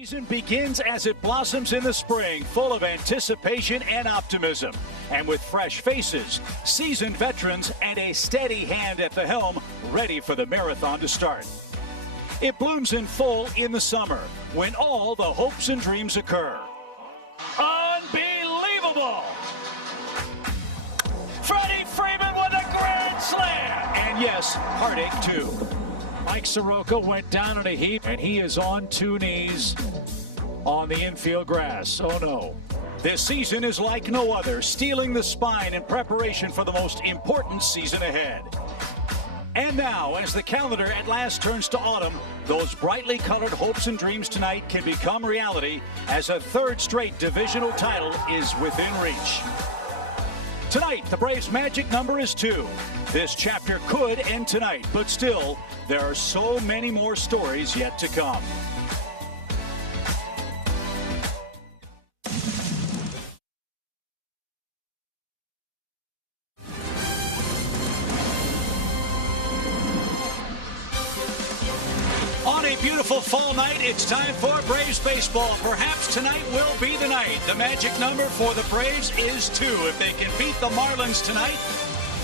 Season begins as it blossoms in the spring, full of anticipation and optimism. And with fresh faces, seasoned veterans, and a steady hand at the helm, ready for the marathon to start. It blooms in full in the summer, when all the hopes and dreams occur. Unbelievable! Freddie Freeman with a grand slam! And yes, heartache too. Mike Soroka went down in a heap, and he is on two knees on the infield grass. Oh no. This season is like no other, steeling the spine in preparation for the most important season ahead. And now, as the calendar at last turns to autumn, those brightly colored hopes and dreams tonight can become reality as a third straight divisional title is within reach. Tonight, the Braves' magic number is 2. This chapter could end tonight, but still, there are so many more stories yet to come. On a beautiful fall night, it's time for Braves baseball. Perhaps tonight will be the night. The magic number for the Braves is 2. If they can beat the Marlins tonight,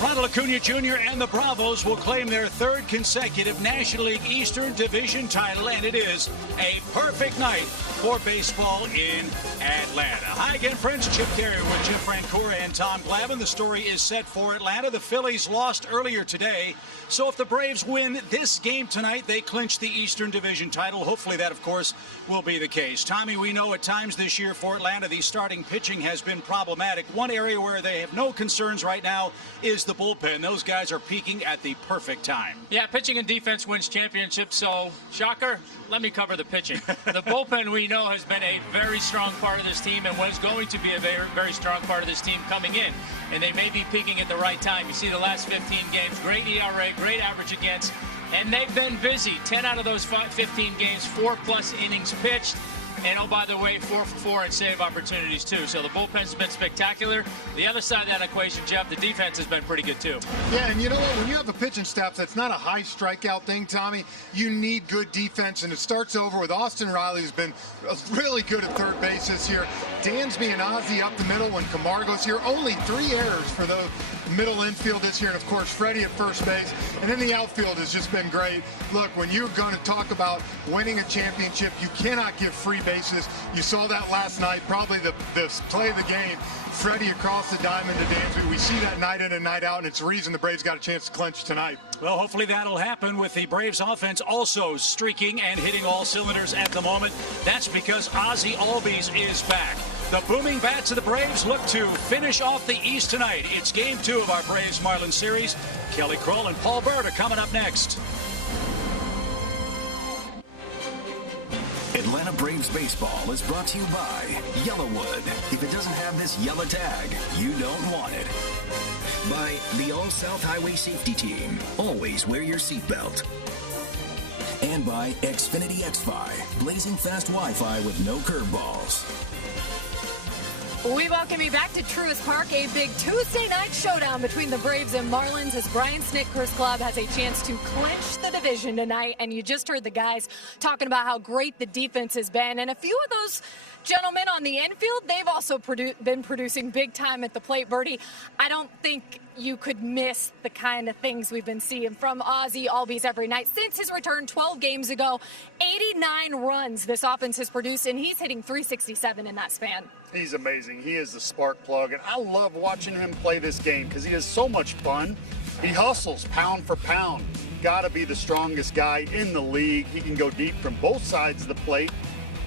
Ronald Acuna Jr. and the Bravos will claim their third consecutive National League Eastern Division title, and it is a perfect night for baseball in Atlanta. Hi again, friends. Chip Carey with Jim Francora and Tom Glavine. The story is set for Atlanta. The Phillies lost earlier today, so if the Braves win this game tonight, they clinch the Eastern Division title. Hopefully that, of course, will be the case. Tommy, we know at times this year for Atlanta, the starting pitching has been problematic. One area where they have no concerns right now is the bullpen. Those guys are peaking at the perfect time. Yeah, pitching and defense wins championships, so shocker, let me cover the pitching. The bullpen, we know, has been a very strong part of this team and was going to be a very, very strong part of this team coming in, and they may be peaking at the right time. You see the last 15 games, great ERA, great average against, and they've been busy. 10 out of those 15 games, 4+ innings pitched. And, oh, by the way, 4 for 4 in save opportunities, too. So the bullpen's been spectacular. The other side of that equation, Jeff, the defense has been pretty good, too. Yeah, and you know what? When you have a pitching staff that's not a high strikeout thing, Tommy, you need good defense. And it starts over with Austin Riley, who's been really good at third base this year. Dansby and Ozzie up the middle when Camargo's here. Only 3 errors for the middle infield this year. And, of course, Freddie at first base. And then the outfield has just been great. Look, when you're going to talk about winning a championship, you cannot give free bases. You saw that last night, probably the play of the game. Freddie across the diamond to Dansby. We see that night in and night out, and it's the reason the Braves got a chance to clinch tonight. Well, hopefully that'll happen with the Braves offense also streaking and hitting all cylinders at the moment. That's because Ozzie Albies is back. The booming bats of the Braves look to finish off the East tonight. It's Game 2 of our Braves-Marlins series. Kelly Kroll and Paul Byrd are coming up next. Atlanta Braves baseball is brought to you by Yellowwood. If it doesn't have this yellow tag, you don't want it. By the All-South Highway Safety Team. Always wear your seatbelt. And by Xfinity XFi. Blazing fast Wi-Fi with no curveballs. We welcome you back to Truist Park, a big Tuesday night showdown between the Braves and Marlins as Brian Snitker's club has a chance to clinch the division tonight. And you just heard the guys talking about how great the defense has been. And a few of those gentlemen on the infield, they've also been producing big time at the plate, Birdie. I don't think you could miss the kind of things we've been seeing from Ozzie Albies every night. Since his return 12 games ago, 89 runs this offense has produced, and he's hitting .367 in that span. He's amazing. He is the spark plug, and I love watching him play this game because he is so much fun. He hustles pound for pound. Got to be the strongest guy in the league. He can go deep from both sides of the plate.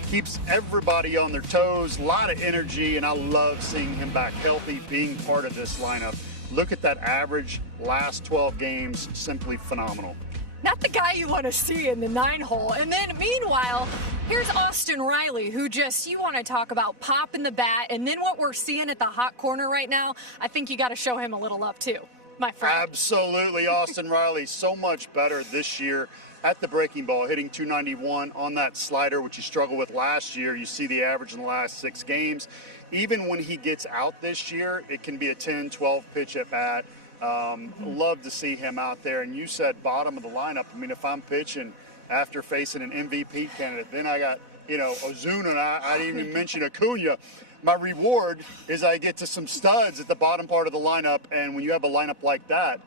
Keeps everybody on their toes, a lot of energy, and I love seeing him back healthy, being part of this lineup. Look at that average last 12 games, simply phenomenal. Not the guy you want to see in the 9-hole. And then meanwhile, here's Austin Riley, who just, you want to talk about popping the bat. And then what we're seeing at the hot corner right now, I think you got to show him a little love too, my friend. Absolutely. Austin Riley, so much better this year at the breaking ball, hitting .291 on that slider, which he struggled with last year. You see the average in the last 6 games. Even when he gets out this year, it can be a 10, 12 pitch at bat. Love to see him out there. And you said bottom of the lineup. I mean, if I'm pitching after facing an MVP candidate, then I got Ozuna, and I didn't even mention Acuna. My reward is I get to some studs at the bottom part of the lineup, and when you have a lineup like that,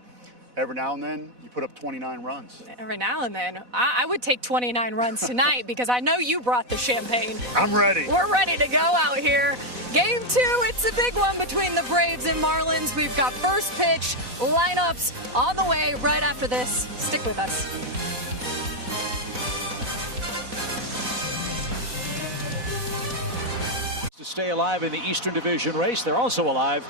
every now and then you put up 29 runs. Every now and then. I would take 29 runs tonight because I know you brought the champagne. I'm ready. We're ready to go out here. Game 2, it's a big one between the Braves and Marlins. We've got first pitch, lineups on the way right after this. Stick with us. To stay alive in the Eastern Division race, they're also alive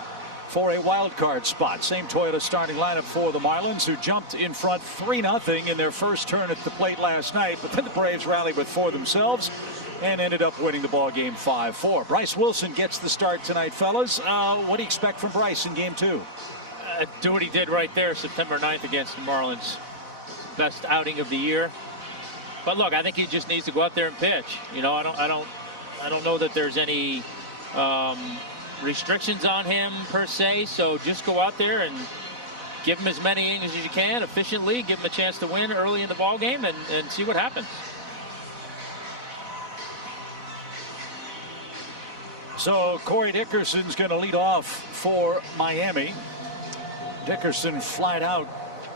for a wild card spot. Same Toyota starting lineup for the Marlins, who jumped in front 3-0 in their first turn at the plate last night, but then the Braves rallied with 4 themselves and ended up winning the ball game 5-4. Bryce Wilson gets the start tonight, fellas. What do you expect from Bryce in game 2? Do what he did right there September 9th against the Marlins. Best outing of the year. But look, I think he just needs to go out there and pitch. I don't know that there's any restrictions on him per se, so just go out there and give him as many innings as you can efficiently, give him a chance to win early in the ball game, and see what happens. So Corey Dickerson's going to lead off for Miami. Dickerson flied out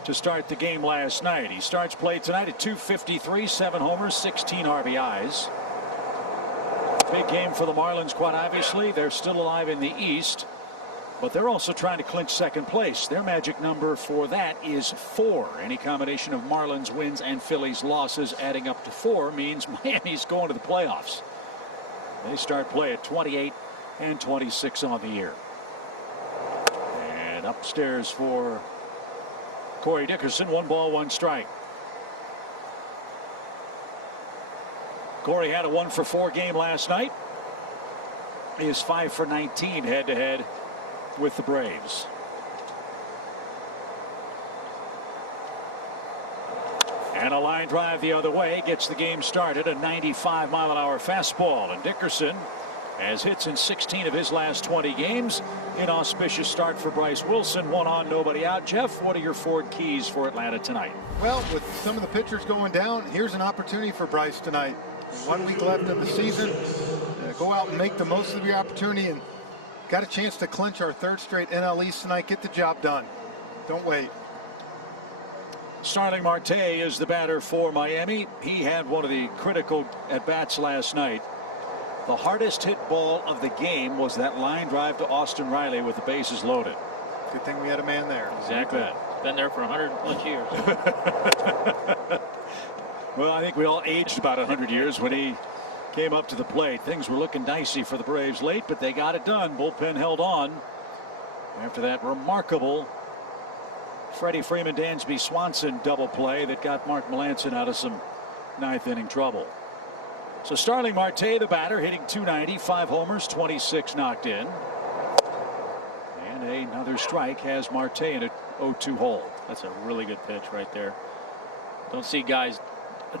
to start the game last night. He starts play tonight at 253, 7 homers, 16 RBIs. Big game for the Marlins, quite obviously. They're still alive in the East, but they're also trying to clinch second place. Their magic number for that is 4. Any combination of Marlins wins and Phillies losses adding up to 4 means Miami's going to the playoffs. They start play at 28 and 26 on the year. And upstairs for Corey Dickerson, 1 ball, 1 strike. Corey had a 1-for-4 game last night. He is 5 for 19 head-to-head with the Braves. And a line drive the other way gets the game started. A 95-mile-an-hour fastball. And Dickerson has hits in 16 of his last 20 games. Inauspicious start for Bryce Wilson. 1 on, nobody out. Jeff, what are your 4 keys for Atlanta tonight? Well, with some of the pitchers going down, here's an opportunity for Bryce tonight. 1 week left of the season. Go out and make the most of your opportunity, and got a chance to clinch our 3rd straight NL East tonight. Get the job done. Don't wait. Starling Marte is the batter for Miami. He had one of the critical at-bats last night. The hardest hit ball of the game was that line drive to Austin Riley with the bases loaded. Good thing we had a man there. Exactly. Been there for 100+ years. Well, I think we all aged about 100 years when he came up to the plate. Things were looking dicey for the Braves late, but they got it done. Bullpen held on after that remarkable Freddie Freeman Dansby Swanson double play that got Mark Melancon out of some 9th inning trouble. So Starling Marte, the batter, hitting .290, 5 homers, 26 knocked in. And another strike has Marte in a 0-2 hole. That's a really good pitch right there. Don't see guys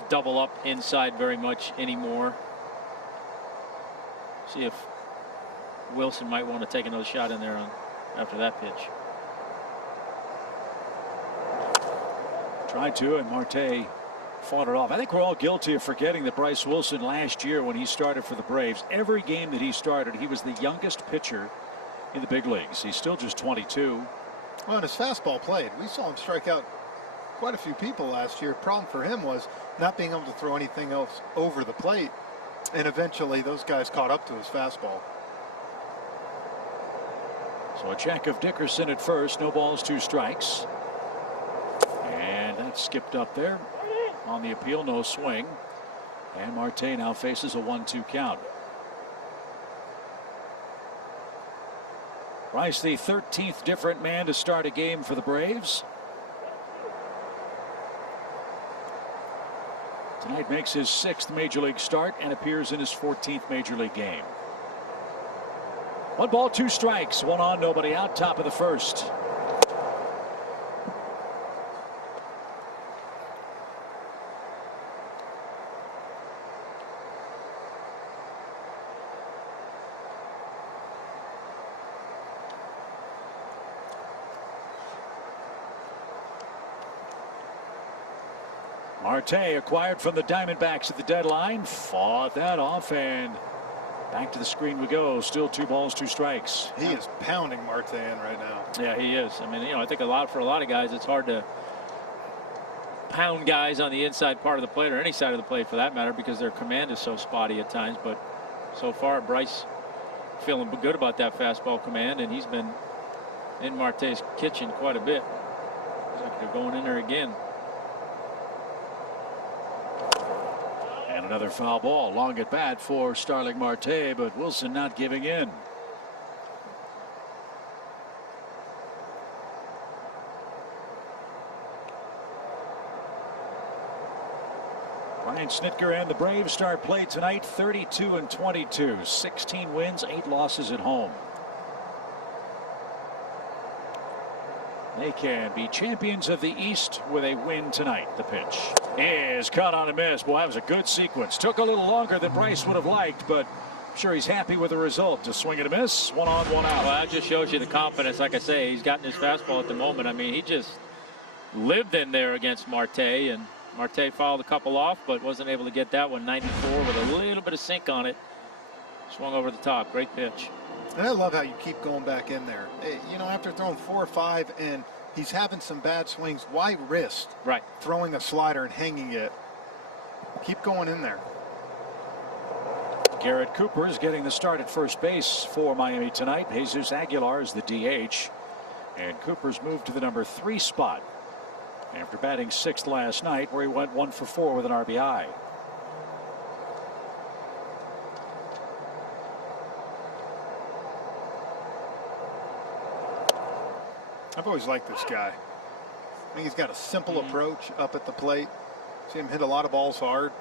double up inside very much anymore. See if Wilson might want to take another shot in there after that pitch. Tried to, and Marte fought it off. I think we're all guilty of forgetting that Bryce Wilson last year, when he started for the Braves, every game that he started, he was the youngest pitcher in the big leagues. He's still just 22. Well, and his fastball played. We saw him strike out quite a few people last year. Problem for him was not being able to throw anything else over the plate, and eventually those guys caught up to his fastball. So a check of Dickerson at first. No balls, 2 strikes. And that skipped up there on the appeal. No swing. And Marte now faces a 1-2 count. Bryce, the 13th different man to start a game for the Braves. Tonight makes his 6th major league start and appears in his 14th major league game. 1 ball, 2 strikes, 1 on, nobody out, top of the 1st. Marte acquired from the Diamondbacks at the deadline, fought that off, and back to the screen we go. Still 2 balls, 2 strikes. He is pounding Marte in right now. Yeah, he is. I mean, I think for a lot of guys, it's hard to pound guys on the inside part of the plate, or any side of the plate for that matter, because their command is so spotty at times. But so far, Bryce feeling good about that fastball command, and he's been in Marte's kitchen quite a bit. Looks like they're going in there again. And another foul ball. Long at bat for Starling Marte, but Wilson not giving in. Brian Snitker and the Braves start play tonight 32-22. 16 wins, 8 losses at home. They can be champions of the East with a win tonight. The pitch is caught on a miss. Boy, that was a good sequence. Took a little longer than Bryce would have liked, but I'm sure he's happy with the result. To swing and a miss, 1 on, 1 out. Well, that just shows you the confidence. Like I say, he's gotten his fastball at the moment. I mean, he just lived in there against Marte, and Marte fouled a couple off, but wasn't able to get that one. 94 with a little bit of sink on it. Swung over the top. Great pitch. And I love how you keep going back in there. You know, after throwing 4 or 5 and he's having some bad swings, why risk throwing a slider and hanging it? Keep going in there. Garrett Cooper is getting the start at first base for Miami tonight. Jesus Aguilar is the DH. And Cooper's moved to the number 3 spot after batting 6th last night, where he went 1 for 4 with an RBI. I've always liked this guy. I think he's got a simple approach up at the plate. See him hit a lot of balls hard.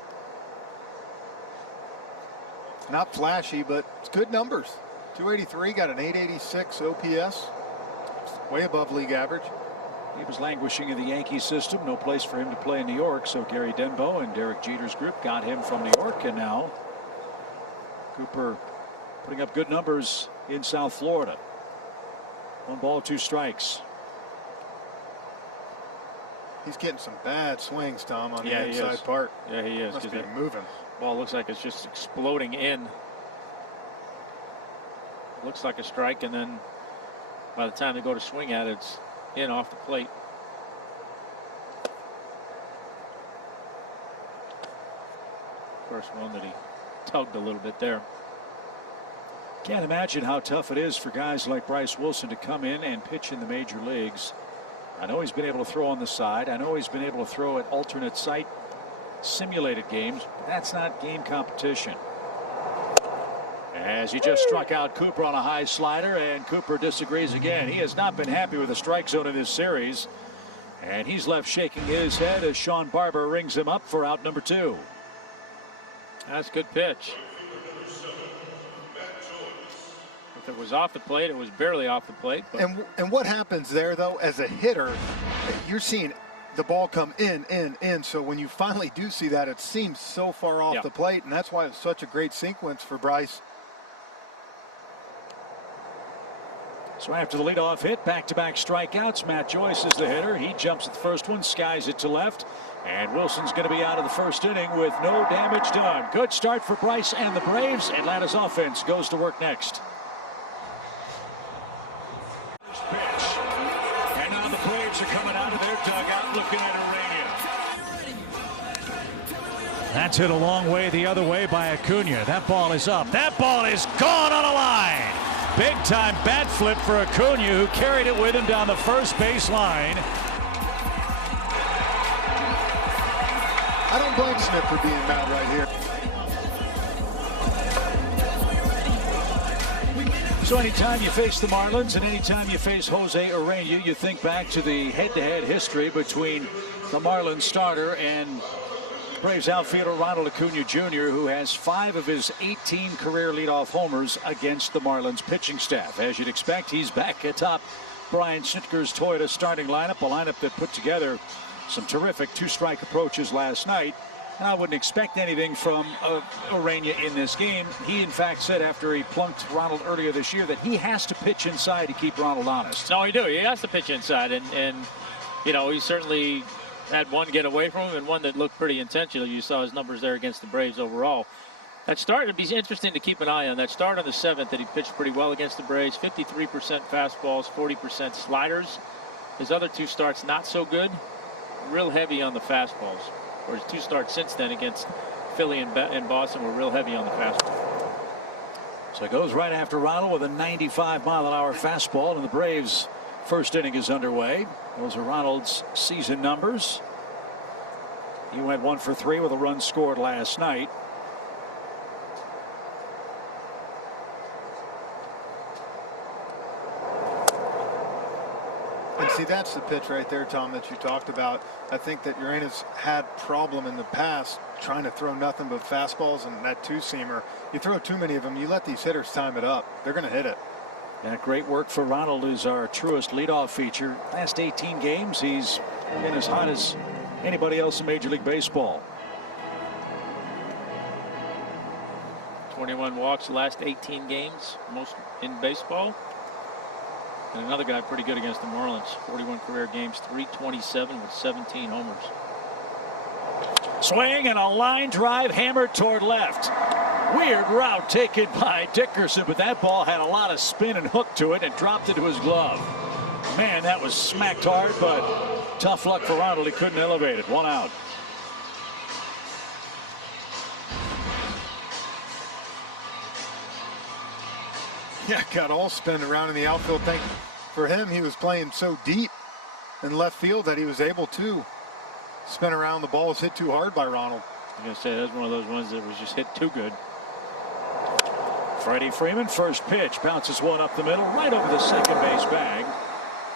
Not flashy, but it's good numbers. 283, got an 886 OPS. Way above league average. He was languishing in the Yankee system. No place for him to play in New York. So Gary Denbo and Derek Jeter's group got him from New York. And now Cooper putting up good numbers in South Florida. 1 ball, 2 strikes. He's getting some bad swings, Tom, on the inside part. Yeah, he is. Must be moving. Ball looks like it's just exploding in. Looks like a strike, and then by the time they go to swing at it, it's in off the plate. First one that he tugged a little bit there. Can't imagine how tough it is for guys like Bryce Wilson to come in and pitch in the major leagues. I know he's been able to throw on the side. I know he's been able to throw at alternate site simulated games, but that's not game competition. As he just struck out Cooper on a high slider, and Cooper disagrees again. He has not been happy with the strike zone in this series, and he's left shaking his head as Sean Barber rings him up for out number 2. That's a good pitch. If it was off the plate, it was barely off the plate. And what happens there, though, as a hitter, you're seeing the ball come in. So when you finally do see that, it seems so far off the plate, and that's why it's such a great sequence for Bryce. So after the leadoff hit, back-to-back strikeouts, Matt Joyce is the hitter. He jumps at the first one, skies it to left, and Wilson's going to be out of the first inning with no damage done. Good start for Bryce and the Braves. Atlanta's offense goes to work next. Pitch. And now the Braves are coming out of their dugout looking at Urania. That's hit a long way the other way by Acuna. That ball is up. That ball is gone on a line. Big time bat flip for Acuna, who carried it with him down the first base line. I don't blame Smith for being mad right here. So anytime you face the Marlins and anytime you face Jose Urania, you think back to the head-to-head history between the Marlins starter and Braves outfielder Ronald Acuna Jr., who has 5 of his 18 career leadoff homers against the Marlins pitching staff. As you'd expect, he's back atop Brian Snitker's Toyota starting lineup, a lineup that put together some terrific 2-strike approaches last night. And I wouldn't expect anything from Urania in this game. He, in fact, said after he plunked Ronald earlier this year that he has to pitch inside to keep Ronald honest. No, he has to pitch inside, and you know, he certainly had one get away from him and one that looked pretty intentional. You saw his numbers there against the Braves overall. That start, it'd be interesting to keep an eye on. That start on the 7th that he pitched pretty well against the Braves. 53% fastballs, 40% sliders. His other 2 starts not so good. Real heavy on the fastballs. Or his 2 starts since then against Philly and Boston were real heavy on the fastball. So it goes right after Ronald with a 95-mile-an-hour fastball, and the Braves' first inning is underway. Those are Ronald's season numbers. He went 1 for 3 with a run scored last night. And see, that's the pitch right there, Tom, that you talked about. I think that Urena's had problem in the past trying to throw nothing but fastballs, and that 2-seamer. You throw too many of them, you let these hitters time it up. They're going to hit it. Yeah, great work for Ronald, who's our truest leadoff feature. Last 18 games, he's been as hot as anybody else in Major League Baseball. 21 walks the last 18 games, most in baseball. And another guy pretty good against the Marlins. 41 career games, 327 with 17 homers. Swing and a line drive hammered toward left. Weird route taken by Dickerson, but that ball had a lot of spin and hook to it and dropped into his glove. Man, that was smacked hard, but tough luck for Ronald. He couldn't elevate it. 1 out. Yeah, got all spin around in the outfield. Thank you. For him, he was playing so deep in left field that he was able to spin around. The ball was hit too hard by Ronald. I'm going to say that's one of those ones that was just hit too good. Freddie Freeman, first pitch, bounces one up the middle, right over the second base bag.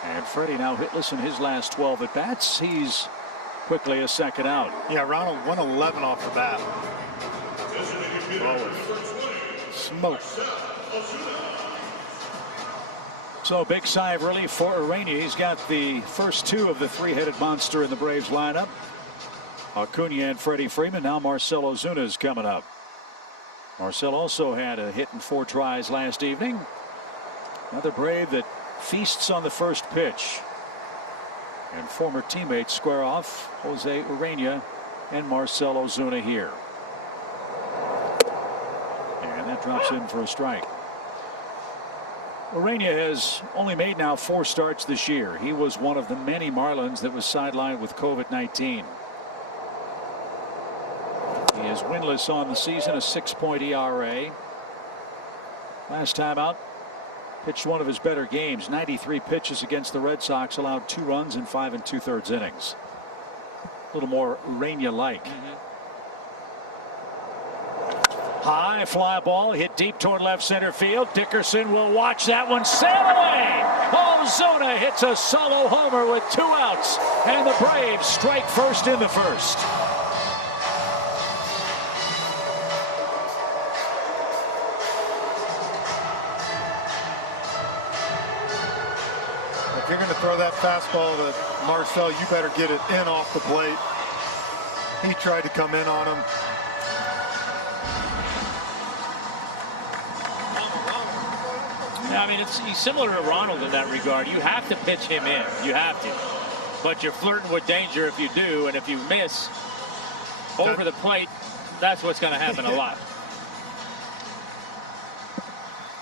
And Freddie now hitless in his last 12 at bats. He's quickly a second out. Yeah, Ronald 111 off the bat. Smoke. So big sigh of relief for Urania. He's got the first 2 of the 3-headed monster in the Braves lineup. Acuna and Freddie Freeman. Now Marcell Ozuna is coming up. Marcell also had a hit in 4 tries last evening. Another Brave that feasts on the first pitch. And former teammates square off. Jose Urania and Marcell Ozuna here. And that drops in for a strike. Urania has only made now 4 starts this year. He was one of the many Marlins that was sidelined with COVID-19. He is winless on the season, a 6.0 ERA. Last time out, pitched one of his better games. 93 pitches against the Red Sox, allowed 2 runs in 5 2/3 innings. A little more Urania-like. High fly ball hit deep toward left center field. Dickerson will watch that one sail away. Ozuna hits a solo homer with 2 outs, and the Braves strike first in the first. If you're going to throw that fastball to Marcell, you better get it in off the plate. He tried to come in on him. Yeah, I mean, he's similar to Ronald in that regard. You have to pitch him in. You have to. But you're flirting with danger if you do, and if you miss over the plate, that's what's going to happen a lot.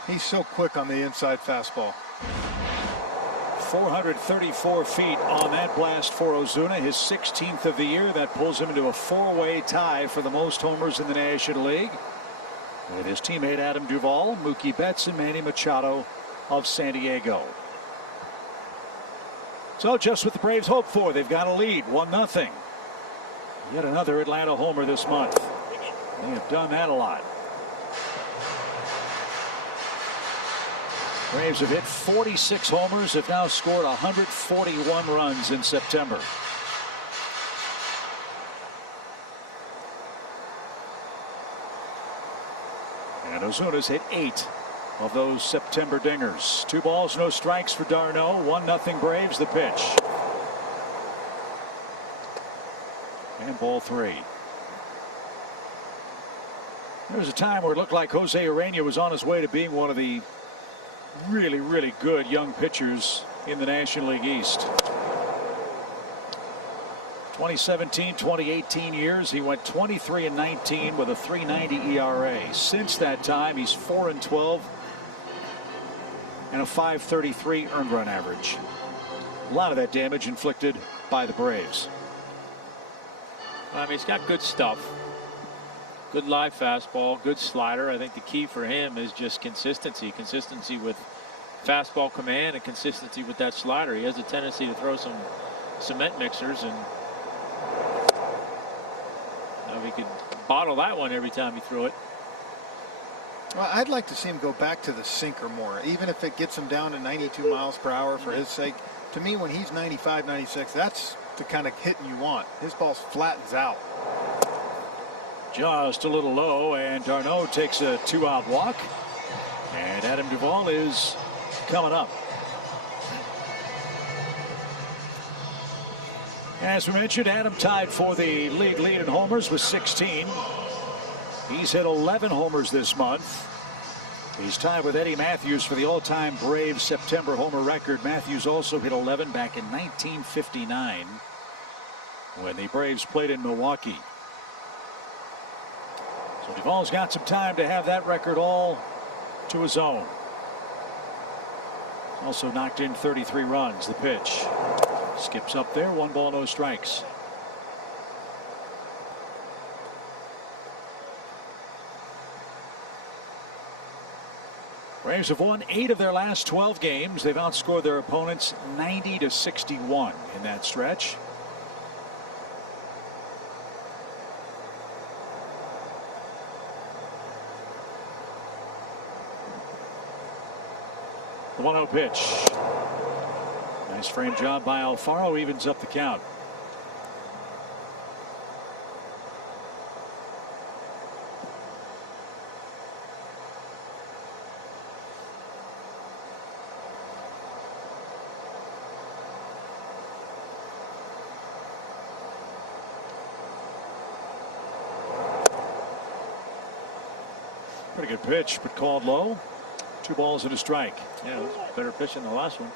He's so quick on the inside fastball. 434 feet on that blast for Ozuna, his 16th of the year. That pulls him into a 4-way tie for the most homers in the National League, with his teammate Adam Duvall, Mookie Betts, and Manny Machado of San Diego. So just what the Braves hope for. They've got a lead, 1-0. Yet another Atlanta homer this month. They have done that a lot. Braves have hit 46 homers, have now scored 141 runs in September. And Ozuna's hit 8 of those September dingers. 2 balls, no strikes for d'Arnaud. 1-0 Braves. The pitch. And ball 3. There was a time where it looked like Jose Urania was on his way to being one of the really good young pitchers in the National League East. 2017, 2018 years, he went 23-19 with a 3.90 ERA. Since that time, he's 4-12 and a 5.33 earned run average. A lot of that damage inflicted by the Braves. I mean, he's got good stuff. Good live fastball, good slider. I think the key for him is just consistency. Consistency with fastball command and consistency with that slider. He has a tendency to throw some cement mixers, and if he could bottle that one every time he threw it. Well, I'd like to see him go back to the sinker more, even if it gets him down to 92 miles per hour for his sake. To me, when he's 95, 96, that's the kind of hitting you want. His ball flattens out. Just a little low, and d'Arnaud takes a 2-out walk. And Adam Duvall is coming up. As we mentioned, Adam tied for the league lead in homers with 16. He's hit 11 homers this month. He's tied with Eddie Matthews for the all-time Braves September homer record. Matthews also hit 11 back in 1959 when the Braves played in Milwaukee. So Duvall's got some time to have that record all to his own. Also knocked in 33 runs. The pitch skips up there. 1 ball, no strikes. Braves have won 8 of their last 12 games. They've outscored their opponents 90-61 in that stretch. The 1-0 pitch. Nice frame job by Alfaro, evens up the count. Pretty good pitch, but called low. 2 balls and a strike. Yeah, it was a better pitch than the last one.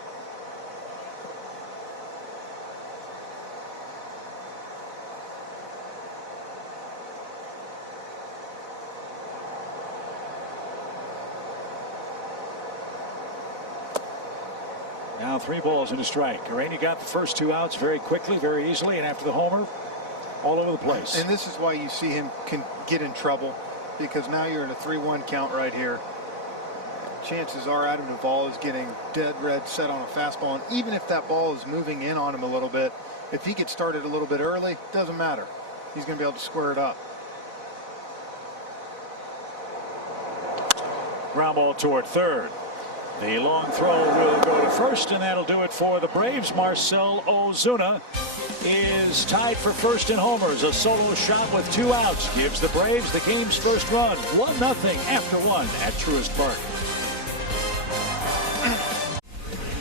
Now 3 balls and a strike. Rainey got the first 2 outs very quickly, very easily, and after the homer, all over the place. And this is why you see him can get in trouble, because now you're in a 3-1 count right here. Chances are Adam Duvall is getting dead red set on a fastball, and even if that ball is moving in on him a little bit, if he gets started a little bit early, doesn't matter. He's going to be able to square it up. Ground ball toward third. The long throw will go to first, and that'll do it for the Braves. Marcell Ozuna is tied for first in homers. A solo shot with 2 outs gives the Braves the game's first run. 1-0 after 1 at Truist Park.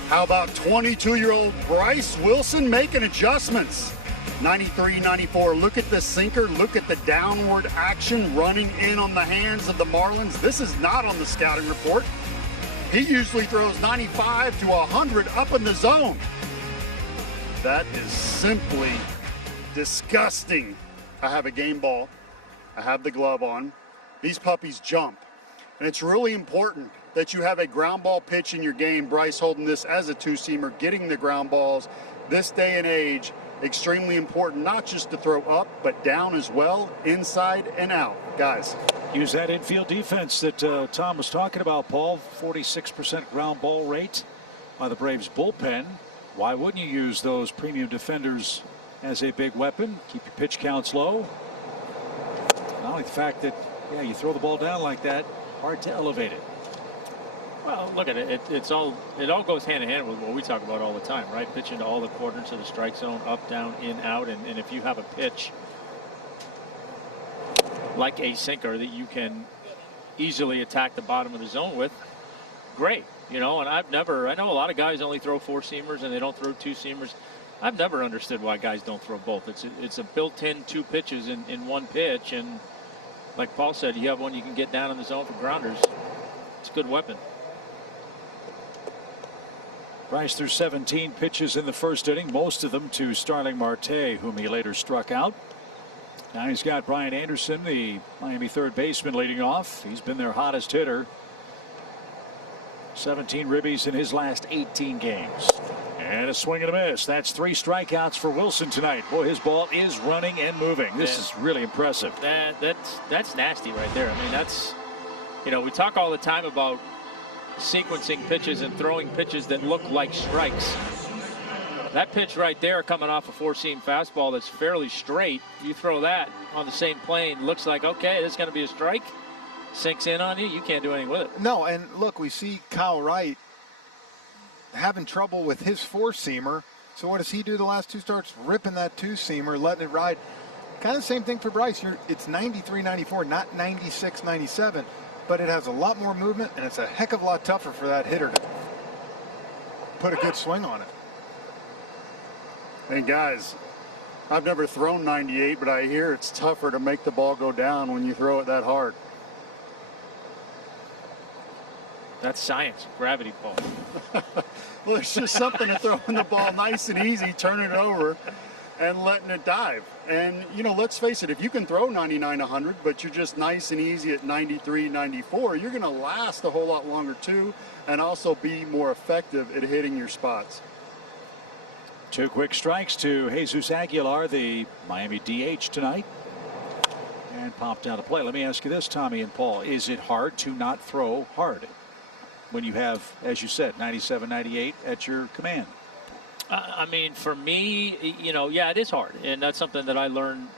How about 22-year-old Bryce Wilson making adjustments? 93-94. Look at the sinker. Look at the downward action running in on the hands of the Marlins. This is not on the scouting report. He usually throws 95 to 100 up in the zone. That is simply disgusting. I have a game ball. I have the glove on. These puppies jump. And it's really important that you have a ground ball pitch in your game. Bryce holding this as a 2-seamer, getting the ground balls. This day and age, extremely important, not just to throw up, but down as well, inside and out. Guys. Use that infield defense that Tom was talking about, Paul. 46% ground ball rate by the Braves bullpen. Why wouldn't you use those premium defenders as a big weapon? Keep your pitch counts low. Not only the fact that, yeah, you throw the ball down like that, hard to elevate it. Well, look at it. It all goes hand in hand with what we talk about all the time, right? Pitching to all the quadrants of the strike zone, up, down, in, out, and if you have a pitch like a sinker that you can easily attack the bottom of the zone with, great. You know, and I know a lot of guys only throw 4-seamers and they don't throw 2-seamers. I've never understood why guys don't throw both. It's a built-in 2 pitches in 1 pitch, and like Paul said, you have one you can get down in the zone for grounders. It's a good weapon. Bryce threw 17 pitches in the first inning, most of them to Starling Marte, whom he later struck out. Now he's got Brian Anderson, the Miami third baseman, leading off. He's been their hottest hitter. 17 ribbies in his last 18 games. And a swing and a miss. That's 3 strikeouts for Wilson tonight. Boy, his ball is running and moving. This is really impressive. That's nasty right there. I mean, that's, you know, we talk all the time about sequencing pitches and throwing pitches that look like strikes. That pitch right there, coming off a 4-seam fastball that's fairly straight, you throw that on the same plane, looks like, okay, this is going to be a strike. Sinks in on you, you can't do anything with it. No, and look, we see Kyle Wright having trouble with his 4-seamer. So what does he do the last 2 starts? Ripping that 2-seamer, letting it ride. Kind of the same thing for Bryce. It's 93-94, not 96-97, but it has a lot more movement, and it's a heck of a lot tougher for that hitter to put a good swing on it. Hey, guys, I've never thrown 98, but I hear it's tougher to make the ball go down when you throw it that hard. That's science, gravity pull. Well, it's just something to throwing the ball nice and easy, turning it over, and letting it dive. And, you know, let's face it, if you can throw 99-100, but you're just nice and easy at 93-94, you're going to last a whole lot longer, too, and also be more effective at hitting your spots. 2 quick strikes to Jesus Aguilar, the Miami DH tonight. And popped out of play. Let me ask you this, Tommy and Paul. Is it hard to not throw hard when you have, as you said, 97, 98 at your command? I mean, for me, you know, yeah, it is hard. And that's something that I learned,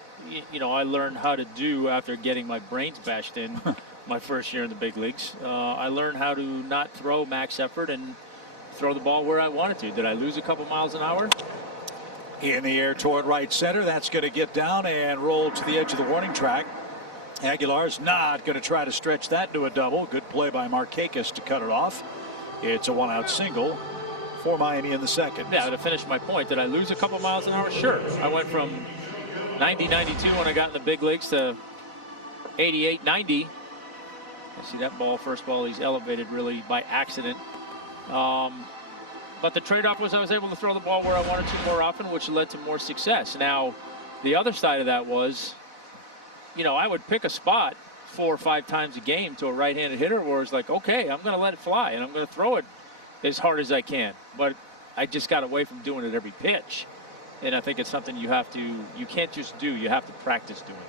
you know, I learned how to do after getting my brains bashed in my first year in the big leagues. I learned how to not throw max effort and throw the ball where I wanted to. Did I lose a couple miles an hour? In the air toward right center. That's going to get down and roll to the edge of the warning track. Aguilar's not going to try to stretch that to a double. Good play by Markakis to cut it off. It's a 1-out single for Miami in the second. Yeah, to finish my point, did I lose a couple miles an hour? Sure. I went from 90-92 when I got in the big leagues to 88-90. I see that ball, first ball, he's elevated really by accident. But the trade-off was I was able to throw the ball where I wanted to more often, which led to more success. Now, the other side of that was, you know, I would pick a spot 4 or 5 times a game to a right-handed hitter where it's like, okay, I'm going to let it fly, and I'm going to throw it as hard as I can. But I just got away from doing it every pitch. And I think it's something you have to, you can't just do, you have to practice doing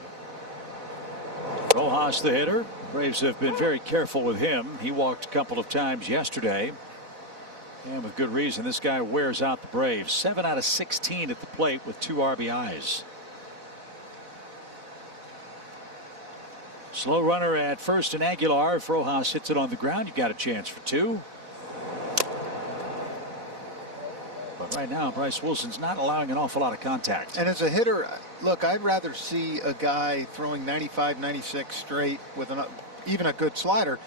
it. Rojas, the hitter. Braves have been very careful with him. He walked a couple of times yesterday. And with good reason. This guy wears out the Braves. 7 out of 16 at the plate with 2 RBIs. Slow runner at first and Aguilar. If Rojas hits it on the ground, you've got a chance for 2. But right now, Bryce Wilson's not allowing an awful lot of contact. And as a hitter, look, I'd rather see a guy throwing 95, 96 straight with even a good slider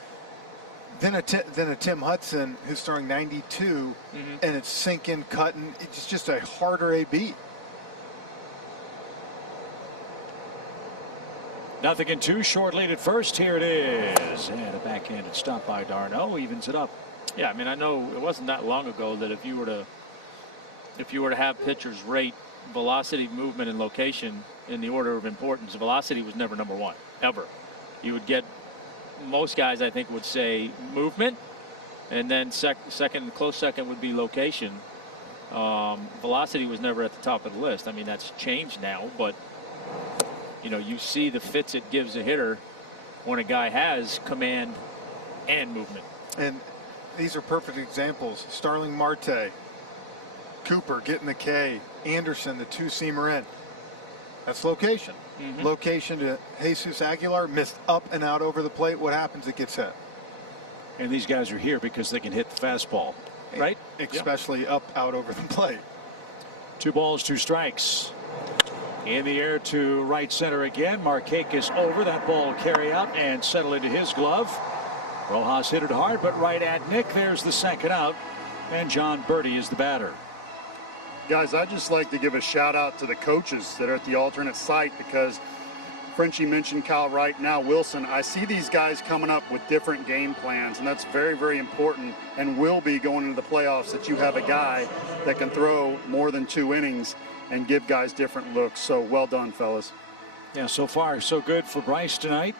than a Tim Hudson who's throwing 92 and it's sinking, cutting. It's just a harder A beat. Nothing in 2. Short lead at first. Here it is. And a backhanded stop by Darno evens it up. Yeah, I mean, I know it wasn't that long ago that if you were to have pitchers rate velocity, movement, and location in the order of importance, velocity was never number 1, ever. You would get, most guys I think would say movement, and then close second would be location. Velocity was never at the top of the list. I mean, that's changed now, but you know, you see the fits it gives a hitter when a guy has command and movement. And these are perfect examples. Starling Marte, Cooper getting the K, Anderson the 2-seamer in. That's location. Location to Jesus Aguilar, missed up and out over the plate. What happens? It gets hit. And these guys are here because they can hit the fastball, right? Especially up out over the plate. 2 balls, 2 strikes. In the air to right center again. Markakis over. That ball carry out and settle into his glove. Rojas hit it hard, but right at Nick. There's the second out. And John Birdie is the batter. Guys, I'd just like to give a shout out to the coaches that are at the alternate site, because Frenchie mentioned Kyle Wright, now Wilson. I see these guys coming up with different game plans, and that's very, very important and will be going into the playoffs, that you have a guy that can throw more than 2 innings and give guys different looks. So well done, fellas. Yeah, so far so good for Bryce tonight.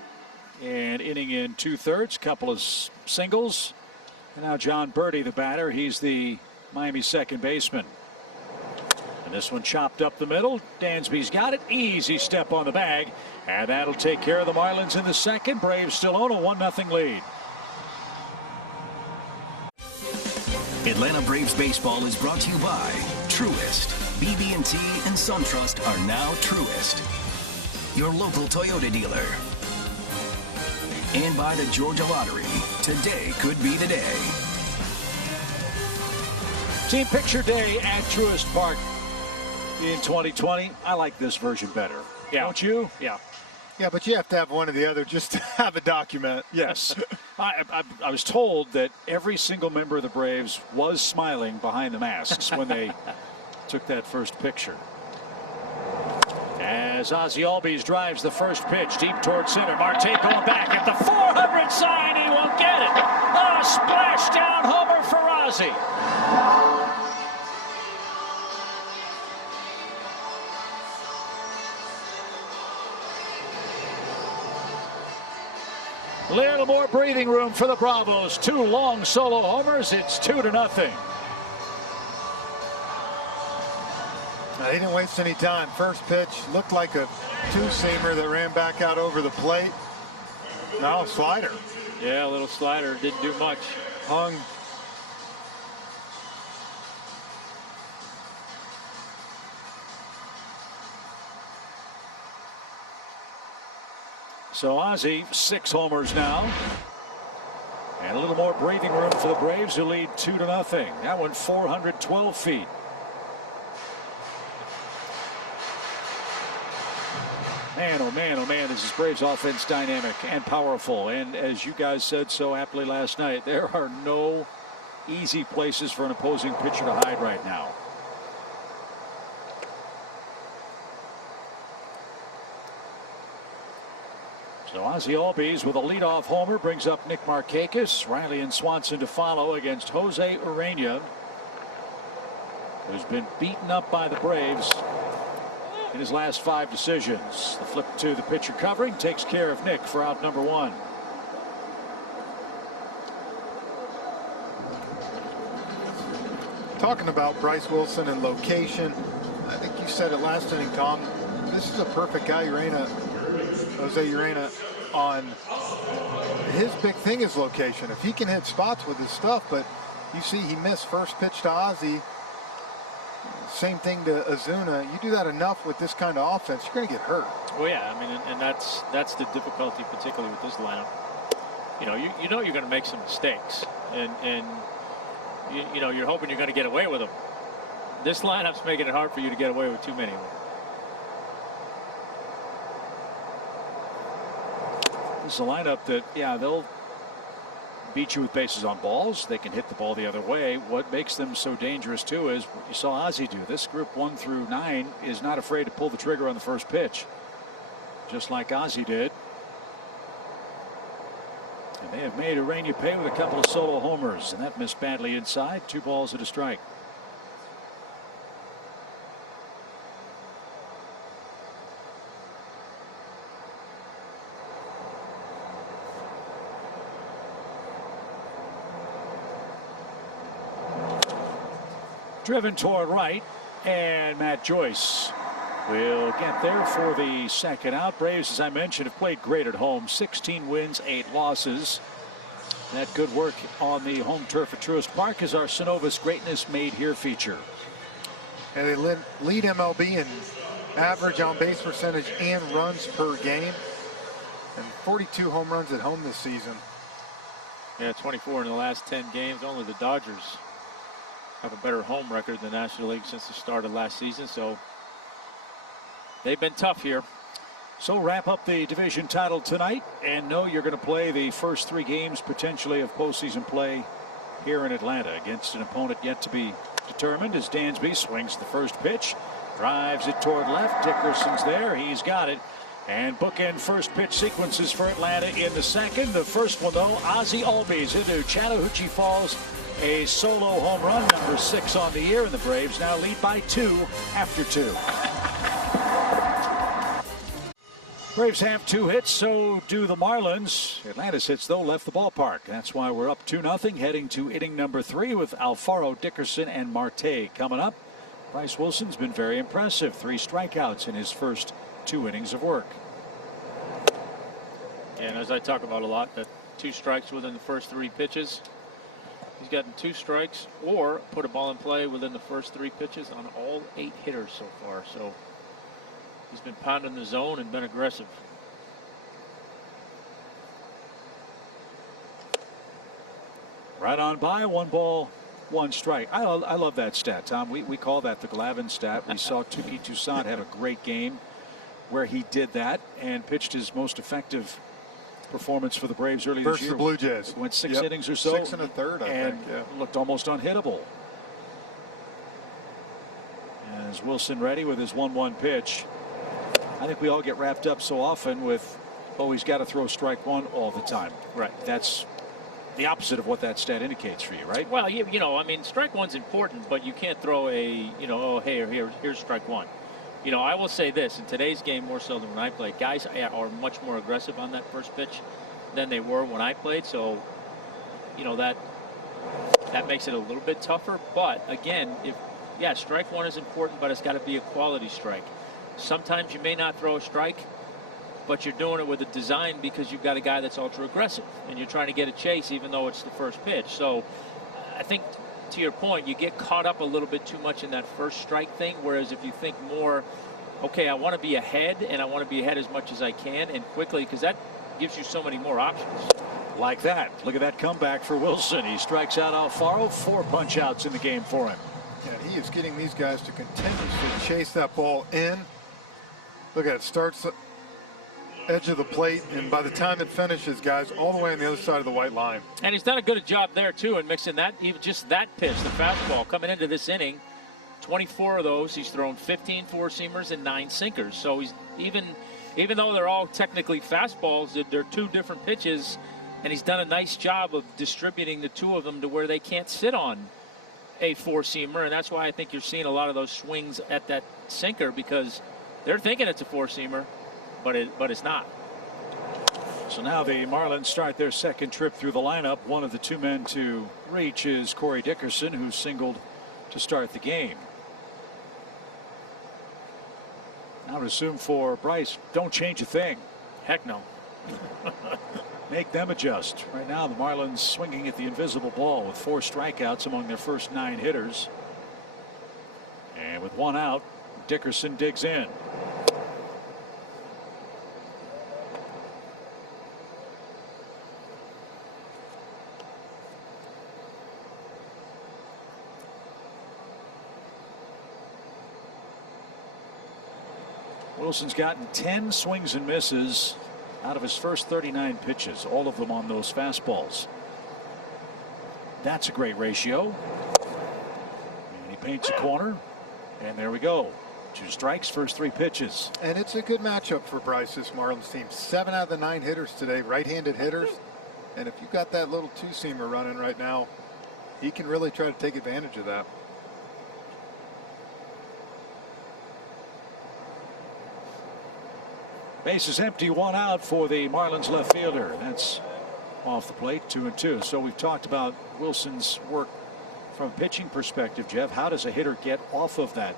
And inning in 2/3, couple of singles. And now John Birdie, the batter. He's the Miami second baseman. And this one chopped up the middle. Dansby's got it. Easy step on the bag. And that'll take care of the Marlins in the second. Braves still own a 1-0 lead. Atlanta Braves baseball is brought to you by Truist. BB&T and SunTrust are now Truist, your local Toyota dealer. And by the Georgia Lottery. Today could be the day. Team Picture Day at Truist Park in 2020. I like this version better. Yeah. Don't you? Yeah. Yeah, but you have to have one or the other just to have a document. Yes. I was told that every single member of the Braves was smiling behind the masks when they took that first picture. As Ozzie Albies drives the first pitch deep toward center. Marte going back at the 400 sign. He won't get it. Oh, splash down homer for Ozzie. Little more breathing room for the Bravos. 2 long solo homers. It's 2-0. They didn't waste any time. First pitch looked like a 2-seamer that ran back out over the plate. Now a slider. Yeah, a little slider. Didn't do much. Hung. So Ozzie, 6 homers now. And a little more breathing room for the Braves, who lead 2-0. That one 412 feet. Man, oh man, oh man, this is Braves offense dynamic and powerful. And as you guys said so aptly last night, there are no easy places for an opposing pitcher to hide right now. So Ozzie Albies with a leadoff homer brings up Nick Markakis. Riley and Swanson to follow against Jose Urena, who's been beaten up by the Braves in his last 5 decisions. The flip to the pitcher covering takes care of Nick for out number 1. Talking about Bryce Wilson and location, I think you said it last inning, Tom. This is a perfect guy, Jose Urena, on. His big thing is location. If he can hit spots with his stuff, but you see he missed first pitch to Ozzie. Same thing to Ozuna. You do that enough with this kind of offense, you're going to get hurt. Well, yeah, I mean, and that's the difficulty, particularly with this lineup. You know you're going to make some mistakes, and you know you're hoping you're going to get away with them. This lineup's making it hard for you to get away with too many of them. It's a lineup that, yeah, they'll beat you with bases on balls. They can hit the ball the other way. What makes them so dangerous too is what you saw Ozzie do. This group 1 through 9 is not afraid to pull the trigger on the first pitch, just like Ozzie did. And they have made Urena pay with a couple of solo homers, and that missed badly inside. 2 balls and a strike. Driven toward right, and Matt Joyce will get there for the second out. Braves, as I mentioned, have played great at home. 16 wins, 8 losses. That good work on the home turf at Truist Park is our Synovus Greatness Made Here feature. And they lead MLB in average on base percentage and runs per game, and 42 home runs at home this season. Yeah, 24 in the last 10 games. Only the Dodgers have a better home record than the National League since the start of last season, so they've been tough here. So wrap up the division title tonight, and know you're going to play the first 3 games potentially of postseason play here in Atlanta against an opponent yet to be determined, as Dansby swings the first pitch, drives it toward left. Dickerson's there. He's got it. And bookend first pitch sequences for Atlanta in the second. The first one, though, Ozzie Albies into Chattahoochee Falls. A solo home run, number 6 on the year, and the Braves now lead by 2 after 2. Braves have 2 hits, so do the Marlins. Atlanta's hits, though, left the ballpark. That's why we're up 2-0, heading to inning number 3 with Alfaro, Dickerson, and Marte coming up. Bryce Wilson's been very impressive. 3 strikeouts in his first 2 innings of work. And as I talk about a lot, that 2 strikes within the first 3 pitches. He's gotten 2 strikes or put a ball in play within the first 3 pitches on all 8 hitters so far. So he's been pounding the zone and been aggressive. Right on by, 1 ball, 1 strike. I love that stat, Tom. We call that the Glavine stat. We saw Tuki Toussaint have a great game where he did that and pitched his most effective performance for the Braves early this year. Versus the Blue Jays. Went 6 innings or so. 6 1/3, I think. Yeah. Looked almost unhittable. As Wilson ready with his 1-1 pitch. I think we all get wrapped up so often with, oh, he's got to throw strike 1 all the time. Right. That's the opposite of what that stat indicates for you, right? Well, you know, I mean, strike 1's important, but you can't throw a, you know, oh, hey, here's strike 1. You know, I will say this, in today's game more so than when I played, guys are much more aggressive on that first pitch than they were when I played. So, you know, that makes it a little bit tougher. But again, strike 1 is important, but it's got to be a quality strike. Sometimes you may not throw a strike, but you're doing it with a design because you've got a guy that's ultra aggressive and you're trying to get a chase even though it's the first pitch. So I think, to your point, you get caught up a little bit too much in that first strike thing, whereas if you think more, okay, I want to be ahead and I want to be ahead as much as I can and quickly, because that gives you so many more options. Like that. Look at that comeback for Wilson. He strikes out Alfaro. 4 punch outs in the game for him. Yeah, he is getting these guys to continuously chase that ball in. Look at it, starts edge of the plate, and by the time it finishes, guys, all the way on the other side of the white line. And he's done a good job there too in mixing that, even just that pitch, the fastball coming into this inning. 24 of those, he's thrown 15 four-seamers and 9 sinkers. So he's even though they're all technically fastballs, they're 2 different pitches, and he's done a nice job of distributing the 2 of them to where they can't sit on a four-seamer, and that's why I think you're seeing a lot of those swings at that sinker, because they're thinking it's a four-seamer, but it's not. So now the Marlins start their second trip through the lineup. One of the 2 men to reach is Corey Dickerson, who singled to start the game. I would assume for Bryce, don't change a thing. Heck no. Make them adjust. Right now the Marlins swinging at the invisible ball with 4 strikeouts among their first 9 hitters. And with 1 out, Dickerson digs in. Wilson's gotten 10 swings and misses out of his first 39 pitches, all of them on those fastballs. That's a great ratio. And he paints a corner, and there we go. 2 strikes, first 3 pitches. And it's a good matchup for Bryce, this Marlins team. 7 out of the 9 hitters today, right-handed hitters. And if you've got that little 2-seamer running right now, he can really try to take advantage of that. Base is empty, 1 out for the Marlins left fielder. That's off the plate, 2-2. So we've talked about Wilson's work from a pitching perspective, Jeff. How does a hitter get off of that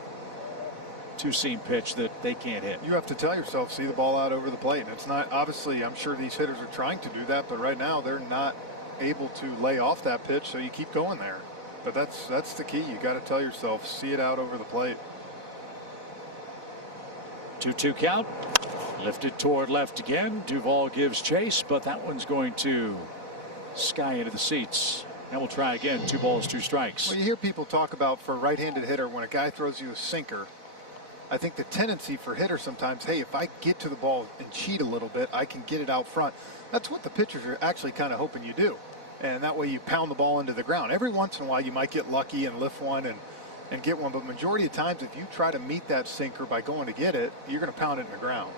2-seam pitch that they can't hit? You have to tell yourself, see the ball out over the plate. And it's not, obviously, I'm sure these hitters are trying to do that, but right now they're not able to lay off that pitch, so you keep going there. But that's the key. You got to tell yourself, see it out over the plate. 2-2 count. Lifted toward left again. Duvall gives chase, but that one's going to sky into the seats. And we'll try again. 2 balls, 2 strikes. Well, you hear people talk about, for a right-handed hitter, when a guy throws you a sinker, I think the tendency for hitters sometimes, hey, if I get to the ball and cheat a little bit, I can get it out front. That's what the pitchers are actually kind of hoping you do. And that way you pound the ball into the ground. Every once in a while you might get lucky and lift one and get one, but majority of times if you try to meet that sinker by going to get it, you're going to pound it in the ground.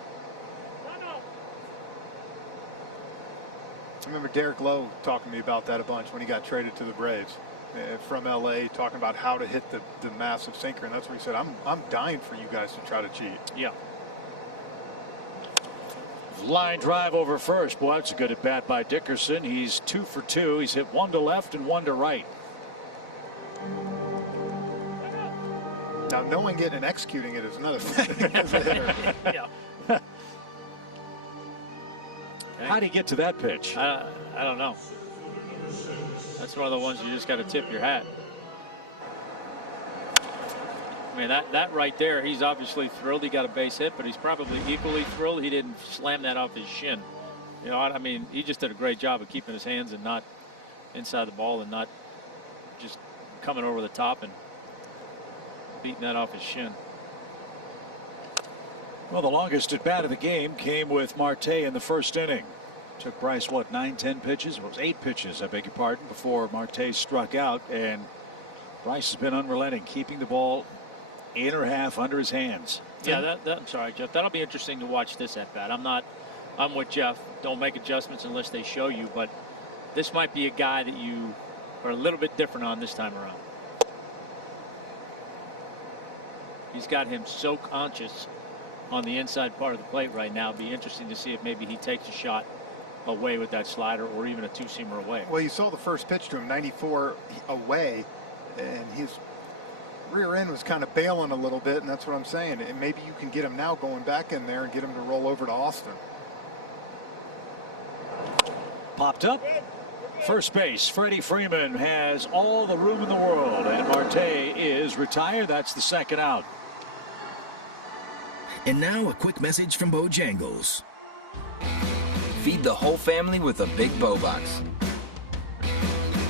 I remember Derek Lowe talking to me about that a bunch when he got traded to the Braves from LA, talking about how to hit the massive sinker, and that's what he said. I'm dying for you guys to try to cheat. Yeah. Line drive over first. Boy, that's a good at bat by Dickerson. He's 2 for 2. He's hit 1 to left and 1 to right. Now, knowing it and executing it is another thing as a hitter. Yeah. How do you get to that pitch? I don't know. That's one of the ones you just got to tip your hat. I mean, that right there, he's obviously thrilled he got a base hit, but he's probably equally thrilled he didn't slam that off his shin. You know, I mean, he just did a great job of keeping his hands and not inside the ball and not just coming over the top and beating that off his shin. Well, the longest at bat of the game came with Marte in the first inning. Took Bryce, what, 9-10 pitches? It was 8 pitches, I beg your pardon, before Marte struck out. And Bryce has been unrelenting, keeping the ball in or half under his hands. Yeah, I'm sorry, Jeff. That'll be interesting to watch this at bat. I'm with Jeff. Don't make adjustments unless they show you. But this might be a guy that you are a little bit different on this time around. He's got him so conscious on the inside part of the plate right now. It'd be interesting to see if maybe he takes a shot away with that slider or even a two-seamer away. Well, you saw the first pitch to him, 94 away, and his rear end was kind of bailing a little bit, and that's what I'm saying. And maybe you can get him now going back in there and get him to roll over to Austin. Popped up. First base, Freddie Freeman has all the room in the world, and Marte is retired. That's the second out. And now a quick message from Bojangles. Feed the whole family with a big Bo box.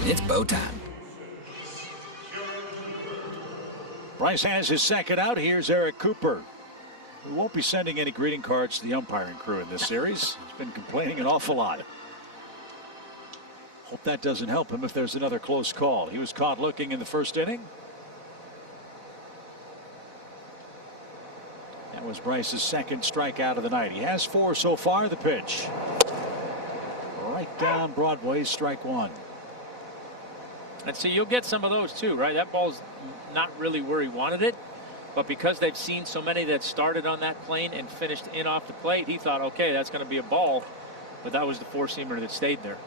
It's Bo time. Bryce has his second out. Here's Eric Cooper. We won't be sending any greeting cards to the umpiring crew in this series. He's been complaining an awful lot. Hope that doesn't help him if there's another close call. He was caught looking in the first inning. That was Bryce's second strikeout of the night. He has 4 so far. The pitch. Right down Broadway, strike 1. And see, you'll get some of those too, right? That ball's not really where he wanted it, but because they've seen so many that started on that plane and finished in off the plate, he thought, okay, that's going to be a ball, but that was the 4-seamer that stayed there.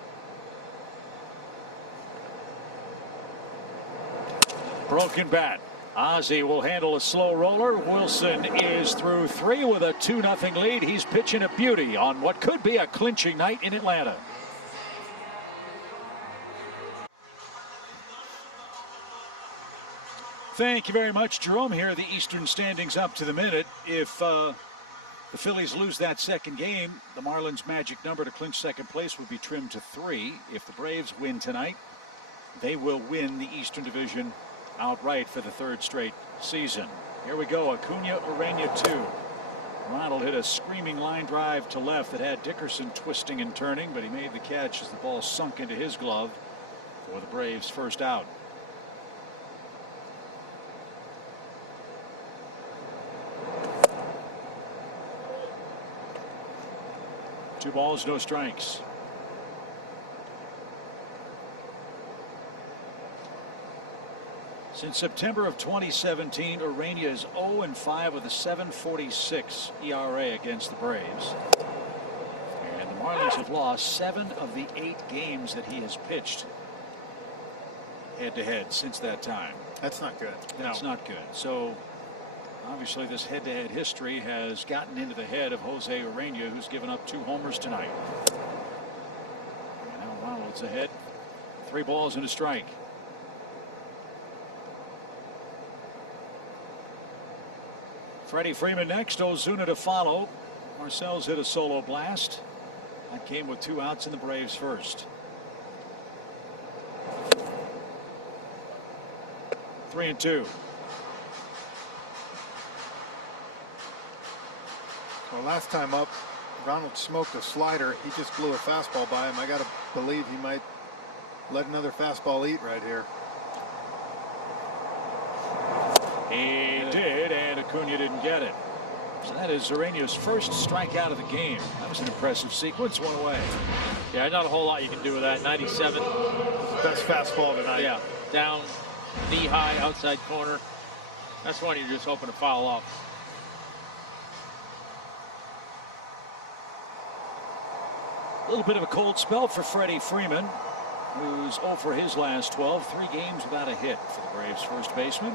Broken bat. Ozzie will handle a slow roller. Wilson is through 3 with a 2-0 lead. He's pitching a beauty on what could be a clinching night in Atlanta. Thank you very much, Jerome. Here are the Eastern standings up to the minute. If the Phillies lose that second game, the Marlins' magic number to clinch second place would be trimmed to 3. If the Braves win tonight, they will win the Eastern Division outright for the 3rd straight season. Here we go. Acuna, Urena 2. Ronald hit a screaming line drive to left that had Dickerson twisting and turning, but he made the catch as the ball sunk into his glove for the Braves' first out. Two balls, no strikes. Since September of 2017, Urena is 0-5 with a 7.46 ERA against the Braves. And the Marlins have lost 7 of the 8 games that he has pitched head-to-head since that time. That's not good. That's not good. So obviously this head-to-head history has gotten into the head of Jose Urena, who's given up 2 homers tonight. And now Ronald's ahead. 3 balls and a strike. Freddie Freeman next. Ozuna to follow. Marcel's hit a solo blast. That came with 2 outs in the Braves' first. 3-2. Well, last time up, Ronald smoked a slider. He just blew a fastball by him. I got to believe he might let another fastball eat right here. He did, and Acuna didn't get it. So that is Zerania's first strikeout of the game. That was an impressive sequence. One away. Yeah, not a whole lot you can do with that. 97. Best fastball tonight. Yeah, down, knee high, outside corner. That's one you're just hoping to foul off. A little bit of a cold spell for Freddie Freeman, who's 0 for his last 12. 3 games without a hit for the Braves first baseman.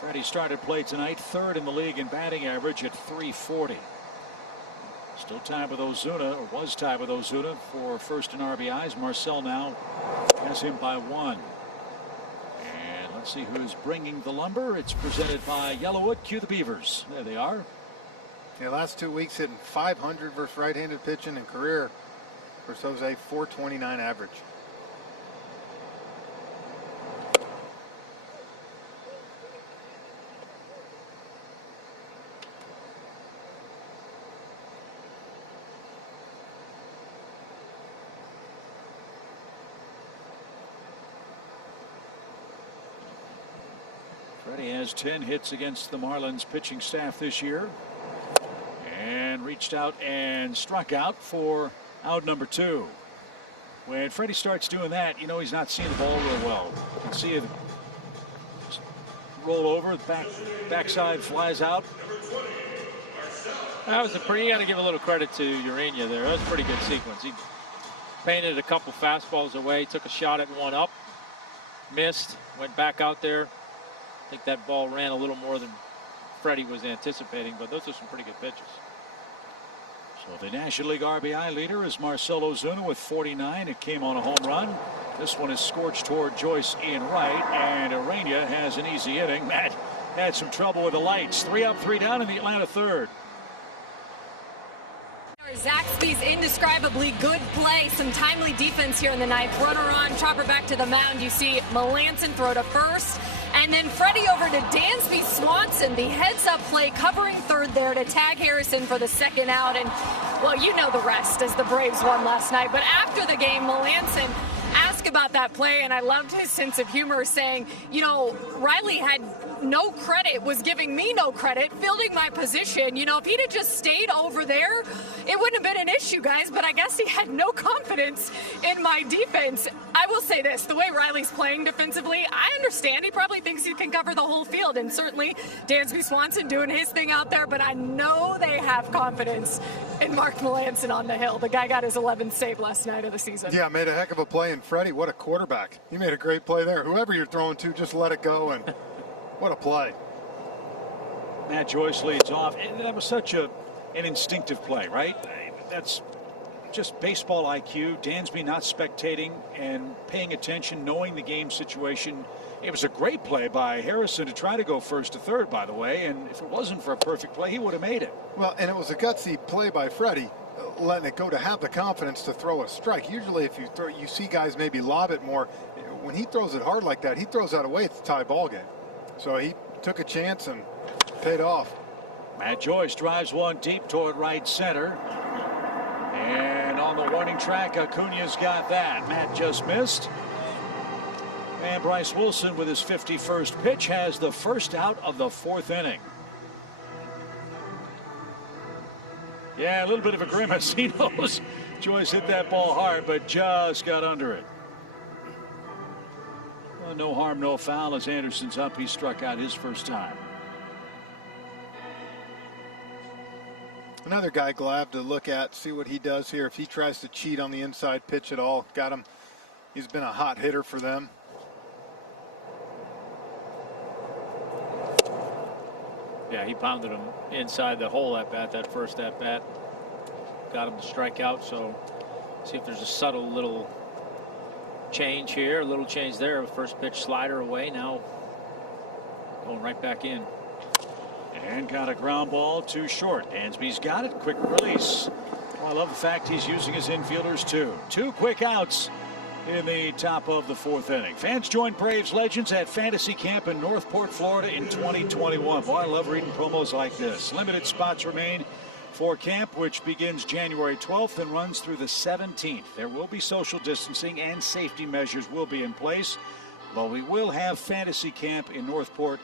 Freddie started play tonight, 3rd in the league in batting average at .340. Still tied with Ozuna, or was tied with Ozuna for first in RBIs. Marcel now has him by 1. And let's see who's bringing the lumber. It's presented by Yellowwood. Cue the Beavers. There they are. The last 2 weeks hitting .500 versus right-handed pitching, and career versus Jose .429 average. Freddie has 10 hits against the Marlins pitching staff this year. And reached out and struck out for out number 2. When Freddie starts doing that, you know he's not seeing the ball real well. You can see it roll over, backside flies out. That was you got to give a little credit to Urania there. That was a pretty good sequence. He painted a couple fastballs away, took a shot at one up, missed, went back out there. I think that ball ran a little more than Freddie was anticipating, but those are some pretty good pitches. So the National League RBI leader is Marcel Ozuna with 49. It came on a home run. This one is scorched toward Joyce Ian Wright, and Urania has an easy inning. Matt had some trouble with the lights. 3 up, 3 down in the Atlanta 3rd. Zaxby's indescribably good play, some timely defense here in the 9th. Runner on, chopper back to the mound. You see Melanson throw to first, and then Freddie over to Dansby Swanson, the heads-up play covering 3rd there to tag Harrison for the 2nd out. And, well, you know the rest as the Braves won last night. But after the game, Melanson asked about that play, and I loved his sense of humor, saying, you know, Riley had no credit, was giving me no credit, fielding my position. You know, if he'd have just stayed over there, it wouldn't have been an issue, guys, but I guess he had no confidence in my defense. I will say this, the way Riley's playing defensively, I understand he probably thinks he can cover the whole field, and certainly Dansby Swanson doing his thing out there, but I know they have confidence in Mark Melanson on the hill. The guy got his 11th save last night of the season. Yeah, made a heck of a play, and Freddie, what a quarterback. He made a great play there. Whoever you're throwing to, just let it go, and what a play. Matt Joyce leads off, and that was such an instinctive play, right? That's just baseball IQ. Dansby not spectating and paying attention, knowing the game situation. It was a great play by Harrison to try to go 1st to 3rd, by the way, and if it wasn't for a perfect play, he would have made it. Well, and it was a gutsy play by Freddie, letting it go to have the confidence to throw a strike. Usually if you see guys maybe lob it more. When he throws it hard like that, he throws that away. It's a tie ball game. So he took a chance and paid off. Matt Joyce drives one deep toward right center. And on the warning track, Acuna's got that. Matt just missed. And Bryce Wilson with his 51st pitch has the first out of the 4th inning. Yeah, a little bit of a grimace. He knows Joyce hit that ball hard, but just got under it. Well, no harm, no foul as Anderson's up. He struck out his first time. Another guy Glav to look at, see what he does here. If he tries to cheat on the inside pitch at all, got him. He's been a hot hitter for them. Yeah, he pounded him inside the hole at bat, that first at bat. Got him to strike out, so see if there's a subtle little change here, a little change there. First pitch slider away, now going right back in. And got a ground ball too short. Dansby's got it. Quick release. Well, I love the fact he's using his infielders too. 2 quick outs in the top of the 4th inning. Fans join Braves legends at Fantasy Camp in Northport, Florida in 2021. Boy, I love reading promos like this. Limited spots remain for camp, which begins January 12th and runs through the 17th. There will be social distancing and safety measures will be in place, but we will have Fantasy Camp in Northport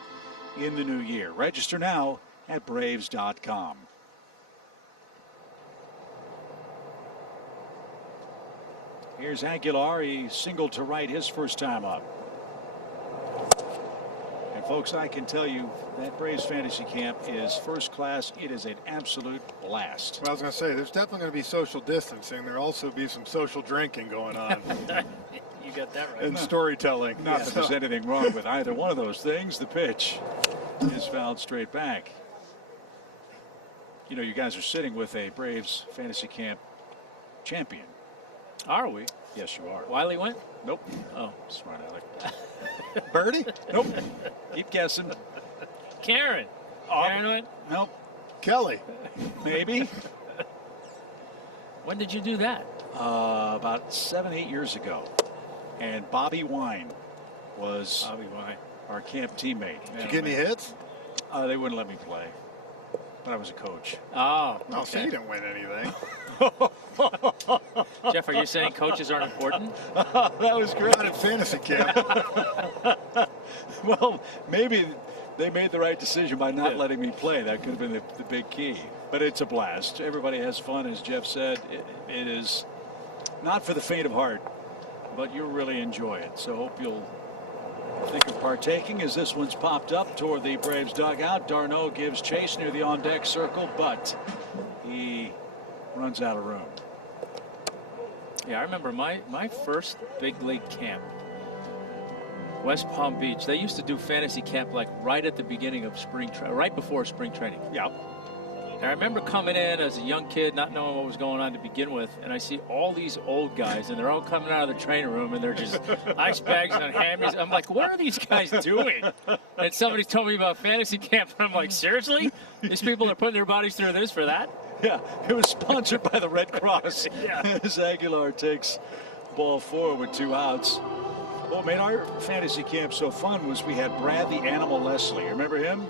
in the new year. Register now at Braves.com. Here's Aguilar. He singled to right his first time up. And folks, I can tell you that Braves fantasy camp is first class. It is an absolute blast. Well, I was going to say, there's definitely going to be social distancing. There'll also be some social drinking going on. You got that right. And storytelling. Not that there's anything wrong with either one of those things. The pitch is fouled straight back. You know, you guys are sitting with a Braves fantasy camp champion. Are we? Yes, you are. Wiley went? Nope. Oh. Smart aleck. Birdie? Nope. Keep guessing. Karen. Karen went? Nope. Kelly. Maybe. When did you do that? About 7-8 years ago. And Bobby Wine was our camp teammate. Did you get any hits? They wouldn't let me play. But I was a coach. Oh. No, so you didn't win anything. Jeff, are you saying coaches aren't important? That was great. Not at fantasy camp. Well, maybe they made the right decision by not letting me play. That could have been the big key. But it's a blast. Everybody has fun, as Jeff said. It is not for the faint of heart, but you'll really enjoy it. So hope you'll think of partaking as this one's popped up toward the Braves dugout. Darno gives chase near the on-deck circle, but he runs out of room. Yeah, I remember my first big league camp, West Palm Beach. They used to do fantasy camp like right at the beginning of right before spring training. Yeah. And I remember coming in as a young kid, not knowing what was going on to begin with, and I see all these old guys, and they're all coming out of the training room, and they're just ice bags and hammers. I'm like, what are these guys doing? And somebody told me about fantasy camp, and I'm like, seriously? These people are putting their bodies through this for that? Yeah, it was sponsored by the Red Cross. Yeah. As Aguilar takes ball 4 with 2 outs. What made our fantasy camp so fun was we had Brad the Animal Leslie. Remember him?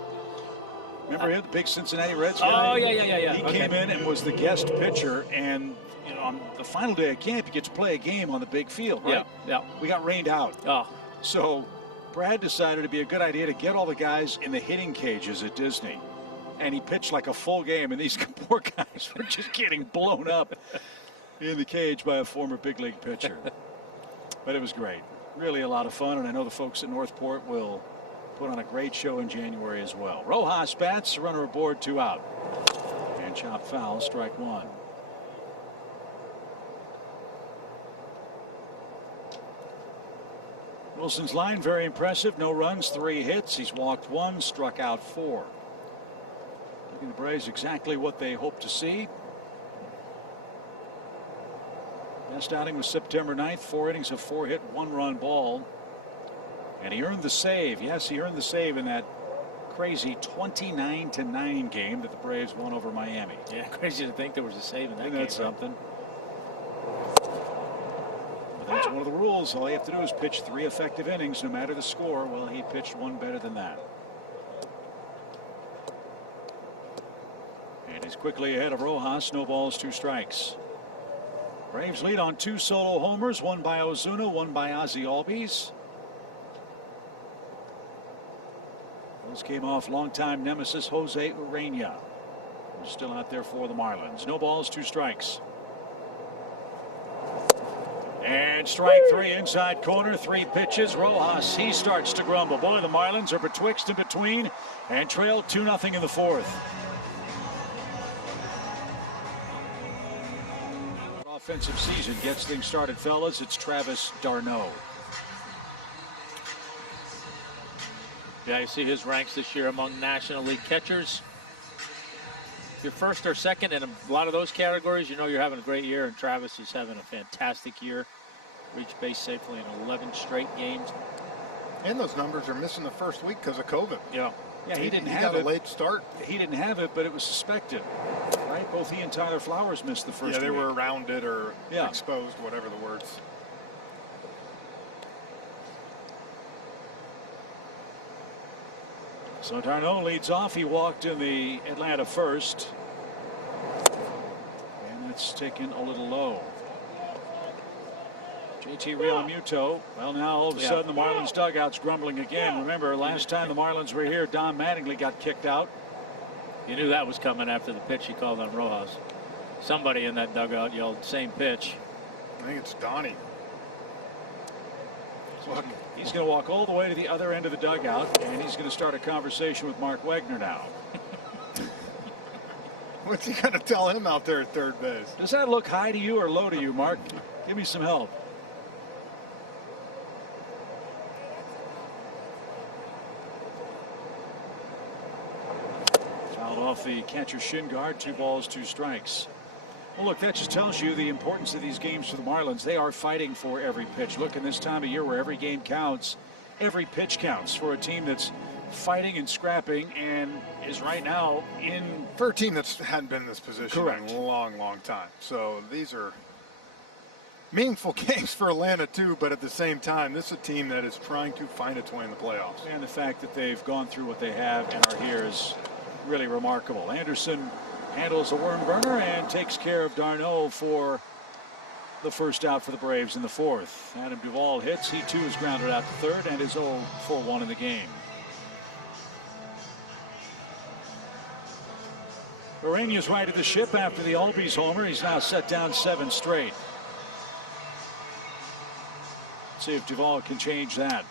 Remember him, the big Cincinnati Reds guy? Oh, yeah. He came in and was the guest pitcher, and you know, on the final day of camp, you get to play a game on the big field, right? Yeah. We got rained out. Oh. So Brad decided it'd be a good idea to get all the guys in the hitting cages at Disney. And he pitched like a full game, and these poor guys were just getting blown up in the cage by a former big league pitcher. But it was great. Really a lot of fun, and I know the folks at Northport will put on a great show in January as well. Rojas bats, runner aboard, 2 out. And chop foul, strike 1. Wilson's line, very impressive. No runs, 3 hits. He's walked 1, struck out 4. Giving the Braves exactly what they hope to see. Best outing was September 9th. 4 innings of 4-hit, 1-run ball. And he earned the save. Yes, he earned the save in that crazy 29-9 game that the Braves won over Miami. Yeah, crazy to think there was a save in that game. Isn't that something? But that's one of the rules. All you have to do is pitch 3 effective innings, no matter the score. Well, he pitched 1 better than that. And he's quickly ahead of Rojas. No balls, 2 strikes. Braves lead on 2 solo homers, 1 by Ozuna, 1 by Ozzie Albies. Those came off longtime nemesis Jose Urena, who's still out there for the Marlins. No balls, 2 strikes. And strike 3 inside corner, 3 pitches. Rojas, he starts to grumble. Boy, the Marlins are betwixt and between and trail 2-0 in the 4th. Offensive season gets things started, fellas. It's Travis d'Arnaud. Yeah, you see his ranks this year among National League catchers. If you're first or second in a lot of those categories, you know you're having a great year, and Travis is having a fantastic year. Reached base safely in 11 straight games. And those numbers are missing the first week because of COVID. Yeah. Yeah, he didn't he have got it. a late start. He didn't have it, but it was suspected, right? Both he and Tyler Flowers missed the first Yeah, they week. were around it or exposed, whatever the words. So d'Arnaud leads off. He walked in the Atlanta first. And that's taken a little low. JT Realmuto. Well, now all of a sudden the Marlins dugout's grumbling again. Remember, last time the Marlins were here, Don Mattingly got kicked out. You knew that was coming after the pitch he called on Rojas. Somebody in that dugout yelled, same pitch. I think it's Donnie. Look, he's going to walk all the way to the other end of the dugout, and he's going to start a conversation with Mark Wegner now. What's he going to tell him out there at third base? Does that look high to you or low to you, Mark? Give me some help. Fouled off the catcher's shin guard. 2 balls, 2 strikes. Well, look, that just tells you the importance of these games for the Marlins. They are fighting for every pitch. Look, in this time of year where every game counts, every pitch counts for a team that's fighting and scrapping and is right now in. For a team that hadn't been in this position Correct. in a long, long time. So these are meaningful games for Atlanta, too, but at the same time, this is a team that is trying to find its way in the playoffs. And the fact that they've gone through what they have and are here is really remarkable. Anderson handles a worm burner and takes care of d'Arnaud for the first out for the Braves in the 4th. Adam Duvall hits. He too is grounded out to third and is 0 for 1 in the game. Ureña's right at the ship after the Albies homer. He's now set down 7 straight. Let's see if Duvall can change that.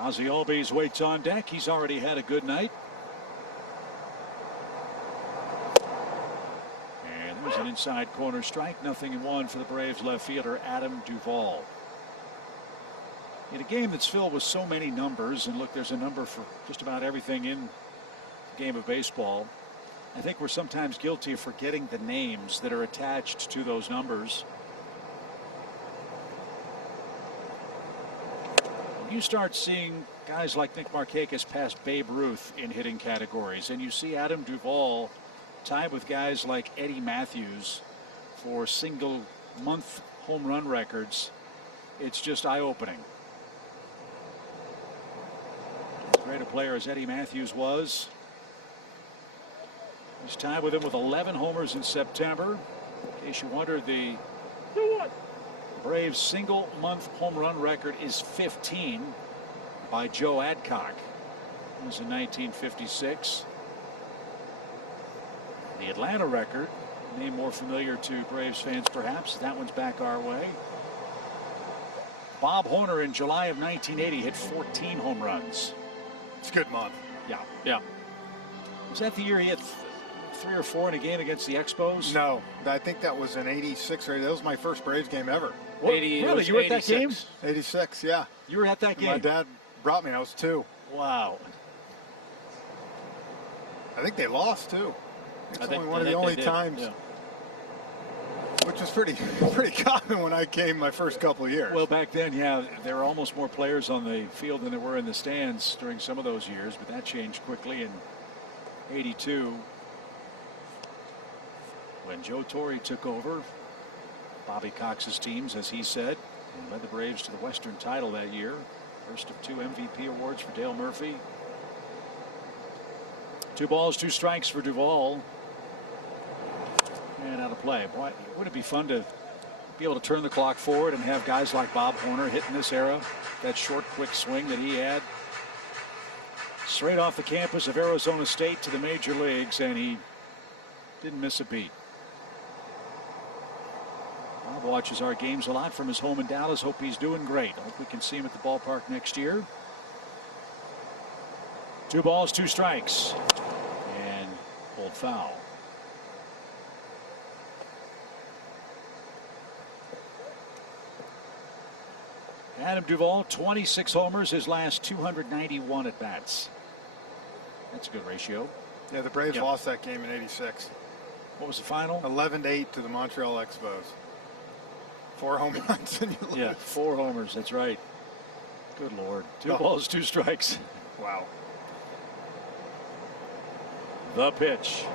Ozzie Albies waits on deck. He's already had a good night. And there's an inside corner strike. 0-1 for the Braves left fielder Adam Duvall. In a game that's filled with so many numbers, and look, there's a number for just about everything in the game of baseball. I think we're sometimes guilty of forgetting the names that are attached to those numbers. You start seeing guys like Nick Markakis pass Babe Ruth in hitting categories, and you see Adam Duvall tied with guys like Eddie Matthews for single month home run records. It's just eye-opening. As great a player as Eddie Matthews was, he's tied with him with 11 homers in September. In case you wondered, the Braves single month home run record is 15 by Joe Adcock. It was in 1956. The Atlanta record, a name more familiar to Braves fans perhaps, that one's back our way. Bob Horner in July of 1980 hit 14 home runs. It's a good month. Yeah. Was that the year he hit 3 or 4 in a game against the Expos? No, I think that was in '86. That was my first Braves game ever. Really? You were at that game? 86, yeah. You were at that game? My dad brought me. I was 2. Wow. I think they lost, too. It's one of the only times, which was pretty common when I came my first couple of years. Well, back then, yeah, there were almost more players on the field than there were in the stands during some of those years, but that changed quickly in '82 when Joe Torre took over Bobby Cox's teams, as he said, and led the Braves to the Western title that year. First of 2 MVP awards for Dale Murphy. 2 balls, 2 strikes for Duvall. And out of play. Boy, wouldn't it be fun to be able to turn the clock forward and have guys like Bob Horner hit in this era? That short, quick swing that he had. Straight off the campus of Arizona State to the major leagues, and he didn't miss a beat. Bob watches our games a lot from his home in Dallas. Hope he's doing great. Hope we can see him at the ballpark next year. 2 balls, 2 strikes. And pulled foul. Adam Duvall, 26 homers, his last 291 at bats. That's a good ratio. Yeah, the Braves lost that game in '86. What was the final? 11-8 to the Montreal Expos. 4 home runs and you lose. Yeah, 4 homers. That's right. Good Lord. 2 balls, 2 strikes. Wow. The pitch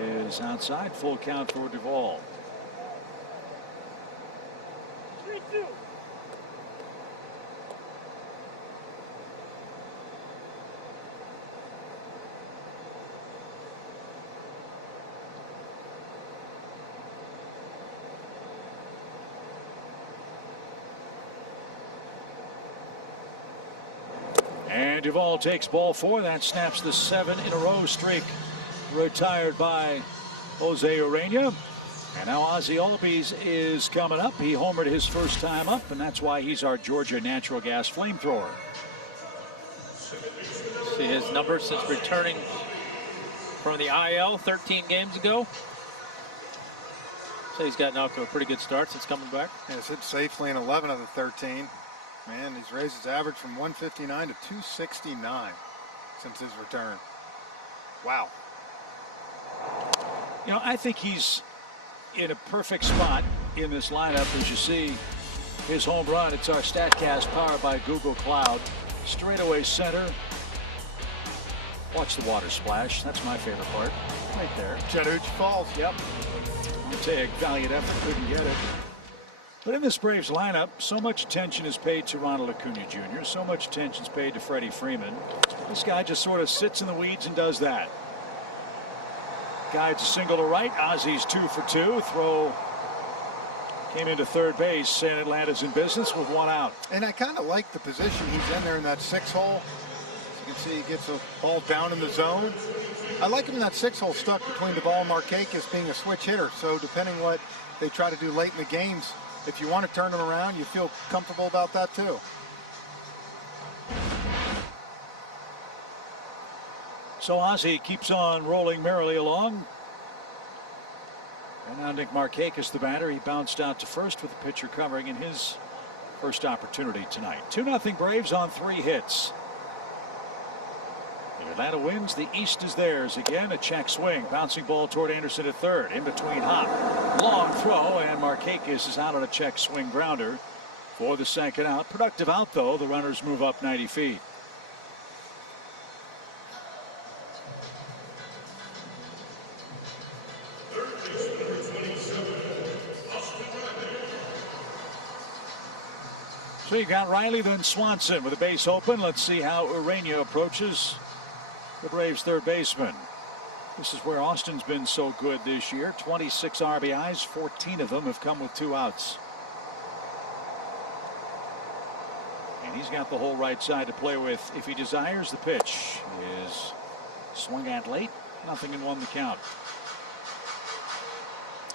is outside. Full count for Duvall. 3-2. And Duvall takes ball 4. That snaps the 7-in-a-row streak retired by Jose Urena. And now Ozzie Albies is coming up. He homered his first time up, and that's why he's our Georgia natural gas flamethrower. See his numbers since returning from the IL 13 games ago. So he's gotten off to a pretty good start since coming back. Yeah, it's hit safely in 11 of the 13. Man, he's raised his average from 159 to 269 since his return. Wow. You know, I think he's in a perfect spot in this lineup. As you see his home run, it's our StatCast powered by Google Cloud. Straightaway center. Watch the water splash. That's my favorite part. Right there. Chattahoochee Falls. Yep. Take valiant effort, couldn't get it. But in this Braves lineup, so much attention is paid to Ronald Acuna Jr., so much attention is paid to Freddie Freeman. This guy just sort of sits in the weeds and does that. Guides a single to right. Ozzie's 2 for 2. Throw came into third base, and Atlanta's in business with 1 out. And I kind of like the position he's in there in that 6 hole. As you can see, he gets a ball down in the zone. I like him in that 6 hole stuck between Duvall and Markakis being a switch hitter. So depending what they try to do late in the games, if you want to turn them around, you feel comfortable about that too. So Ozzie keeps on rolling merrily along. And now Nick Markakis, the batter, he bounced out to first with the pitcher covering in his first opportunity tonight. 2-0 Braves on 3 hits. If Atlanta wins, the East is theirs. Again, a check swing. Bouncing ball toward Anderson at third. In between hop. Long throw, and Markakis is out on a check swing grounder for the second out. Productive out, though. The runners move up 90 feet. So you got Riley, then Swanson with a base open. Let's see how Urena approaches the Braves' third baseman. This is where Austin's been so good this year. 26 RBIs, 14 of them have come with 2 outs. And he's got the whole right side to play with if he desires. The pitch is swung at late. 0-1 the count.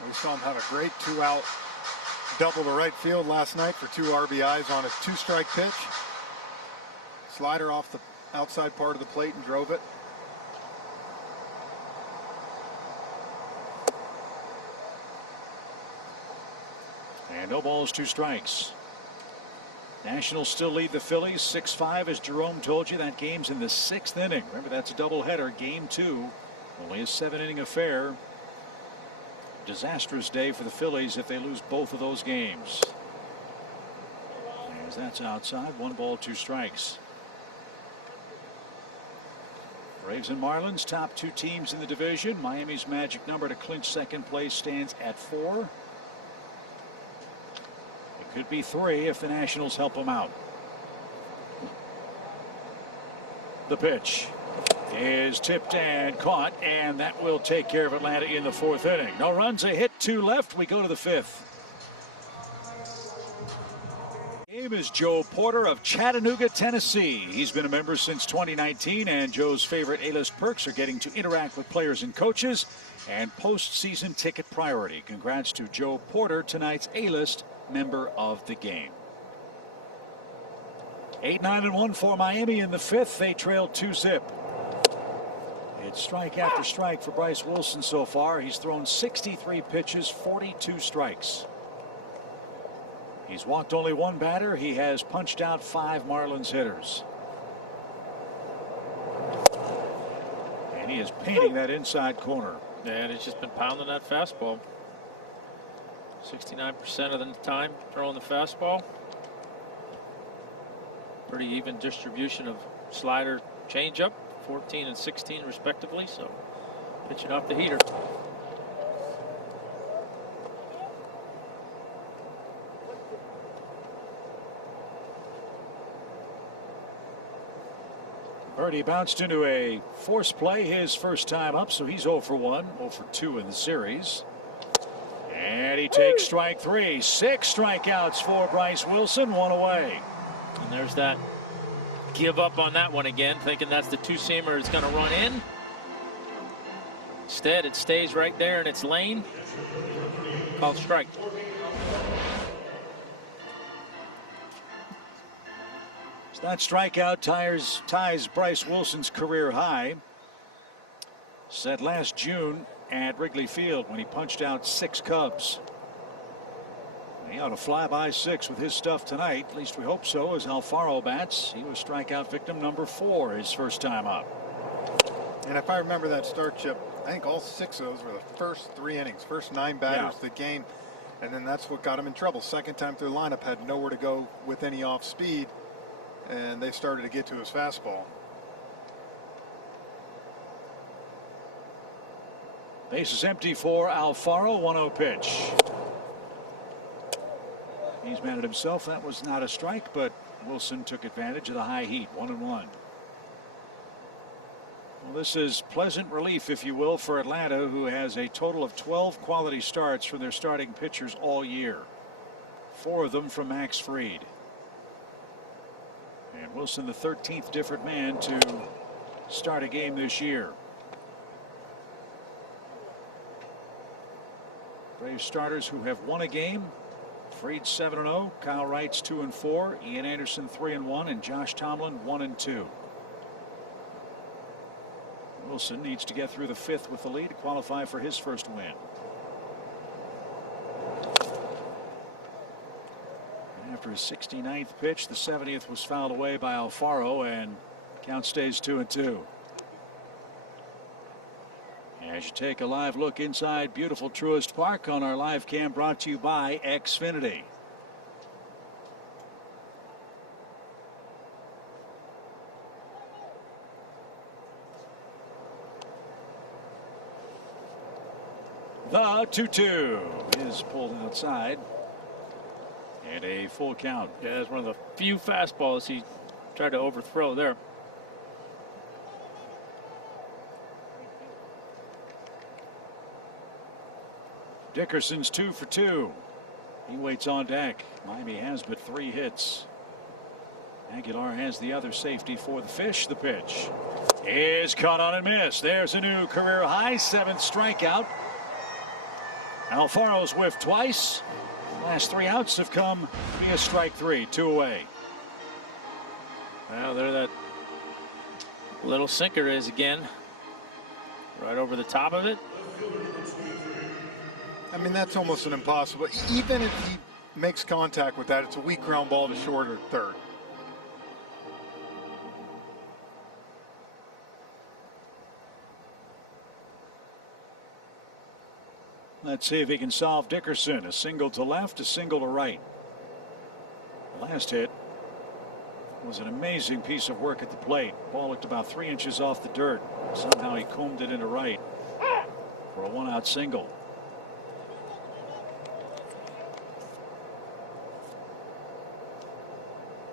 We saw him have a great 2-out double to right field last night for 2 RBIs on a 2-strike pitch. Slider off the outside part of the plate and drove it. And no balls, 2 strikes. Nationals still lead the Phillies 6-5, as Jerome told you. That game's in the 6th inning. Remember, that's a doubleheader. Game 2, only a 7-inning affair. Disastrous day for the Phillies if they lose both of those games. As that's outside, 1 ball, 2 strikes. Braves and Marlins, top 2 teams in the division. Miami's magic number to clinch second place stands at 4. It could be 3 if the Nationals help them out. The pitch is tipped and caught, and that will take care of Atlanta in the 4th inning. No runs, a hit, 2 left. We go to the 5th. Game is Joe Porter of Chattanooga, Tennessee. He's been a member since 2019, and Joe's favorite A-list perks are getting to interact with players and coaches and postseason ticket priority. Congrats to Joe Porter, tonight's A-list member of the game. 8-9-1 for Miami in the 5th. They trail 2-zip. It's strike after strike for Bryce Wilson so far. He's thrown 63 pitches, 42 strikes. He's walked only 1 batter. He has punched out 5 Marlins hitters. And he is painting that inside corner. And he's just been pounding that fastball. 69% of the time throwing the fastball. Pretty even distribution of slider, changeup. 14 and 16 respectively, so pitching off the heater. Birdie bounced into a force play his first time up, so he's 0 for 1, 0 for 2 in the series. And he takes strike 3. 6 strikeouts for Bryce Wilson, 1 away. And there's that give up on that one again, thinking that's the two-seamer is going to run in. Instead, it stays right there in its lane. Called strike. So that strikeout ties Bryce Wilson's career high, set last June at Wrigley Field when he punched out 6 Cubs. He ought to fly by 6 with his stuff tonight. At least we hope so, as Alfaro bats. He was strikeout victim number 4 his first time up. And if I remember that start, Chip, I think all 6 of those were the first 3 innings, first 9 batters of the game. And then that's what got him in trouble. Second time through the lineup, had nowhere to go with any off speed. And they started to get to his fastball. Base is empty for Alfaro. 1-0 pitch. He's mad at himself. That was not a strike, but Wilson took advantage of the high heat. 1-1. Well, this is pleasant relief, if you will, for Atlanta, who has a total of 12 quality starts from their starting pitchers all year. 4 of them from Max Fried. And Wilson, the 13th different man to start a game this year. Braves starters who have won a game: Fried 7-0, Kyle Wright's 2-4, Ian Anderson 3-1, and Josh Tomlin 1-2. Wilson needs to get through the 5th with the lead to qualify for his first win. And after his 69th pitch, the 70th was fouled away by Alfaro, and count stays 2-2. As you take a live look inside beautiful Truist Park on our live cam, brought to you by Xfinity. The 2-2 is pulled outside, and a full count. Yeah, that's one of the few fastballs he tried to overthrow there. Dickerson's 2 for 2. He waits on deck. Miami has but 3 hits. Aguilar has the other safety for the Fish. The pitch is caught on and missed. There's a new career high, 7th strikeout. Alfaro's whiffed twice. Last 3 outs have come via strike 3, 2 away. Well, there that little sinker is again. Right over the top of it. I mean, that's almost an impossible. Even if he makes contact with that, it's a weak ground ball to short or third. Let's see if he can solve Dickerson. A single to left, a single to right. The last hit was an amazing piece of work at the plate. Ball looked about 3 inches off the dirt. Somehow he combed it into right for a 1-out single.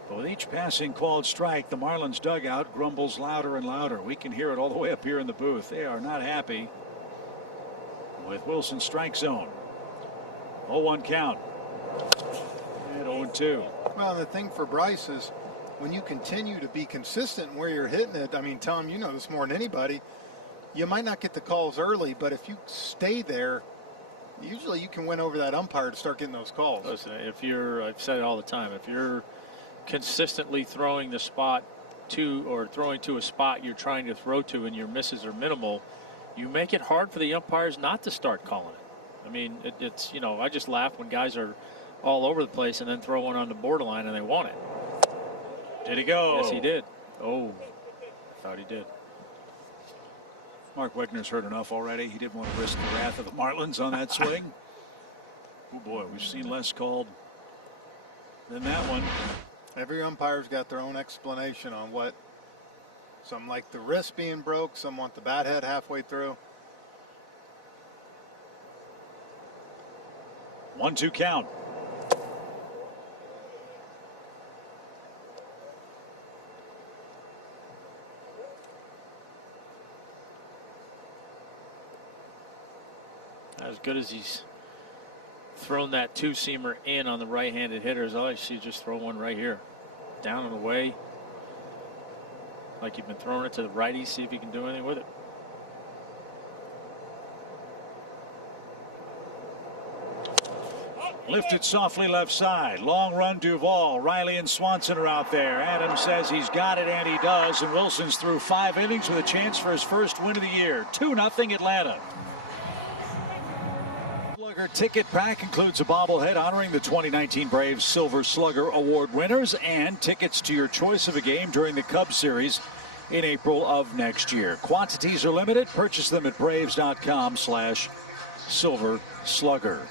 But with each passing called strike, the Marlins dugout grumbles louder and louder. We can hear it all the way up here in the booth. They are not happy with Wilson's strike zone. 0-1 count. And 0-2. Well, the thing for Bryce is when you continue to be consistent where you're hitting it, I mean, Tom, you know this more than anybody, you might not get the calls early, but if you stay there, usually you can win over that umpire to start getting those calls. Listen, if you're, I've said it all the time, if you're consistently throwing the spot to, or throwing to a spot you're trying to throw to and your misses are minimal, you make it hard for the umpires not to start calling it. I mean, it's, you know, I just laugh when guys are all over the place and then throw one on the borderline and they want it. Did he go? Yes, he did. Oh, I thought he did. Mark Wegner's heard enough already. He didn't want to risk the wrath of the Marlins on that swing. Oh boy, we've seen less called than that one. Every umpire's got their own explanation on what. Some like the wrist being broke, some want the bat head halfway through. 1-2 count. As good as he's thrown that two-seamer in on the right-handed hitters, all I see is just throw one right here. Down and away. Like you've been throwing it to the righty, see if you can do anything with it. Lifted softly left side. Long run Duvall. Riley and Swanson are out there. Adams says he's got it, and he does. And Wilson's through 5 innings with a chance for his first win of the year. 2-0 Atlanta. Slugger ticket pack includes a bobblehead honoring the 2019 Braves Silver Slugger Award winners and tickets to your choice of a game during the Cubs series in April of next year. Quantities are limited. Purchase them at Braves.com/Silver Slugger.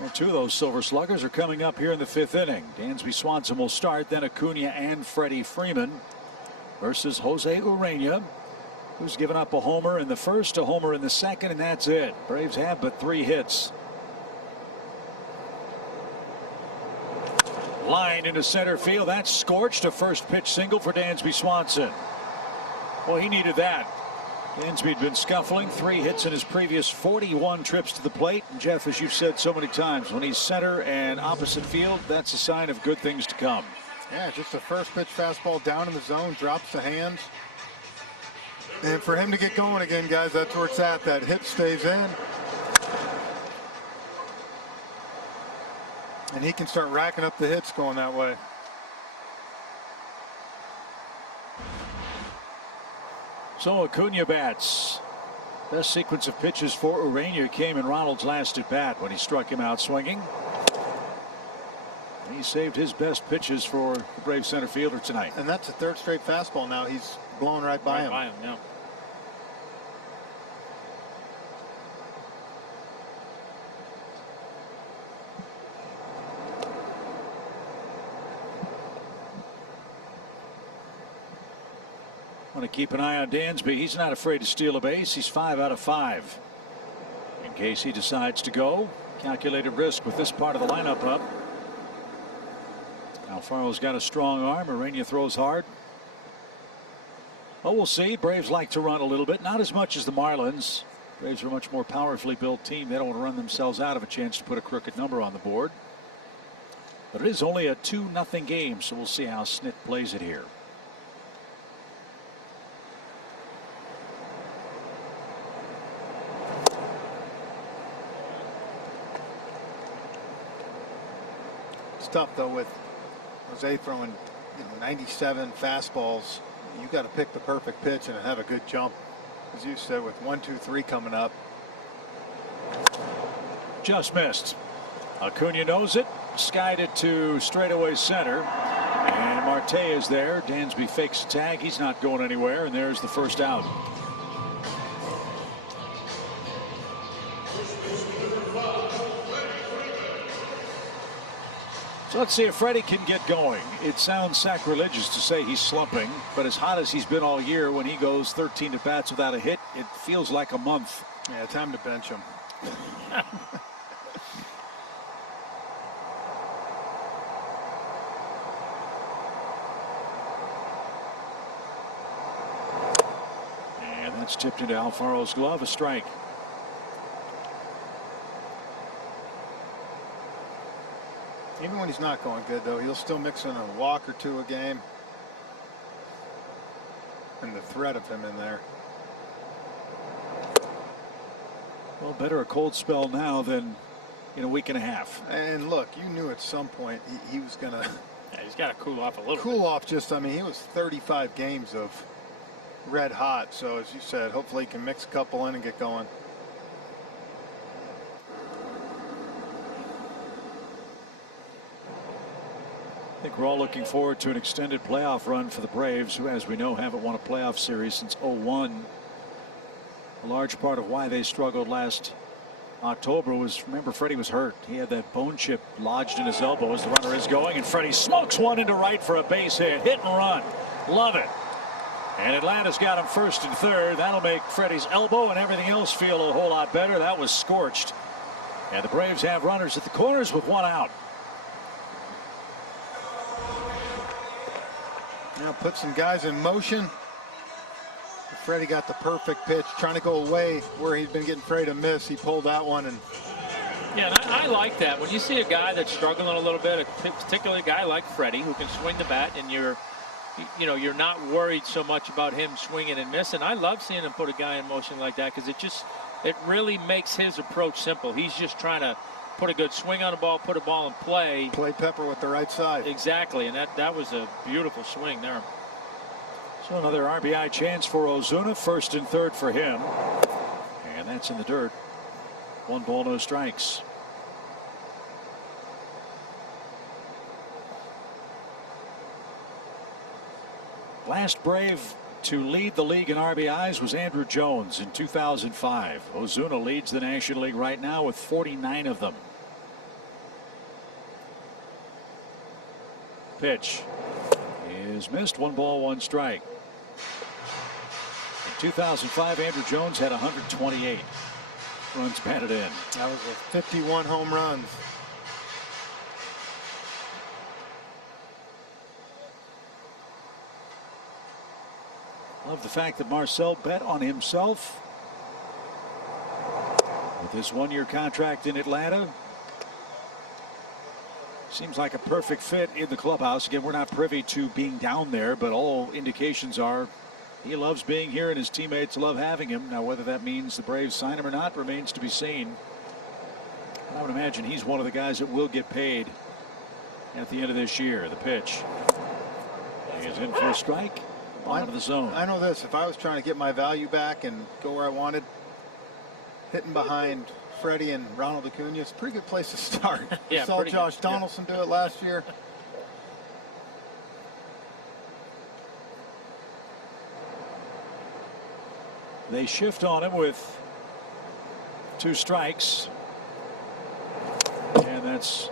Well, 2 of those Silver Sluggers are coming up here in the 5th inning. Dansby Swanson will start, then Acuna and Freddie Freeman versus Jose Urena, who's given up a homer in the first, a homer in the second, and that's it. Braves have but 3 hits. Line into center field. That's scorched. A first pitch single for Dansby Swanson. Well, he needed that. Dansby had been scuffling, 3 hits in his previous 41 trips to the plate. And Jeff, as you've said so many times, when he's center and opposite field, that's a sign of good things to come. Yeah, just a first pitch fastball down in the zone, drops the hands. And for him to get going again, guys, that's where it's at. That hip stays in. And he can start racking up the hits going that way. So Acuna bats. Best sequence of pitches for Urena came in Ronald's last at bat when he struck him out swinging. He saved his best pitches for the Brave center fielder tonight. And that's a 3rd straight fastball now. He's blown right by him. Yeah. Want to keep an eye on Dansby. He's not afraid to steal a base. He's 5 out of 5. In case he decides to go, calculated risk with this part of the lineup up. Alfaro's got a strong arm. Urena throws hard. Oh, we'll see. Braves like to run a little bit, not as much as the Marlins. Braves are a much more powerfully built team. They don't want to run themselves out of a chance to put a crooked number on the board. But it is only a 2-0 game, so we'll see how Snit plays it here. It's tough though with Jose throwing 97 fastballs. You got to pick the perfect pitch and have a good jump, as you said, with 1, 2, 3 coming up. Just missed. Acuna knows it, skied it to straightaway center, and Marte is there. Dansby fakes a tag. He's not going anywhere, and there's the first out. So let's see if Freddie can get going. It sounds sacrilegious to say he's slumping, but as hot as he's been all year, when he goes 13 at bats without a hit, it feels like a month. Yeah, time to bench him. And that's tipped into Alfaro's glove, a strike. Even when he's not going good, though, he'll still mix in a walk or 2 a game. And the threat of him in there. Well, better a cold spell now than in a week and a half. And look, you knew at some point he was going to... Yeah, he's got to cool off a little cool off just, I mean, he was 35 games of red hot. So, as you said, hopefully he can mix a couple in and get going. I think we're all looking forward to an extended playoff run for the Braves, who, as we know, haven't won a playoff series since 2001. A large part of why they struggled last October was, remember, Freddie was hurt. He had that bone chip lodged in his elbow as the runner is going, and Freddie smokes one into right for a base hit. Hit and run. Love it. And Atlanta's got him 1st and 3rd. That'll make Freddie's elbow and everything else feel a whole lot better. That was scorched. And the Braves have runners at the corners with 1 out. Now put some guys in motion. Freddie got the perfect pitch, trying to go away where he's been getting afraid to miss. He pulled that one, and Yeah, and I like that. When you see a guy that's struggling a little bit, particularly a guy like Freddie who can swing the bat, and you're you know, you're not worried so much about him swinging and missing. I love seeing him put a guy in motion like that because it really makes his approach simple. He's just trying to put a good swing on the ball, put a ball in play. Play Pepper with the right side. Exactly, and that was a beautiful swing there. So another RBI chance for Ozuna, first and third for him. And that's in the dirt. 1 ball, no strikes. Last Brave to lead the league in RBIs was Andrew Jones in 2005. Ozuna leads the National League right now with 49 of them. Pitch is missed. 1 ball, 1 strike. In 2005, Andrew Jones had 128 runs batted in. That was with 51 home runs. Love the fact that Marcel bet on himself with his 1-year contract in Atlanta. Seems like a perfect fit in the clubhouse. Again, we're not privy to being down there, but all indications are he loves being here and his teammates love having him. Now, whether that means the Braves sign him or not remains to be seen. I would imagine he's one of the guys that will get paid at the end of this year. The pitch is in for a strike. Out of the zone. I know this. If I was trying to get my value back and go where I wanted, hitting behind Freddie and Ronald Acuna is a pretty good place to start. Yeah, saw Josh Donaldson do it last year. They shift on him with 2 strikes. And that's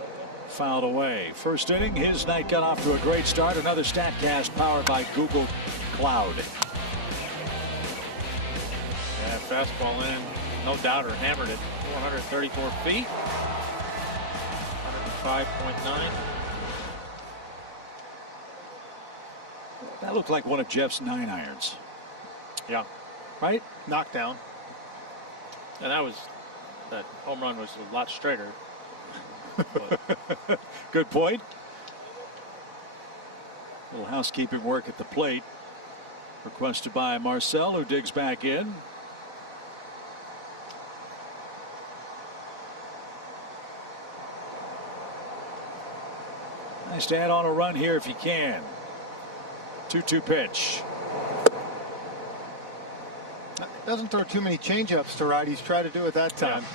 fouled away. First inning, his night got off to a great start. Another StatCast powered by Google Cloud. Yeah, fastball in, no doubter, hammered it. 434 feet. 105.9. That looked like one of Jeff's 9 irons. Yeah. Right? Knockdown. And that home run was a lot straighter. Good point. Little housekeeping work at the plate. Requested by Marcel, who digs back in. Nice to add on a run here if you can. 2-2 pitch. Doesn't throw too many changeups to righties. Try to do it that time. Yeah.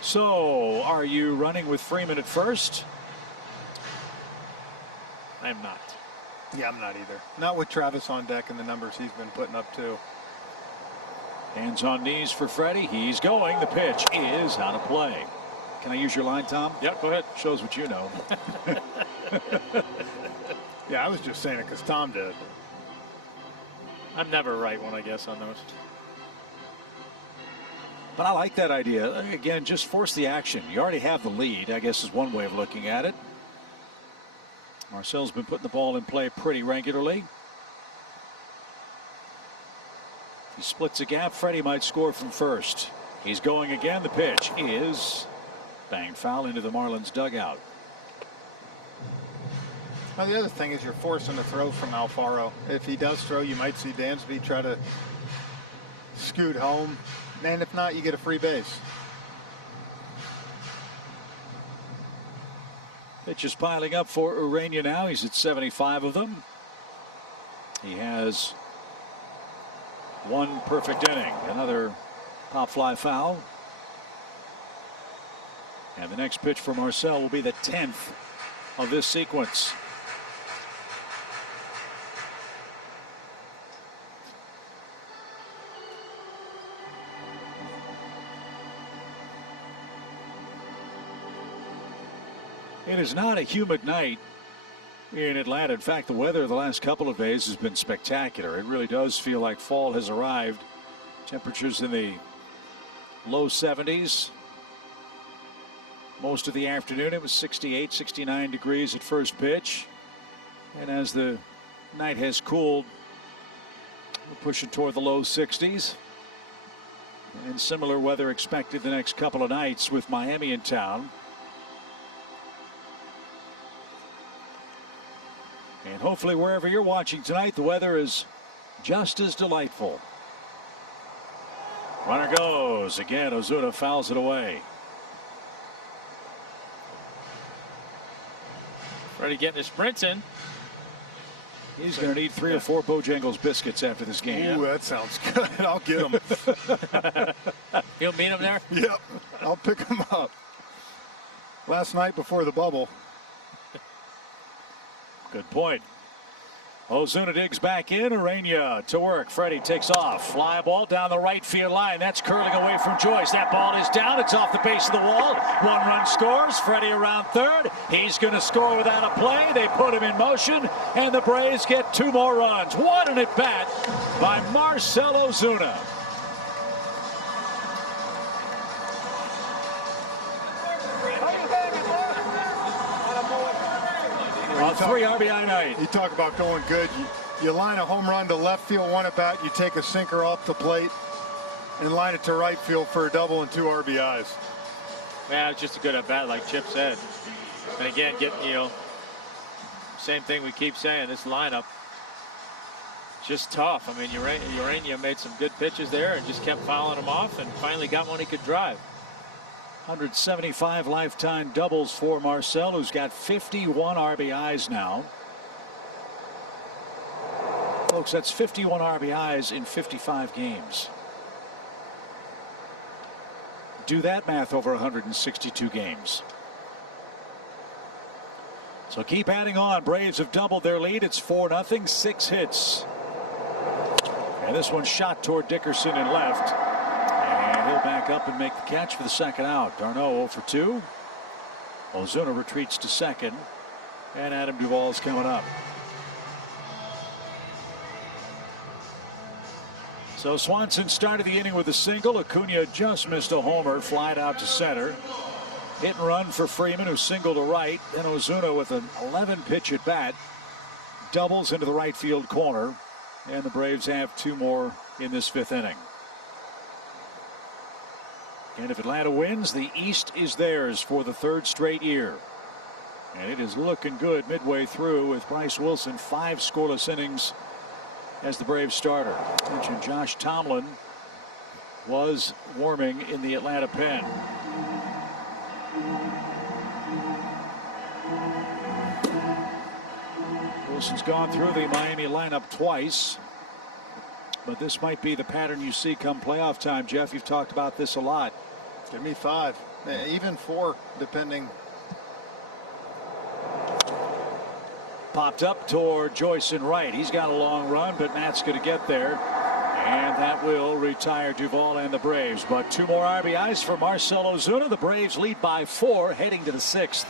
So, are you running with Freeman at first? I'm not. Yeah, I'm not either. Not with Travis on deck and the numbers he's been putting up too. Hands on knees for Freddie. He's going. The pitch is out of play. Can I use your line, Tom? Yeah, go ahead. Shows what you know. Yeah, I was just saying it because Tom did. I'm never right when I guess on those. But I like that idea. Again, just force the action. You already have the lead, I guess is one way of looking at it. Marcel's been putting the ball in play pretty regularly. If he splits a gap, Freddie might score from first. He's going again. The pitch is banged foul into the Marlins dugout. Well, the other thing is you're forcing a throw from Alfaro. If he does throw, you might see Dansby try to scoot home. And if not, you get a free base. Pitch is piling up for Urania now. He's at 75 of them. He has 1 perfect inning. Another pop fly foul. And the next pitch for Marcel will be the 10th of this sequence. It is not a humid night in Atlanta. In fact, the weather the last couple of days has been spectacular. It really does feel like fall has arrived. Temperatures in the low 70s. Most of the afternoon it was 68, 69 degrees at first pitch. And as the night has cooled, we're pushing toward the low 60s. And similar weather expected the next couple of nights with Miami in town. And hopefully wherever you're watching tonight, the weather is just as delightful. Runner goes. Again, Ozuna fouls it away. Ready getting the sprints in. He's going to need 3 or 4 Bojangles biscuits after this game. Ooh, that sounds good. I'll get them. You'll meet him there? Yep. I'll pick them up. Last night before the bubble. Good point. Ozuna digs back in. Urania to work. Freddie takes off. Fly ball down the right field line. That's curling away from Joyce. That ball is down. It's off the base of the wall. 1 run scores. Freddie around third. He's going to score without a play. They put him in motion, and the Braves get 2 more runs. What an at-bat by Marcell Ozuna. A 3 RBI night. You talk about going good. You line a home run to left field, 1 at bat. You take a sinker off the plate and line it to right field for a double and 2 RBIs. Yeah, it's just a good at bat, like Chip said. And again, same thing we keep saying. This lineup, just tough. I mean, Urania made some good pitches there and just kept fouling them off, and finally got one he could drive. 175 lifetime doubles for Marcell, who's got 51 RBIs now. Folks, that's 51 RBIs in 55 games. Do that math over 162 games. So keep adding on. Braves have doubled their lead. It's 4-0, 6 hits. And this one shot toward Dickerson and left. And he'll back up and make the catch for the second out. Darno 0 for 2. Ozuna retreats to second. And Adam Duvall's coming up. So Swanson started the inning with a single. Acuna just missed a homer, flied out to center. Hit and run for Freeman, who singled to right. Then Ozuna with an 11-pitch at bat. Doubles into the right field corner. And the Braves have 2 more in this 5th inning. And if Atlanta wins, the East is theirs for the 3rd straight year. And it is looking good midway through with Bryce Wilson 5 scoreless innings as the Braves starter. Mentioned Josh Tomlin was warming in the Atlanta pen. Wilson's gone through the Miami lineup twice, but this might be the pattern you see come playoff time. Jeff, you've talked about this a lot. Give me 5, even 4, depending. Popped up toward Joyce and right. He's got a long run, but Matt's going to get there. And that will retire Duvall and the Braves. But 2 more RBIs for Marcell Ozuna. The Braves lead by 4 heading to the 6th.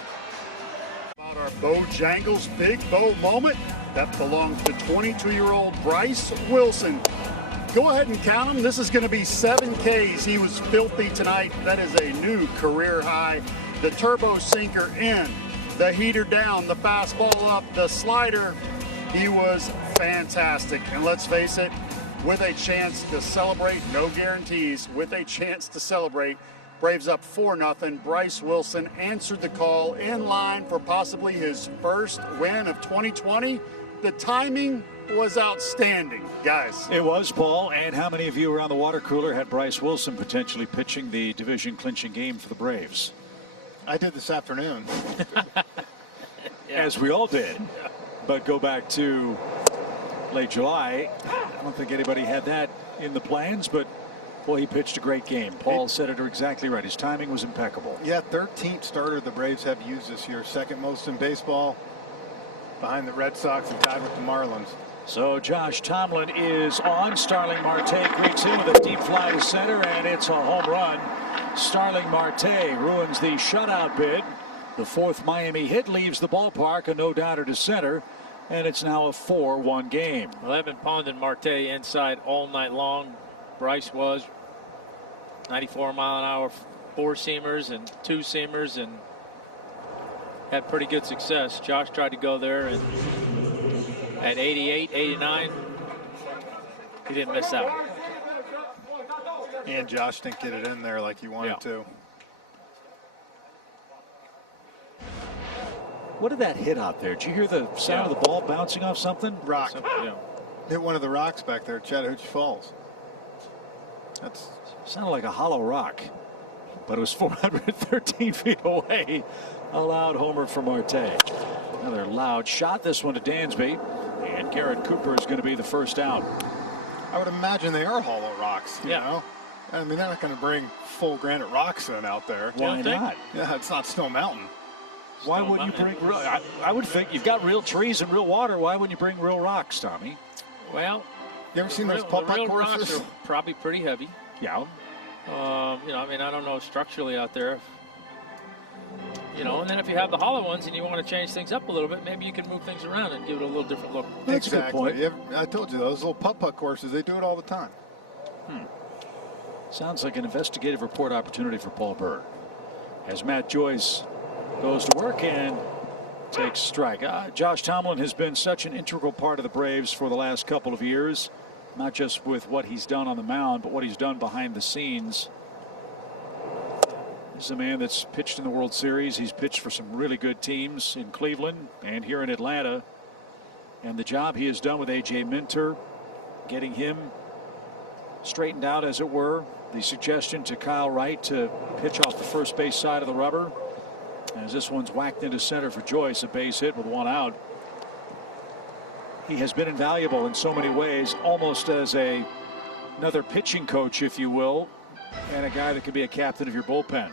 About our Bojangles Big Bo moment that belongs to 22-year-old Bryce Wilson. Go ahead and count them. This is going to be 7 Ks. He was filthy tonight. That is a new career high. The turbo sinker in, the heater down, the fastball up, the slider. He was fantastic. And let's face it, with a chance to celebrate, no guarantees, with a chance to celebrate, Braves up 4-0. Bryce Wilson answered the call in line for possibly his first win of 2020. The timing was outstanding, guys. It was, Paul. And how many of you around the water cooler had Bryce Wilson potentially pitching the division clinching game for the Braves? I did this afternoon. As we all did. But go back to late July. I don't think anybody had that in the plans, but boy, he pitched a great game. Paul said it exactly right. His timing was impeccable. Yeah, 13th starter the Braves have used this year, 2nd most in baseball, behind the Red Sox and tied with the Marlins. So Josh Tomlin is on. Starling Marte greets him with a deep fly to center, and it's a home run. Starling Marte ruins the shutout bid. The 4th Miami hit leaves the ballpark, a no-doubter to center, and it's now a 4-1 game. Well, they've been pounding Marte inside all night long. Bryce was 94-mile-an-hour 4-seamers and 2-seamers, and had pretty good success. Josh tried to go there, and at 88, 89, he didn't miss that one. And Josh didn't get it in there like he wanted to. What did that hit out there? Did you hear the sound of the ball bouncing off something? Rock. Yeah. Hit one of the rocks back there at Chattahoochee Falls. That's sounded like a hollow rock, but it was 413 feet away. A loud homer from Marte. Another loud shot. This one to Dansby, and Garrett Cooper is going to be the first out. I would imagine they are hollow rocks. You know? I mean, they're not going to bring full granite rocks in out there. Why not? Yeah, it's not Snow Mountain. Why wouldn't you bring real? I would think you've got real trees and real water. Why wouldn't you bring real rocks, Tommy? Well, you ever seen those putt-putt courses? Rocks are probably pretty heavy. Yeah. You know, I mean, I don't know structurally out there. You know, and then if you have the hollow ones and you want to change things up a little bit, maybe you can move things around and give it a little different look. That's exactly. a good point. I told you, those little putt-putt courses, they do it all the time. Sounds like an investigative report opportunity for Paul Byrd. As Matt Joyce goes to work and takes strike. Josh Tomlin has been such an integral part of the Braves for the last couple of years, not just with what he's done on the mound, but what he's done behind the scenes. He's a man that's pitched in the World Series. He's pitched for some really good teams in Cleveland and here in Atlanta. And the job he has done with A.J. Minter, getting him straightened out, as it were. The suggestion to Kyle Wright to pitch off the first base side of the rubber. As this one's whacked into center for Joyce, a base hit with one out. He has been invaluable in so many ways, almost as another pitching coach, if you will, and a guy that can be a captain of your bullpen.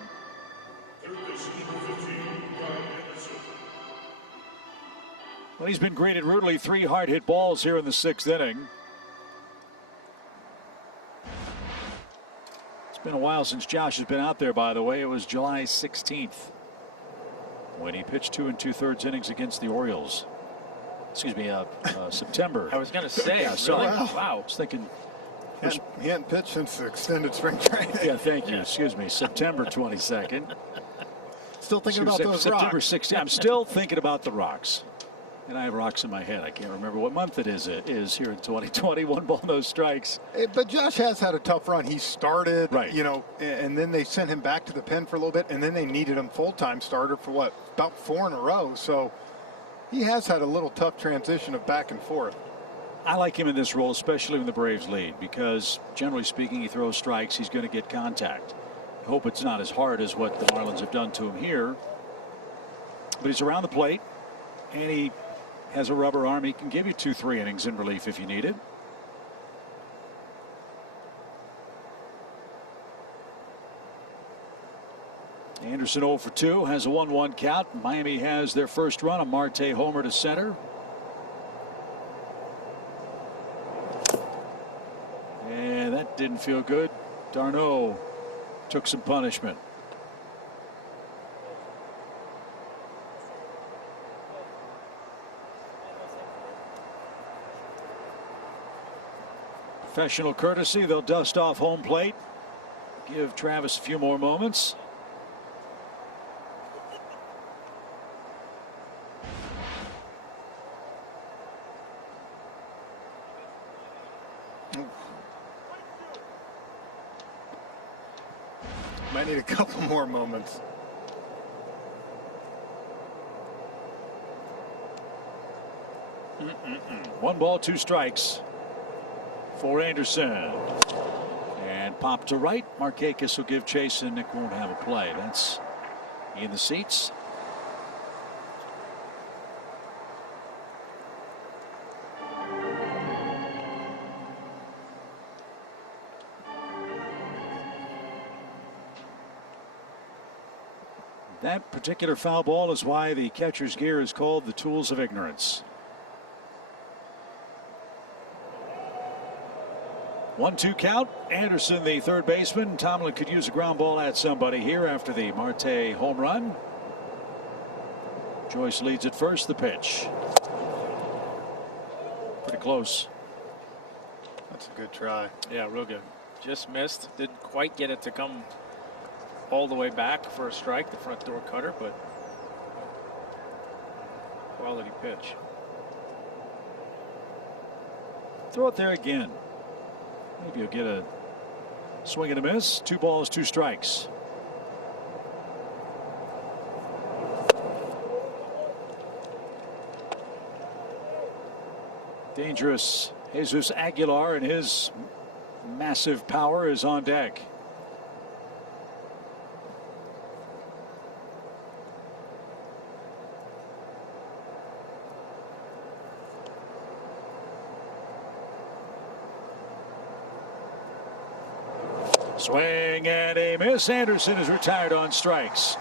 Well, he's been greeted rudely. 3 hard hit balls here in the 6th inning. It's been a while since Josh has been out there, by the way. It was July 16th when he pitched 2 2/3 innings against the Orioles. Excuse me, September. I was going to say, yeah, so really? wow. Wow. I was thinking. He hadn't pitched since the extended spring training. Yeah, thank you. Excuse me, September 22nd. Still thinking about those September rocks. 16th. I'm still thinking about the rocks. And I have rocks in my head. I can't remember what month it is here in 2020. 1 ball, no strikes. But Josh has had a tough run. He started, right, you know, and then they sent him back to the pen for a little bit, and then they needed him full-time starter for what, about 4 in a row. So he has had a little tough transition of back and forth. I like him in this role, especially when the Braves lead, because generally speaking, he throws strikes. He's going to get contact. I hope it's not as hard as what the Marlins have done to him here. But he's around the plate, and he has a rubber arm. He can give you 2-3 innings in relief if you need it. Anderson 0 for 2, has a 1-1 count. Miami has their first run, a Marte homer to center. And that didn't feel good. Darno took some punishment. Professional courtesy, they'll dust off home plate. Give Travis a few more moments. Might need a couple more moments. One ball, 2 strikes for Anderson. And pop to right. Markakis will give chase, and Nick won't have a play. That's in the seats. That particular foul ball is why the catcher's gear is called the tools of ignorance. 1-2 count. Anderson, the third baseman. Tomlin could use a ground ball at somebody here after the Marte home run. Joyce leads at first. The pitch. Pretty close. That's a good try. Yeah, real good. Just missed. Didn't quite get it to come all the way back for a strike, the front door cutter, but quality pitch. Throw it there again. Maybe you'll get a swing and a miss. 2 balls, 2 strikes. Dangerous Jesus Aguilar and his massive power is on deck. Swing and a miss. Anderson is retired on strikes.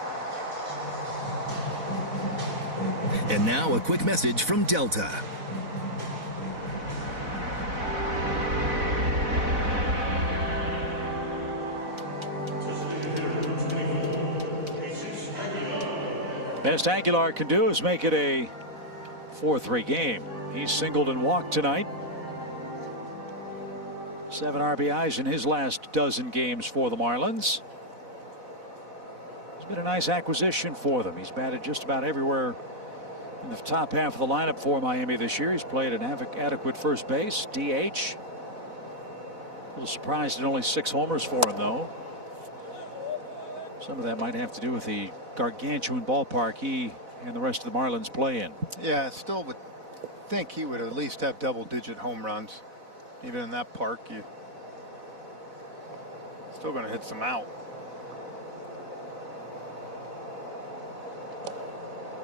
And now a quick message from Delta. Best Aguilar can do is make it a 4-3 game. He's singled and walked tonight. 7 RBIs in his last dozen games for the Marlins. It's been a nice acquisition for them. He's batted just about everywhere in the top half of the lineup for Miami this year. He's played an adequate first base, DH. A little surprised at only 6 homers for him, though. Some of that might have to do with the gargantuan ballpark he and the rest of the Marlins play in. Yeah, still would think he would at least have double-digit home runs. Even in that park, you still going to hit some out.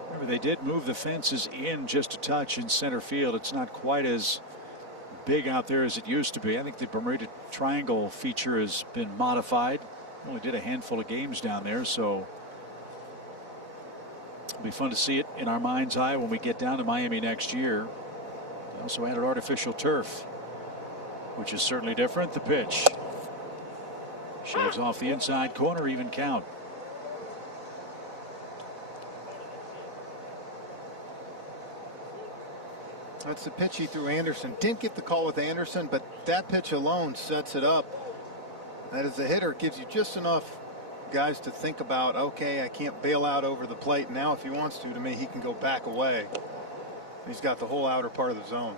Remember, they did move the fences in just a touch in center field. It's not quite as big out there as it used to be. I think the Bermuda Triangle feature has been modified. Only did a handful of games down there, so it'll be fun to see it in our mind's eye when we get down to Miami next year. They also added artificial turf, which is certainly different. The pitch shaves off the inside corner, even count. That's the pitch he threw Anderson. Didn't get the call with Anderson, but that pitch alone sets it up. That as a hitter gives you just enough guys to think about, okay, I can't bail out over the plate. Now if he wants to me, he can go back away. He's got the whole outer part of the zone.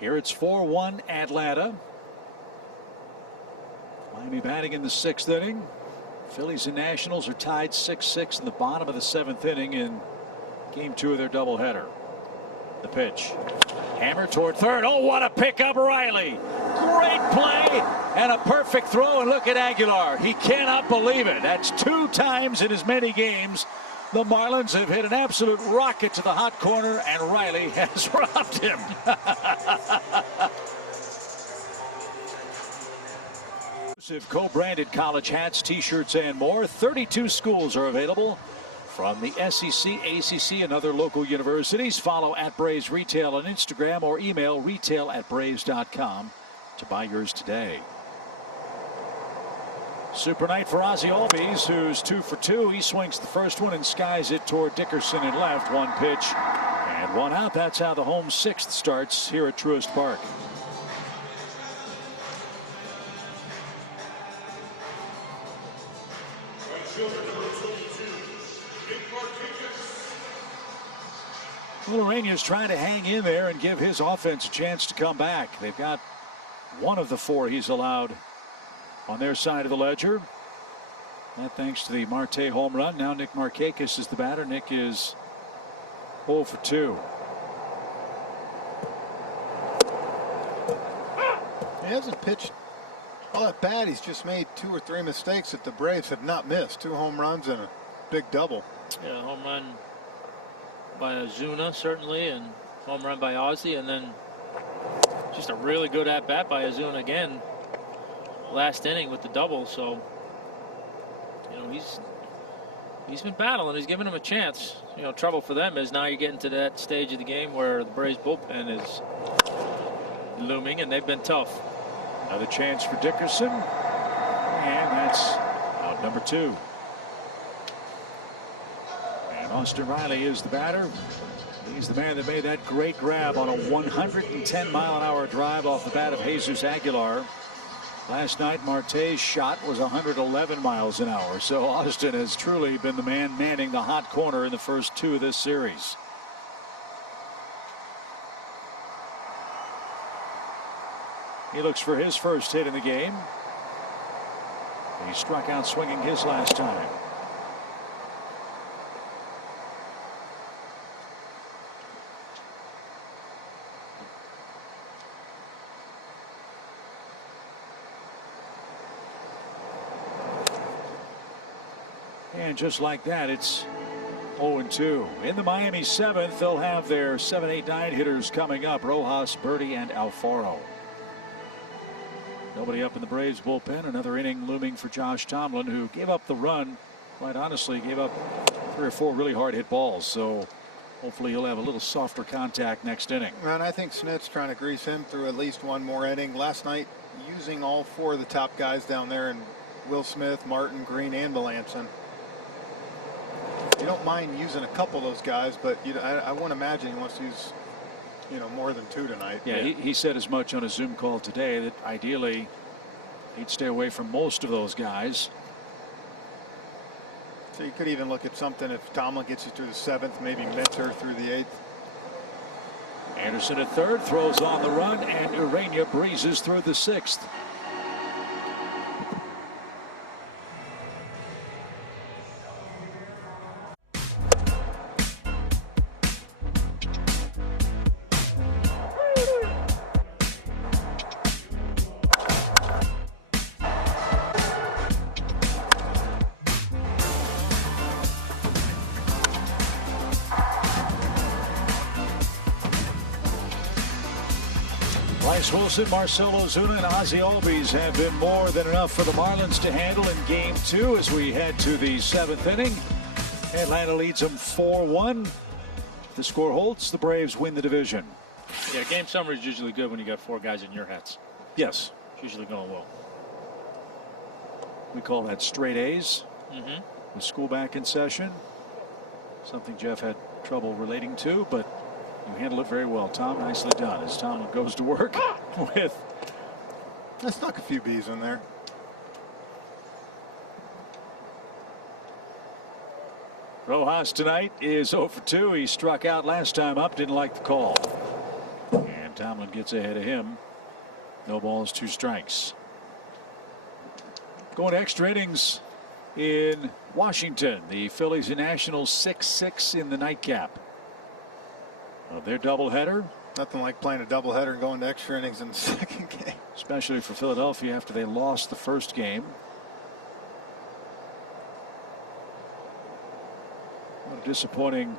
Here it's 4-1 Atlanta. Miami batting in the 6th inning. Phillies and Nationals are tied 6-6 in the bottom of the 7th inning in game 2 of their doubleheader. The pitch. Hammer toward third. Oh, what a pickup, Riley. Great play and a perfect throw. And look at Aguilar. He cannot believe it. That's 2 times in as many games the Marlins have hit an absolute rocket to the hot corner, and Riley has robbed him. Co-branded college hats, t-shirts, and more. 32 schools are available from the SEC, ACC, and other local universities. Follow @Braves Retail on Instagram or email retail@braves.com to buy yours today. Super night for Ozzie Albies, who's 2 for 2. He swings the first one and skies it toward Dickerson in left. 1 pitch and 1 out. That's how the home 6th starts here at Truist Park. Lorania's trying to hang in there and give his offense a chance to come back. They've got 1 of the 4 he's allowed on their side of the ledger. That thanks to the Marte home run. Now Nick Markakis is the batter. Nick is 0 for 2. He hasn't pitched all that bad. He's just made 2 or 3 mistakes that the Braves have not missed. 2 home runs and a big double. Yeah, home run by Ozuna, certainly, and home run by Ozzie, and then just a really good at-bat by Ozuna again last inning with the double. So, you know, he's been battling. He's giving him a chance. You know, trouble for them is now you're getting to that stage of the game where the Braves bullpen is looming, and they've been tough. Another chance for Dickerson, and that's out number 2. And Austin Riley is the batter. He's the man that made that great grab on a 110-mile-an-hour drive off the bat of Jesus Aguilar. Last night, Marte's shot was 111 miles an hour. So Austin has truly been the man manning the hot corner in the first 2 of this series. He looks for his first hit in the game. He struck out swinging his last time. And just like that, it's 0-2. In the Miami 7th, they'll have their 7, 8, 9 hitters coming up. Rojas, Birdie, and Alfaro. Nobody up in the Braves bullpen. Another inning looming for Josh Tomlin, who gave up the run. Quite honestly, gave up 3 or 4 really hard hit balls. So hopefully he'll have a little softer contact next inning. And I think Snit's trying to grease him through at least one more inning. Last night, using all 4 of the top guys down there, and Will Smith, Martin, Green, and Melanson. You don't mind using a couple of those guys, but I wouldn't imagine he wants to use, more than 2 tonight. Yeah, he said as much on a Zoom call today that ideally he'd stay away from most of those guys. So you could even look at something if Tomlin gets you through the 7th, maybe Minter through the 8th. Anderson at third, throws on the run, and Urania breezes through the 6th. Bryce Wilson, Marcell Ozuna, and Ozzie Albies have been more than enough for the Marlins to handle in Game 2 as we head to the 7th inning. Atlanta leads them 4-1. If the score holds, the Braves win the division. Yeah, game summary is usually good when you got 4 guys in your hats. Yes. It's usually going well. We call that straight A's. Mm-hmm. With school back in session. Something Jeff had trouble relating to, but you handle it very well, Tom. Nicely done. As Tom goes to work with. Let's knock a few B's in there. Rojas tonight is 0 for 2. He struck out last time up. Didn't like the call. And Tomlin gets ahead of him. No balls, 2 strikes. Going to extra innings in Washington. The Phillies and Nationals 6-6 in the nightcap. Their doubleheader. Nothing like playing a doubleheader and going to extra innings in the 2nd game. Especially for Philadelphia after they lost the 1st game. What a disappointing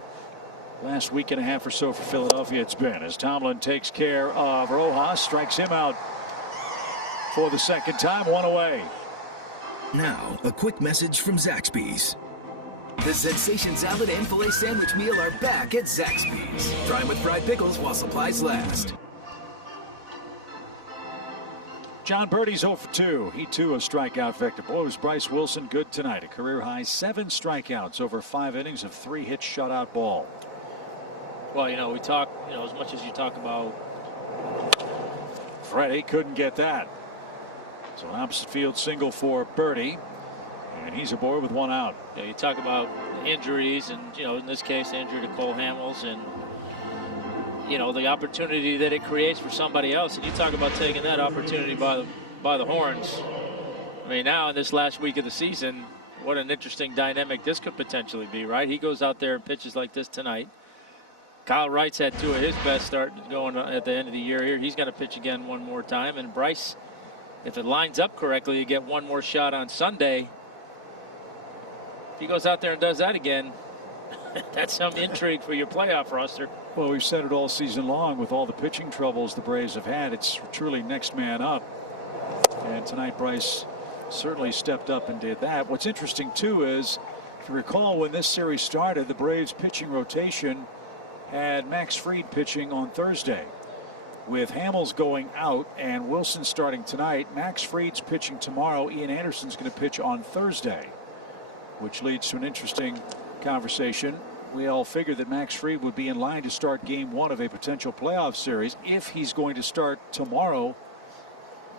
last week and a half or so for Philadelphia it's been, as Tomlin takes care of Rojas, strikes him out for the 2nd time, 1 away. Now, a quick message from Zaxby's. The Sensation Salad and Filet Sandwich Meal are back at Zaxby's. Try them with fried pickles while supplies last. John Birdie's 0 for 2. He too a strikeout victor. Boy, was Bryce Wilson good tonight. A career high 7 strikeouts over 5 innings of 3 hit shutout ball. Well, we talk, as much as you talk about. Freddie couldn't get that. So an opposite field single for Birdie. And he's aboard with 1 out. Yeah, you talk about injuries, and in this case, the injury to Cole Hamels, and the opportunity that it creates for somebody else. And you talk about taking that opportunity by the horns. I mean, now in this last week of the season, what an interesting dynamic this could potentially be, right? He goes out there and pitches like this tonight. Kyle Wright's had 2 of his best starts going at the end of the year here. He's going to pitch again one more time, and Bryce, if it lines up correctly, you get 1 more shot on Sunday. If he goes out there and does that again, that's some intrigue for your playoff roster. Well, we've said it all season long with all the pitching troubles the Braves have had. It's truly next man up. And tonight, Bryce certainly stepped up and did that. What's interesting, too, is if you recall when this series started, the Braves pitching rotation had Max Fried pitching on Thursday. With Hamels going out and Wilson starting tonight, Max Fried's pitching tomorrow. Ian Anderson's going to pitch on Thursday, which leads to an interesting conversation. We all figured that Max Fried would be in line to start Game 1 of a potential playoff series. If he's going to start tomorrow,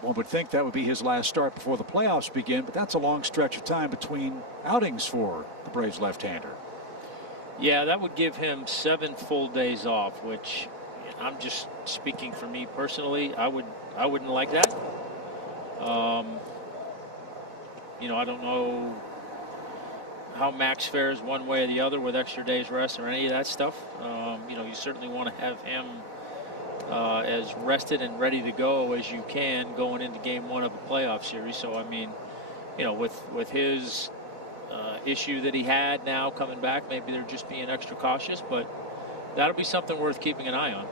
one would think that would be his last start before the playoffs begin, but that's a long stretch of time between outings for the Braves left-hander. Yeah, that would give him 7 full days off, which I'm just speaking for me personally. I wouldn't like that. I don't know how Max fares one way or the other with extra days rest or any of that stuff. You certainly want to have him as rested and ready to go as you can going into Game 1 of a playoff series. So, I mean, with his issue that he had now coming back. Maybe they're just being extra cautious, but that'll be something worth keeping an eye on.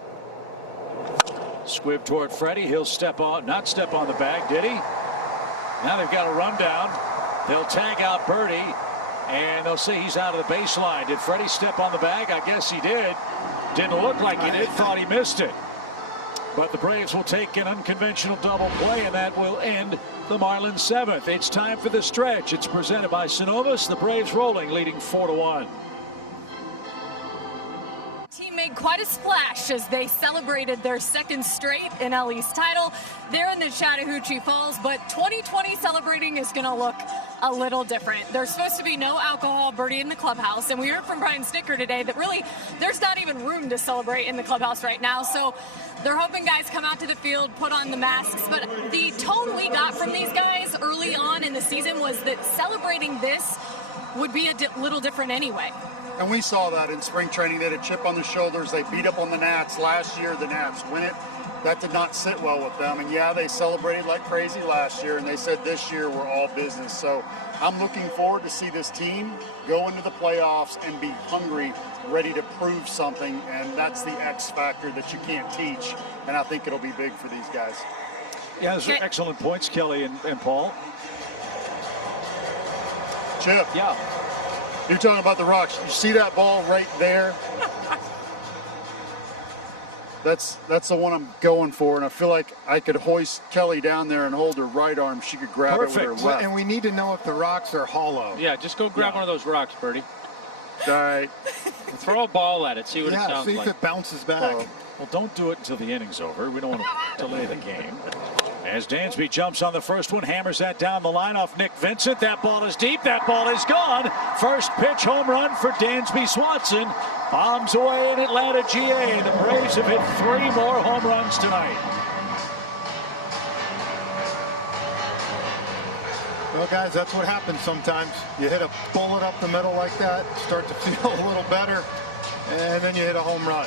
Squibb toward Freddie. He'll not step on the bag, did he? Now they've got a rundown. They'll tag out Birdie, and they'll say he's out of the baseline. Did Freddie step on the bag? I guess he did. Didn't look like he did. Thought he missed it. But the Braves will take an unconventional double play, and that will end the Marlins' 7th. It's time for the stretch. It's presented by Synovus. The Braves rolling, leading 4-1. Team made quite a splash as they celebrated their 2nd straight NL East title. They're in the Chattahoochee Falls, but 2020 celebrating is going to look a little different. There's supposed to be no alcohol, Birdie, in the clubhouse, and we heard from Brian Snitker today that really there's not even room to celebrate in the clubhouse right now. So they're hoping guys come out to the field, put on the masks, but the tone we got from these guys early on in the season was that celebrating this would be a little different anyway. And we saw that in spring training. They had a chip on their shoulders. They beat up on the Nats last year. The Nats win it. That did not sit well with them. And yeah, they celebrated like crazy last year, and they said this year we're all business. So I'm looking forward to see this team go into the playoffs and be hungry, ready to prove something. And that's the X factor that you can't teach. And I think it'll be big for these guys. Yeah, those are excellent points, Kelly and Paul. Chip. Yeah. You're talking about the rocks. You see that ball right there? That's the one I'm going for, and I feel like I could hoist Kelly down there and hold her right arm. She could grab it with her left. And we need to know if the rocks are hollow. Yeah, just go grab one of those rocks, Birdie. All right. Throw a ball at it, see what it sounds see like. if it bounces back. Well, don't do it until the inning's over. We don't want to delay the game. As Dansby jumps on the first one, hammers that down the line off Nick Vincent. That ball is deep. That ball is gone. First pitch home run for Dansby Swanson. Bombs away in Atlanta, GA. The Braves have hit 3 more home runs tonight. Well, guys, that's what happens sometimes. You hit a bullet up the middle like that, start to feel a little better, and then you hit a home run.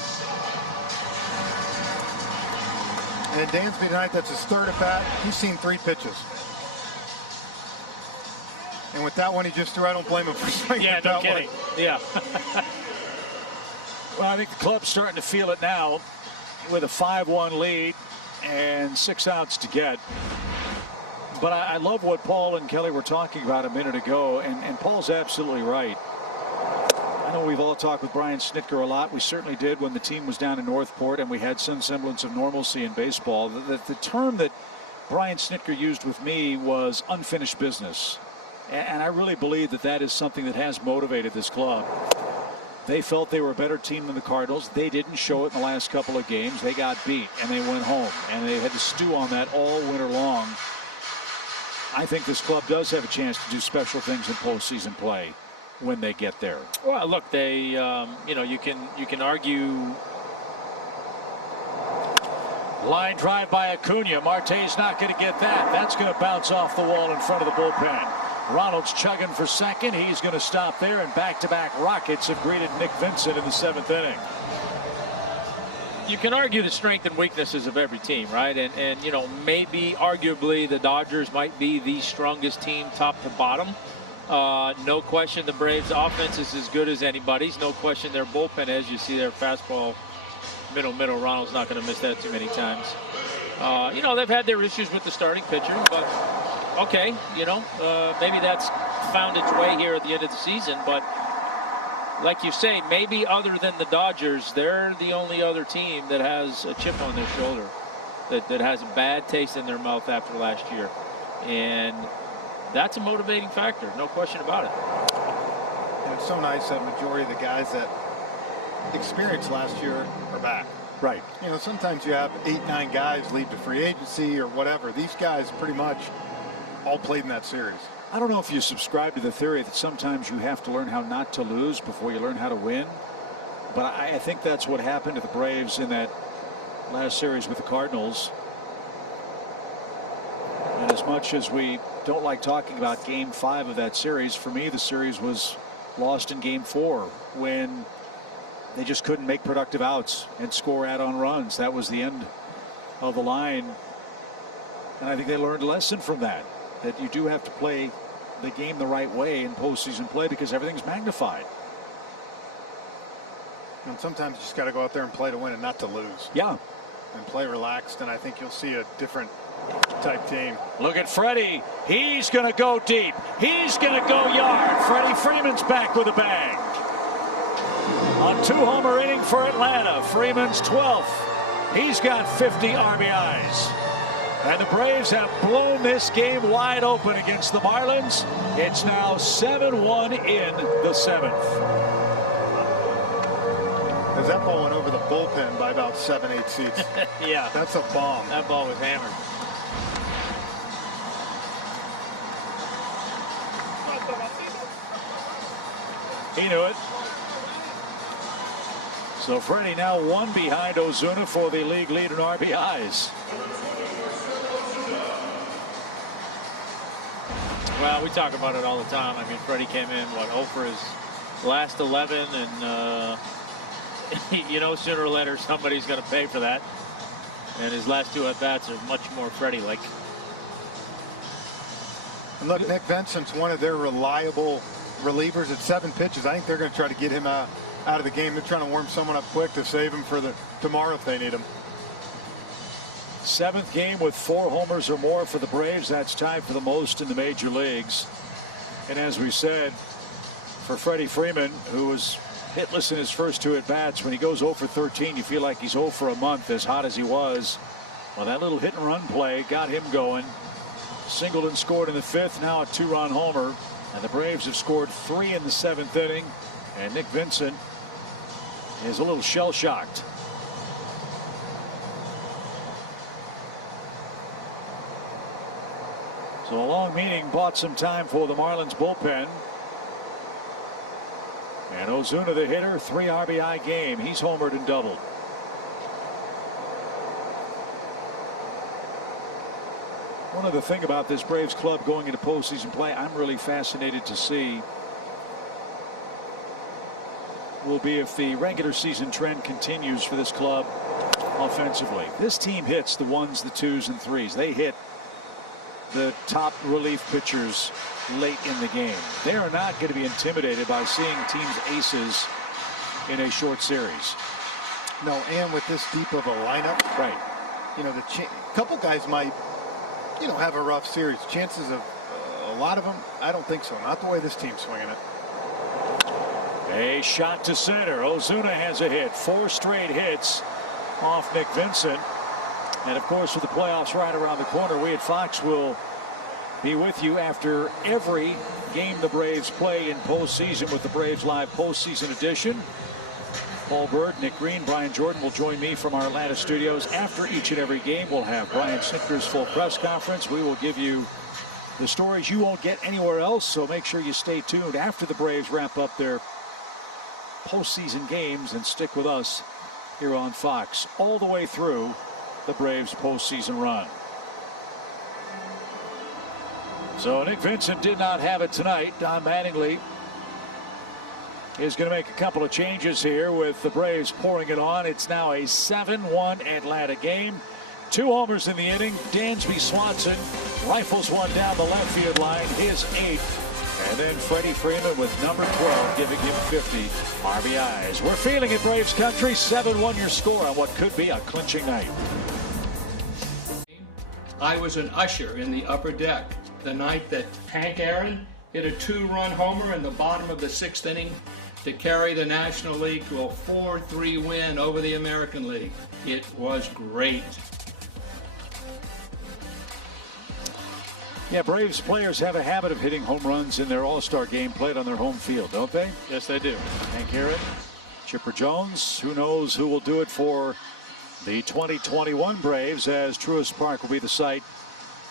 And Dansby tonight, that's his 3rd at bat. He's seen 3 pitches. And with that one he just threw, I don't blame him for swinging Yeah, at no that kidding. one. Yeah. Well, I think the club's starting to feel it now with a 5-1 lead and 6 outs to get. But I love what Paul and Kelly were talking about a minute ago, and Paul's absolutely right. I know we've all talked with Brian Snitker a lot. We certainly did when the team was down in Northport and we had some semblance of normalcy in baseball. The term that Brian Snitker used with me was unfinished business. And I really believe that that is something that has motivated this club. They felt they were a better team than the Cardinals. They didn't show it in the last couple of games. They got beat and they went home, and they had to stew on that all winter long. I think this club does have a chance to do special things in postseason play when they get there. Well, look, they, you can argue. Line drive by Acuna. Marte's not going to get that. That's going to bounce off the wall in front of the bullpen. Ronald's chugging for second. He's going to stop there, and back-to-back rockets have greeted Nick Vincent in the 7th inning. You can argue the strength and weaknesses of every team, right? And maybe arguably the Dodgers might be the strongest team top to bottom. No question the Braves offense is as good as anybody's. No question their bullpen, as you see their fastball middle. Ronald's not going to miss that too many times. They've had their issues with the starting pitcher, but okay, maybe that's found its way here at the end of the season. But like you say, maybe other than the Dodgers, they're the only other team that has a chip on their shoulder, that has a bad taste in their mouth after last year. And that's a motivating factor, no question about it. And it's so nice that majority of the guys that experienced last year are back. Right. Sometimes you have 8-9 guys leave to free agency or whatever. These guys pretty much all played in that series. I don't know if you subscribe to the theory that sometimes you have to learn how not to lose before you learn how to win. But I think that's what happened to the Braves in that last series with the Cardinals. And as much as we don't like talking about Game 5 of that series, for me the series was lost in Game 4 when they just couldn't make productive outs and score add-on runs. That was the end of the line. And I think they learned a lesson from that, that you do have to play the game the right way in postseason play because everything's magnified. And sometimes you just got to go out there and play to win and not to lose. Yeah. And play relaxed, and I think you'll see a different type team. Look at Freddie. He's going to go deep. He's going to go yard. Freddie Freeman's back with a bang. A 2-homer inning for Atlanta. Freeman's 12th. He's got 50 RBIs. And the Braves have blown this game wide open against the Marlins. It's now 7-1 in the 7th. As that ball went over the bullpen by about 7-8 seats. Yeah. That's a bomb. That ball was hammered. He knew it. So Freddie now 1 behind Ozuna for the league lead in RBIs. Well, we talk about it all the time. I mean, Freddie came in, what, 0 for his last 11, and you know, sooner or later somebody's going to pay for that. And his last 2 at-bats are much more Freddie-like. And look, Nick Vincent's one of their reliable relievers at 7 pitches. I think they're going to try to get him out of the game. They're trying to warm someone up quick to save him for tomorrow if they need him. 7th game with 4 homers or more for the Braves. That's tied for the most in the major leagues. And as we said, for Freddie Freeman, who was hitless in his first 2 at-bats, when he goes 0 for 13, you feel like he's 0 for a month, as hot as he was. Well, that little hit-and-run play got him going. Singled and scored in the 5th, now a 2-run homer. And the Braves have scored 3 in the 7th inning. And Nick Vincent is a little shell-shocked. So a long meeting bought some time for the Marlins bullpen. And Ozuna, the hitter, 3 RBI game. He's homered and doubled. One other thing about this Braves club going into postseason play, I'm really fascinated to see, will be if the regular season trend continues for this club offensively. This team hits the 1s, the 2s, and 3s. They hit the top relief pitchers late in the game. They are not going to be intimidated by seeing teams' aces in a short series. No, and with this deep of a lineup, right? You know, a couple guys might, you know, have a rough series. Chances of a lot of them, I don't think so. Not the way this team's swinging it. A shot to center. Ozuna has a hit. 4 straight hits off Nick Vincent. And of course, with the playoffs right around the corner, we at Fox will be with you after every game the Braves play in postseason with the Braves Live postseason edition. Paul Bird, Nick Green, Brian Jordan will join me from our Atlanta studios after each and every game. We'll have Brian Snitker's full press conference. We will give you the stories you won't get anywhere else, so make sure you stay tuned after the Braves wrap up their postseason games and stick with us here on Fox all the way through the Braves postseason run. So Nick Vincent did not have it tonight. Don Mattingly is going to make a couple of changes here with the Braves pouring it on. It's now a 7-1 Atlanta game. 2 homers in the inning. Dansby Swanson rifles one down the left field line, his 8th. And then Freddie Freeman with number 12 giving him 50 RBIs. We're feeling it, Braves country. 7-1 your score on what could be a clinching night. I was an usher in the upper deck the night that Hank Aaron hit a 2-run homer in the bottom of the 6th inning to carry the National League to a 4-3 win over the American League. It was great. Yeah, Braves players have a habit of hitting home runs in their All-Star game played on their home field, don't they? Yes, they do. Hank Aaron, Chipper Jones. Who knows who will do it for the 2021 Braves, as Truist Park will be the site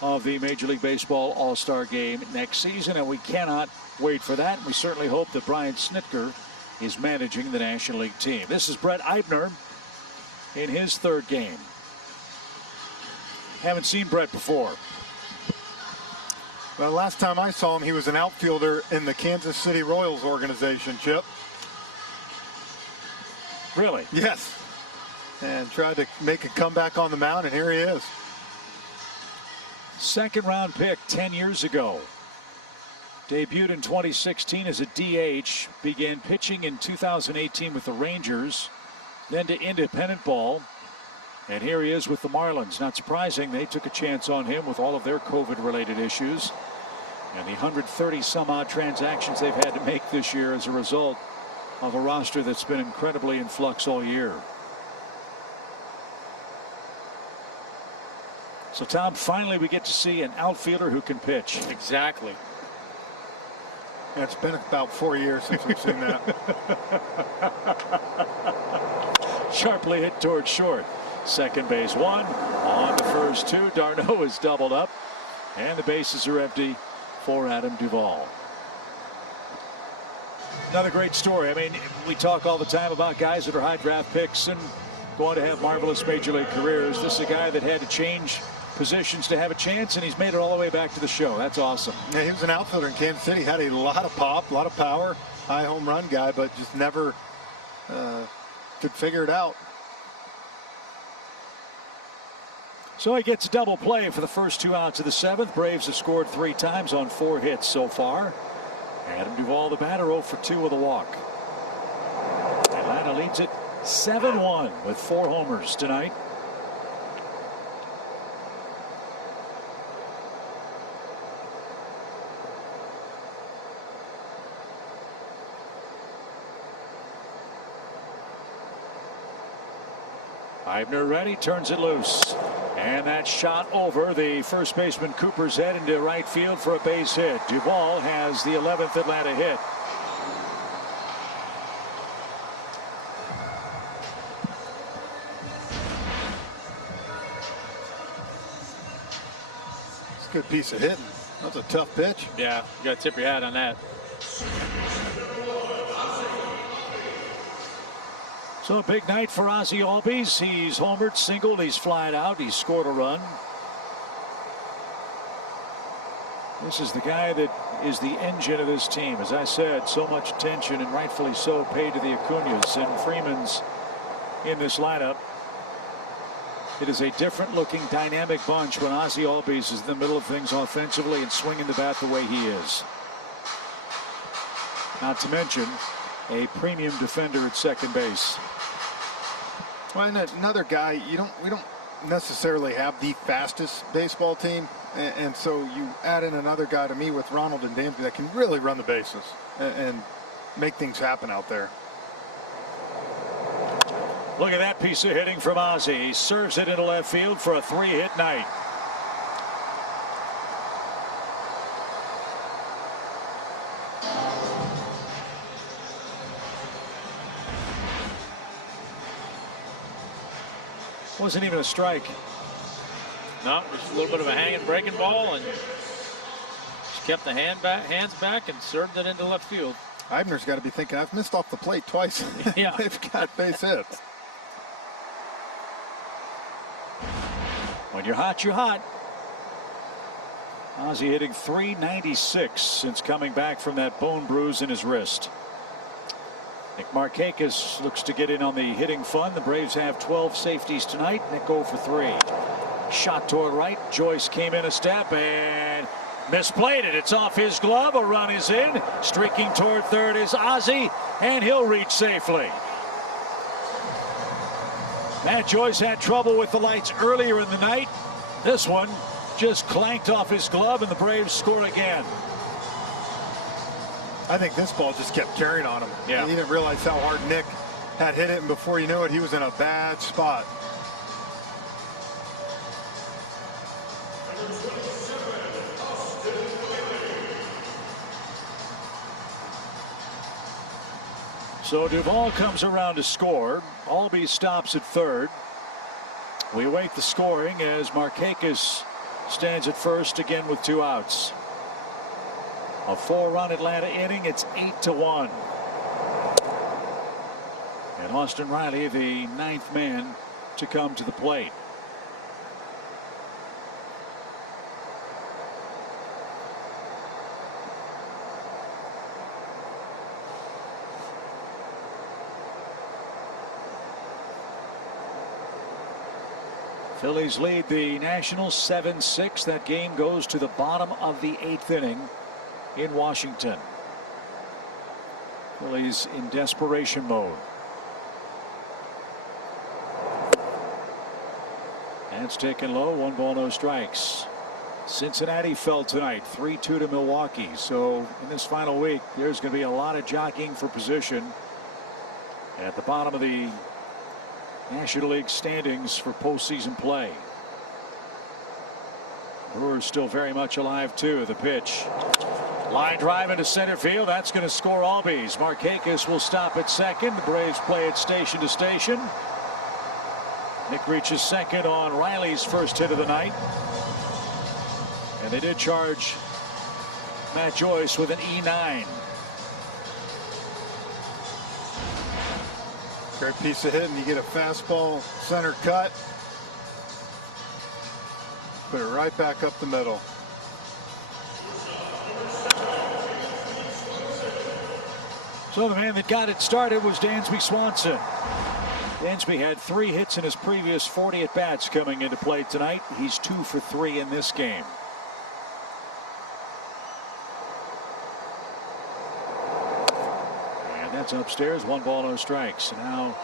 of the Major League Baseball All-Star game next season, and we cannot wait for that. We certainly hope that Brian Snitker is managing the National League team. This is Brett Eibner in his 3rd game. Haven't seen Brett before. Well, last time I saw him, he was an outfielder in the Kansas City Royals organization, Chip. Really? Yes. And tried to make a comeback on the mound, and here he is. 2nd round pick 10 years ago. Debuted in 2016 as a DH, began pitching in 2018 with the Rangers, then to independent ball, and here he is with the Marlins. Not surprising, they took a chance on him with all of their COVID-related issues and the 130 some odd transactions they've had to make this year as a result of a roster that's been incredibly in flux all year. So Tom, finally we get to see an outfielder who can pitch. Exactly. Yeah, it's been about 4 years since we've seen that. Sharply hit towards short. Second base one. On the first two. Darno is doubled up. And the bases are empty for Adam Duvall. Another great story. I mean, we talk all the time about guys that are high draft picks and going to have marvelous major league careers. This is a guy that had to change positions to have a chance, and he's made it all the way back to the show. That's awesome. Yeah, he was an outfielder in Kansas City. Had a lot of pop, a lot of power, high home run guy, but just never could figure it out. So he gets a double play for the first 2 outs of the 7th. Braves have scored 3 times on 4 hits so far. Adam Duvall, the batter, 0 for 2 with a walk. Atlanta leads it 7-1 with 4 homers tonight. Eibner ready, turns it loose. And that shot over the first baseman Cooper's head into right field for a base hit. Duvall has the 11th Atlanta hit. It's a good piece of hitting. That's a tough pitch. Yeah, you got to tip your hat on that. So a big night for Ozzie Albies. He's homered, singled, he's flied out, he's scored a run. This is the guy that is the engine of this team. As I said, so much attention, and rightfully so, paid to the Acuñas and Freemans in this lineup. It is a different looking dynamic bunch when Ozzie Albies is in the middle of things offensively and swinging the bat the way he is. Not to mention a premium defender at second base. Well, and another guy, we don't necessarily have the fastest baseball team, and so you add in another guy to me with Ronald and Dansby that can really run the bases and make things happen out there. Look at that piece of hitting from Ozzie. He serves it into left field for a 3-hit night. Wasn't even a strike. No, just a little bit of a hanging breaking ball, and just kept the hands back and served it into left field. Eibner's got to be thinking, I've missed off the plate twice. Yeah. They've got base hits. When you're hot, you're hot. Ozzie hitting .396 since coming back from that bone bruise in his wrist. Nick Markakis looks to get in on the hitting fun. The Braves have 12 safeties tonight. Nick 0 for 3. Shot toward right. Joyce came in a step and misplayed it. It's off his glove. A run is in. Streaking toward third is Ozzie, and he'll reach safely. Matt Joyce had trouble with the lights earlier in the night. This one just clanked off his glove, and the Braves score again. I think this ball just kept carrying on him. Yeah. He didn't realize how hard Nick had hit it, and before you know it, he was in a bad spot. So Duvall comes around to score. Albies stops at third. We await the scoring as Markakis stands at first again with 2 outs. A 4-run Atlanta inning. It's 8-1. And Austin Riley, the 9th man to come to the plate. Phillies lead the Nationals 7-6. That game goes to the bottom of the 8th inning. in Washington. Phillies in desperation mode. That's taken low. 1 ball, no strikes. Cincinnati fell tonight 3-2 to Milwaukee. So in this final week, there's going to be a lot of jockeying for position at the bottom of the National League standings for postseason play. Brewers still very much alive too. The pitch. Line drive into center field. That's going to score Albies. Markakis will stop at second. The Braves play it station to station. Nick reaches second on Riley's first hit of the night. And they did charge Matt Joyce with an E9. Great piece of hitting. You get a fastball center cut. Put it right back up the middle. So the man that got it started was Dansby Swanson. Dansby had 3 hits in his previous 40 at-bats coming into play tonight. He's 2 for 3 in this game. And that's upstairs. 1 ball, no strikes. And now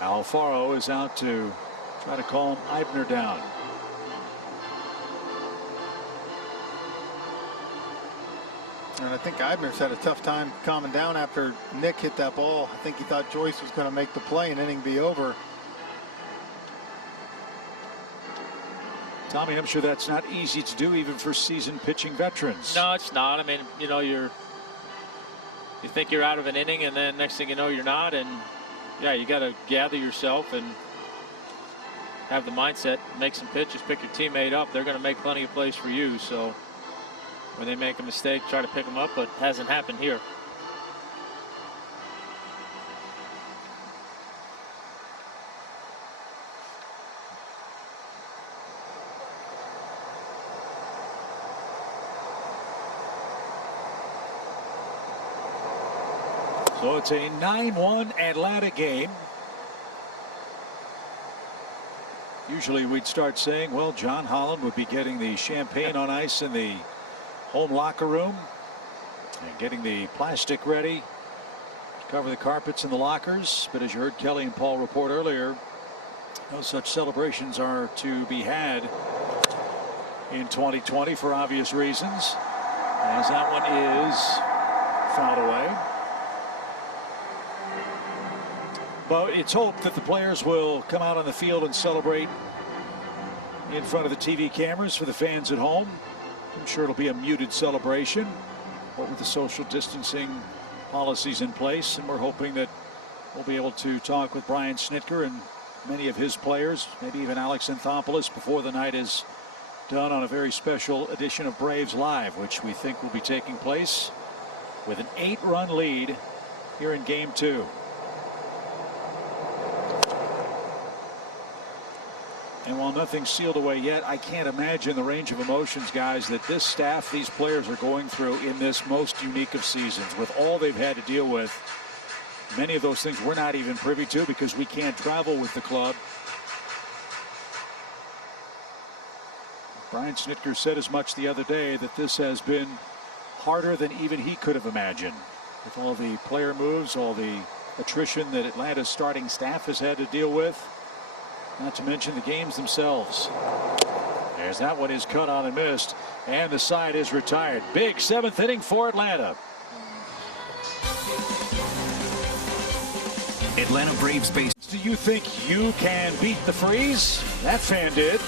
Alfaro is out to try to calm Eibner down. And I think Eibner's had a tough time calming down after Nick hit that ball. I think he thought Joyce was going to make the play and inning be over. Tommy, I'm sure that's not easy to do even for seasoned pitching veterans. No, it's not. I mean, you know, you think you're out of an inning, and then next thing you know, you're not. And yeah, you got to gather yourself and have the mindset, make some pitches, pick your teammate up. They're going to make plenty of plays for you. So when they make a mistake, try to pick them up, but it hasn't happened here. So it's a 9-1 Atlanta game. Usually we'd start saying, well, John Holland would be getting the champagne on ice in the home locker room and getting the plastic ready to cover the carpets in the lockers. But as you heard Kelly and Paul report earlier, no such celebrations are to be had in 2020 for obvious reasons, as that one is fouled away. But it's hoped that the players will come out on the field and celebrate in front of the TV cameras for the fans at home. I'm sure it'll be a muted celebration, but with the social distancing policies in place. And we're hoping that we'll be able to talk with Brian Snitker and many of his players, maybe even Alex Anthopoulos, before the night is done on a very special edition of Braves Live, which we think will be taking place with an 8-run lead here in Game 2. And while nothing's sealed away yet, I can't imagine the range of emotions, guys, that this staff, these players are going through in this most unique of seasons, with all they've had to deal with. Many of those things we're not even privy to because we can't travel with the club. Brian Snitker said as much the other day that this has been harder than even he could have imagined. With all the player moves, all the attrition that Atlanta's starting staff has had to deal with. Not to mention the games themselves. As that one is cut on and missed, and the side is retired. Big 7th inning for Atlanta. Atlanta Braves base. Do you think you can beat the freeze? That fan did.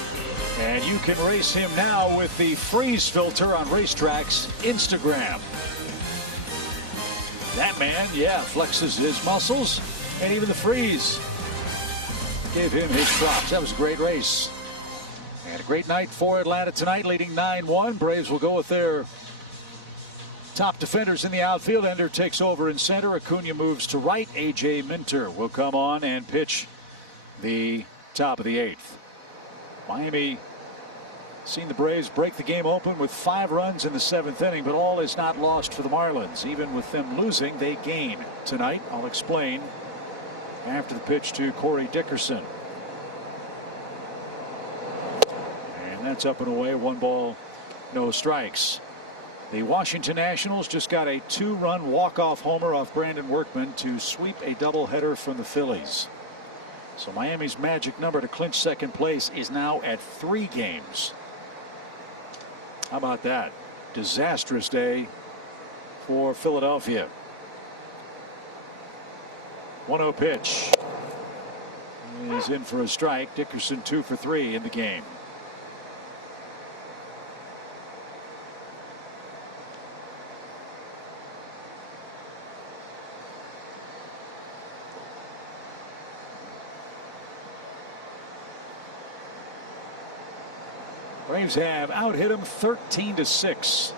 And you can race him now with the freeze filter on Racetrack's Instagram. That man, yeah, flexes his muscles, and even the freeze gave him his props. That was a great race. And a great night for Atlanta tonight, leading 9-1. Braves will go with their top defenders in the outfield. Ender takes over in center. Acuna moves to right. A.J. Minter will come on and pitch the top of the 8th. Miami seen the Braves break the game open with 5 runs in the 7th inning, but all is not lost for the Marlins. Even with them losing, they gain tonight. I'll explain after the pitch to Corey Dickerson. And that's up and away. 1 ball, no strikes. The Washington Nationals just got a 2-run walk-off homer off Brandon Workman to sweep a doubleheader from the Phillies. So Miami's magic number to clinch second place is now at 3 games. How about that? Disastrous day for Philadelphia. 1-0 pitch. He's in for a strike. Dickerson 2 for 3 in the game. Braves have out-hit him 13-6.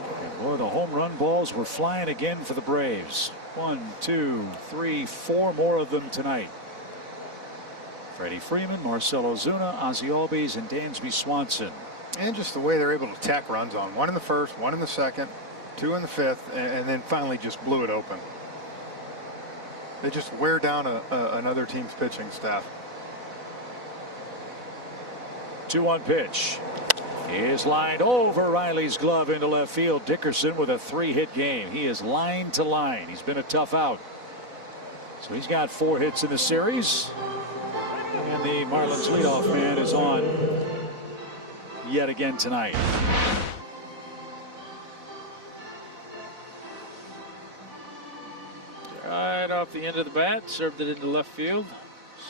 And boy, the home run balls were flying again for the Braves. 1, 2, 3, 4 more of them tonight. Freddie Freeman, Marcell Ozuna, Ozzie Albies, and Dansby Swanson. And just the way they're able to tack runs on. 1 in the first, 1 in the second, 2 in the fifth, and then finally just blew it open. They just wear down another team's pitching staff. 2-1 pitch is lined over Riley's glove into left field. Dickerson with a 3-hit game. He is line to line. He's been a tough out. So he's got 4 hits in the series. And the Marlins leadoff man is on yet again tonight. Right off the end of the bat, served it into left field.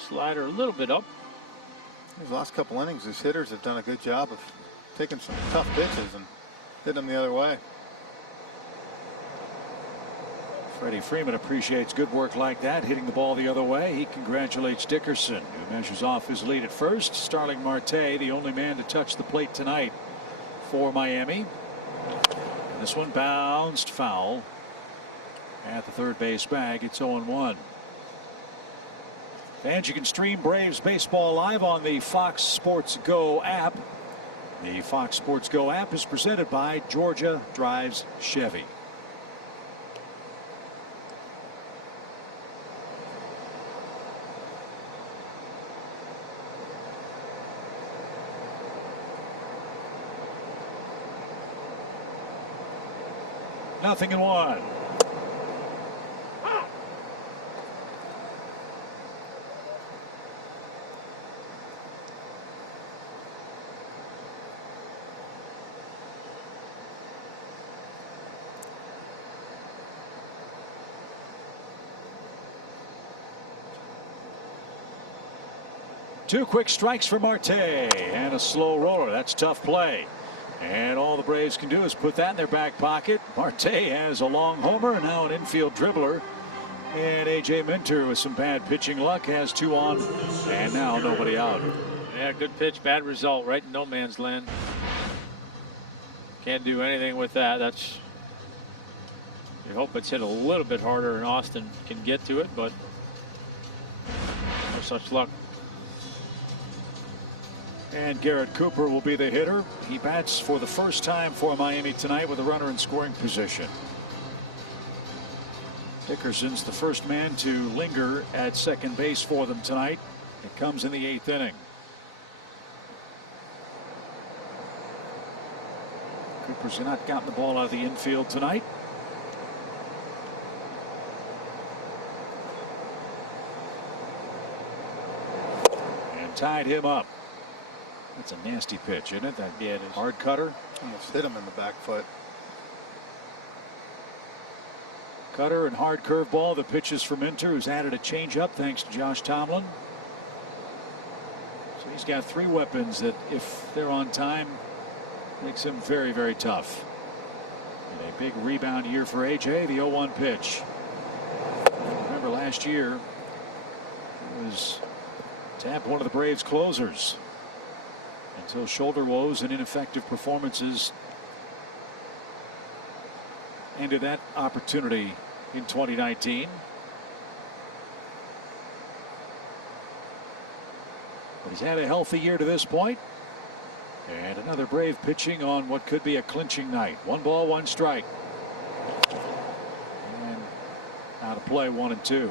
Slider a little bit up. These last couple innings, his hitters have done a good job of taking some tough pitches and hitting them the other way. Freddie Freeman appreciates good work like that, hitting the ball the other way. He congratulates Dickerson, who measures off his lead at first. Starling Marte, the only man to touch the plate tonight for Miami. And this one bounced foul at the third base bag. It's 0-1. And you can stream Braves baseball live on the Fox Sports Go app. The Fox Sports Go app is presented by Georgia Drives Chevy. Nothing in 1. Two quick strikes for Marte and a slow roller. That's tough play. And all the Braves can do is put that in their back pocket. Marte has a long homer and now an infield dribbler. And A.J. Minter with some bad pitching luck has 2 on and now nobody out. Yeah, good pitch, bad result right in no man's land. Can't do anything with that. That's, you hope it's hit a little bit harder and Austin can get to it, but no such luck. And Garrett Cooper will be the hitter. He bats for the first time for Miami tonight with a runner in scoring position. Dickerson's the first man to linger at second base for them tonight. It comes in the 8th inning. Cooper's not gotten the ball out of the infield tonight. And tied him up. That's a nasty pitch, isn't it? That yeah, it is. Hard cutter. Almost hit him in the back foot. Cutter and hard curveball. The pitches from Minter, who's added a changeup thanks to Josh Tomlin. So he's got 3 weapons that, if they're on time, makes him very, very tough. And a big rebound year for AJ. The 0-1 pitch. Remember last year, it was tapped one of the Braves' closers until shoulder woes and ineffective performances ended that opportunity in 2019. But he's had a healthy year to this point. And another Brave pitching on what could be a clinching night. 1 ball, 1 strike. And out of play, 1 and 2.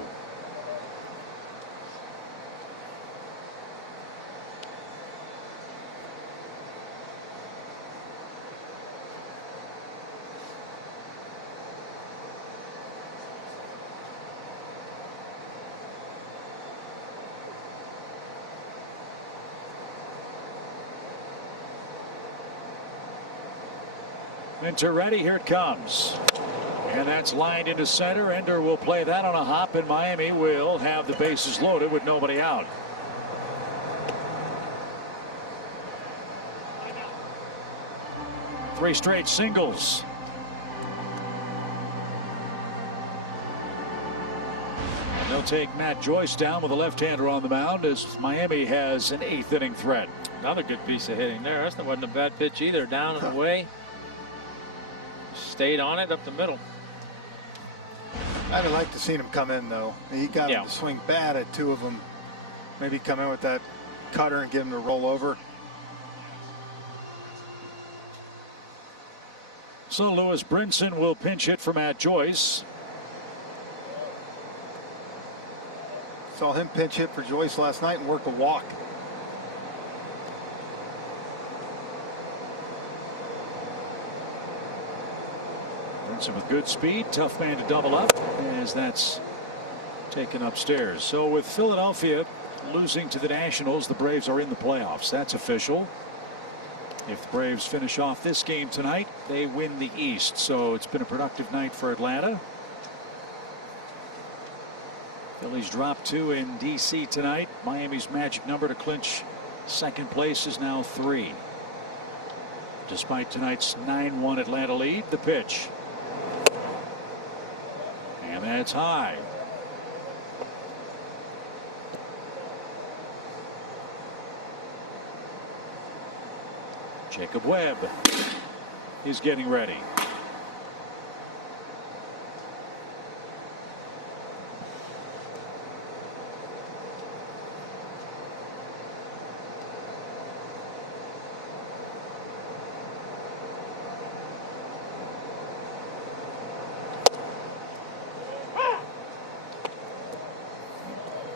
Minter ready. Here it comes. And that's lined into center. Ender will play that on a hop, and Miami will have the bases loaded with nobody out. Three straight singles. They'll take Matt Joyce down with a left-hander on the mound as Miami has an 8th inning threat. Another good piece of hitting there. That wasn't a bad pitch either. Down and away. Stayed on it up the middle. I'd have liked to see him come in, though. He got him to swing bad at 2 of them. Maybe come in with that cutter and get him to roll over. So Lewis Brinson will pinch hit for Matt Joyce. Saw him pinch hit for Joyce last night and work a walk. Brinson with good speed, tough man to double up as that's taken upstairs. So with Philadelphia losing to the Nationals, the Braves are in the playoffs. That's official. If the Braves finish off this game tonight, they win the East. So it's been a productive night for Atlanta. Phillies drop 2 in DC tonight. Miami's magic number to clinch second place is now 3. Despite tonight's 9-1 Atlanta lead, the pitch. And that's high. Jacob Webb is getting ready.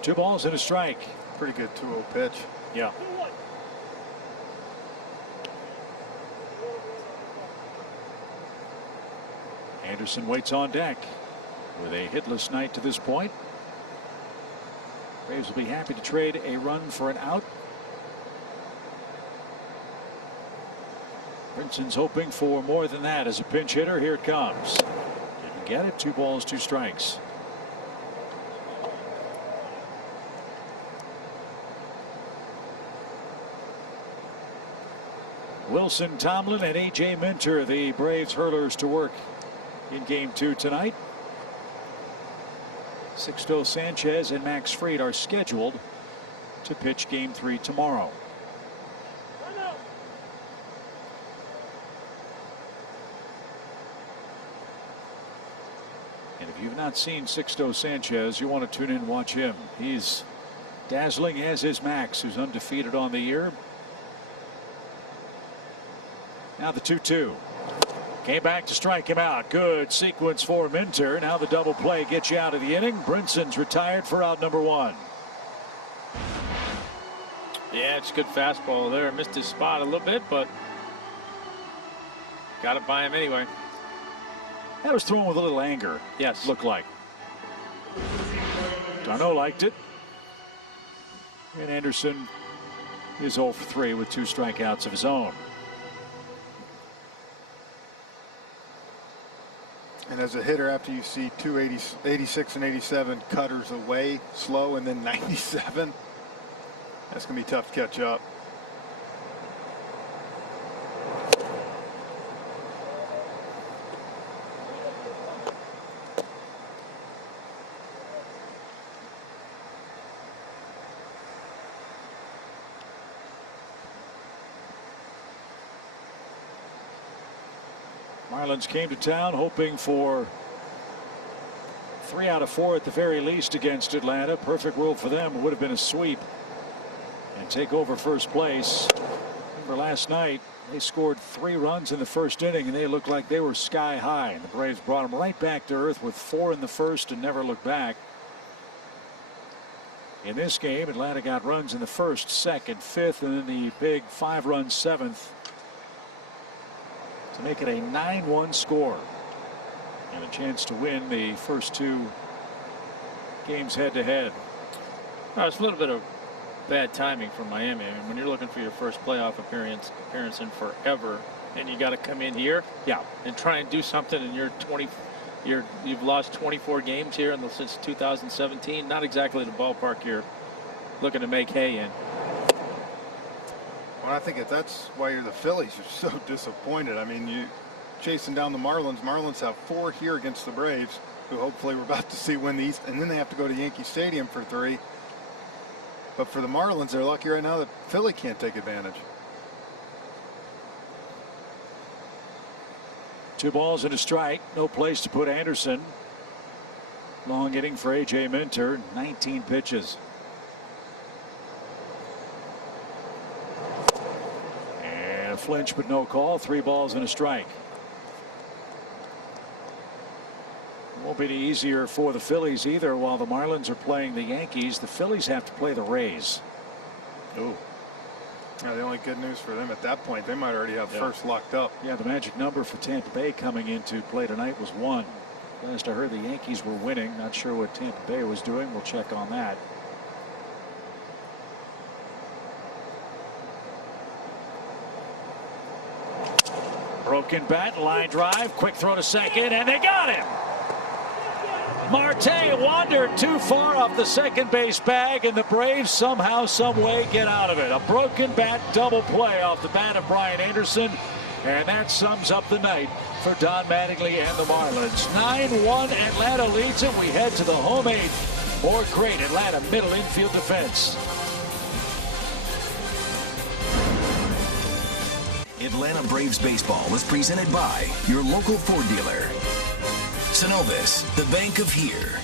Two balls and a strike. Pretty good 2-0 pitch. Yeah. Anderson waits on deck with a hitless night to this point. Braves will be happy to trade a run for an out. Brinson's hoping for more than that as a pinch hitter. Here it comes. Didn't get it. 2 balls, 2 strikes. Wilson, Tomlin, and A.J. Minter, the Braves hurlers to work in Game 2 tonight. Sixto Sanchez and Max Fried are scheduled to pitch Game 3 tomorrow. And if you've not seen Sixto Sanchez, you want to tune in and watch him. He's dazzling, as is Max, who's undefeated on the year. Now the 2-2. Came back to strike him out. Good sequence for Minter. Now the double play gets you out of the inning. Brinson's retired for out number 1. Yeah, it's a good fastball there. Missed his spot a little bit, but got it by him anyway. That was thrown with a little anger. Yes. Looked like. Darno liked it. And Anderson is 0 for 3 with 2 strikeouts of his own. And as a hitter, after you see 86 and 87 cutters away, slow, and then 97, that's going to be tough to catch up. Marlins came to town hoping for 3 out of 4 at the very least against Atlanta. Perfect world for them. It would have been a sweep and take over first place. Remember last night they scored 3 runs in the first inning and they looked like they were sky high, and the Braves brought them right back to earth with 4 in the first and never looked back. In this game, Atlanta got runs in the first, second, fifth, and then the big 5-run 7th to make it a 9-1 score and a chance to win the first 2 games head-to-head. It's a little bit of bad timing for Miami. I mean, when you're looking for your first playoff appearance in forever, and you got to come in here, and try and do something. And you've lost 24 games here since 2017. Not exactly the ballpark you're looking to make hay in. Well, I think that's why you're the Phillies. You're so disappointed. I mean, you chasing down the Marlins. Marlins have 4 here against the Braves, who hopefully we're about to see win the East, and then they have to go to Yankee Stadium for 3. But for the Marlins, they're lucky right now that Philly can't take advantage. 2 balls and a strike. No place to put Anderson. Long inning for A.J. Minter. 19 pitches. And a flinch, but no call. 3 balls and a strike. Won't be any easier for the Phillies either. While the Marlins are playing the Yankees, the Phillies have to play the Rays. Ooh. Yeah, the only good news for them at that point, they might already have first locked up. Yeah, the magic number for Tampa Bay coming into play tonight was 1. Last I heard, the Yankees were winning. Not sure what Tampa Bay was doing. We'll check on that. Broken bat, line drive, quick throw to second, and they got him. Marte wandered too far off the second base bag, and the Braves somehow, some way get out of it. A broken bat double play off the bat of Brian Anderson, and that sums up the night for Don Mattingly and the Marlins. 9-1, Atlanta leads it. We head to the home 8th. More great Atlanta middle infield defense. Atlanta Braves baseball is presented by your local Ford dealer, Synovus, the bank of here,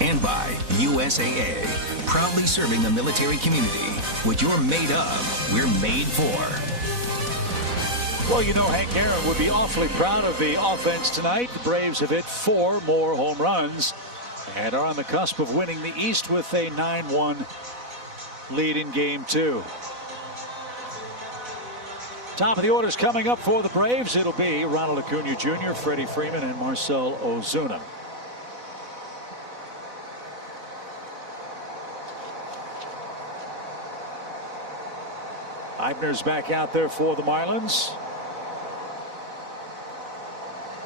and by USAA, proudly serving the military community. What you're made of, we're made for. Well, you know, Hank Aaron would be awfully proud of the offense tonight. The Braves have hit 4 more home runs and are on the cusp of winning the East with a 9-1 lead in Game 2. Top of the orders coming up for the Braves. It'll be Ronald Acuna Jr., Freddie Freeman, and Marcell Ozuna. Eibner's back out there for the Marlins,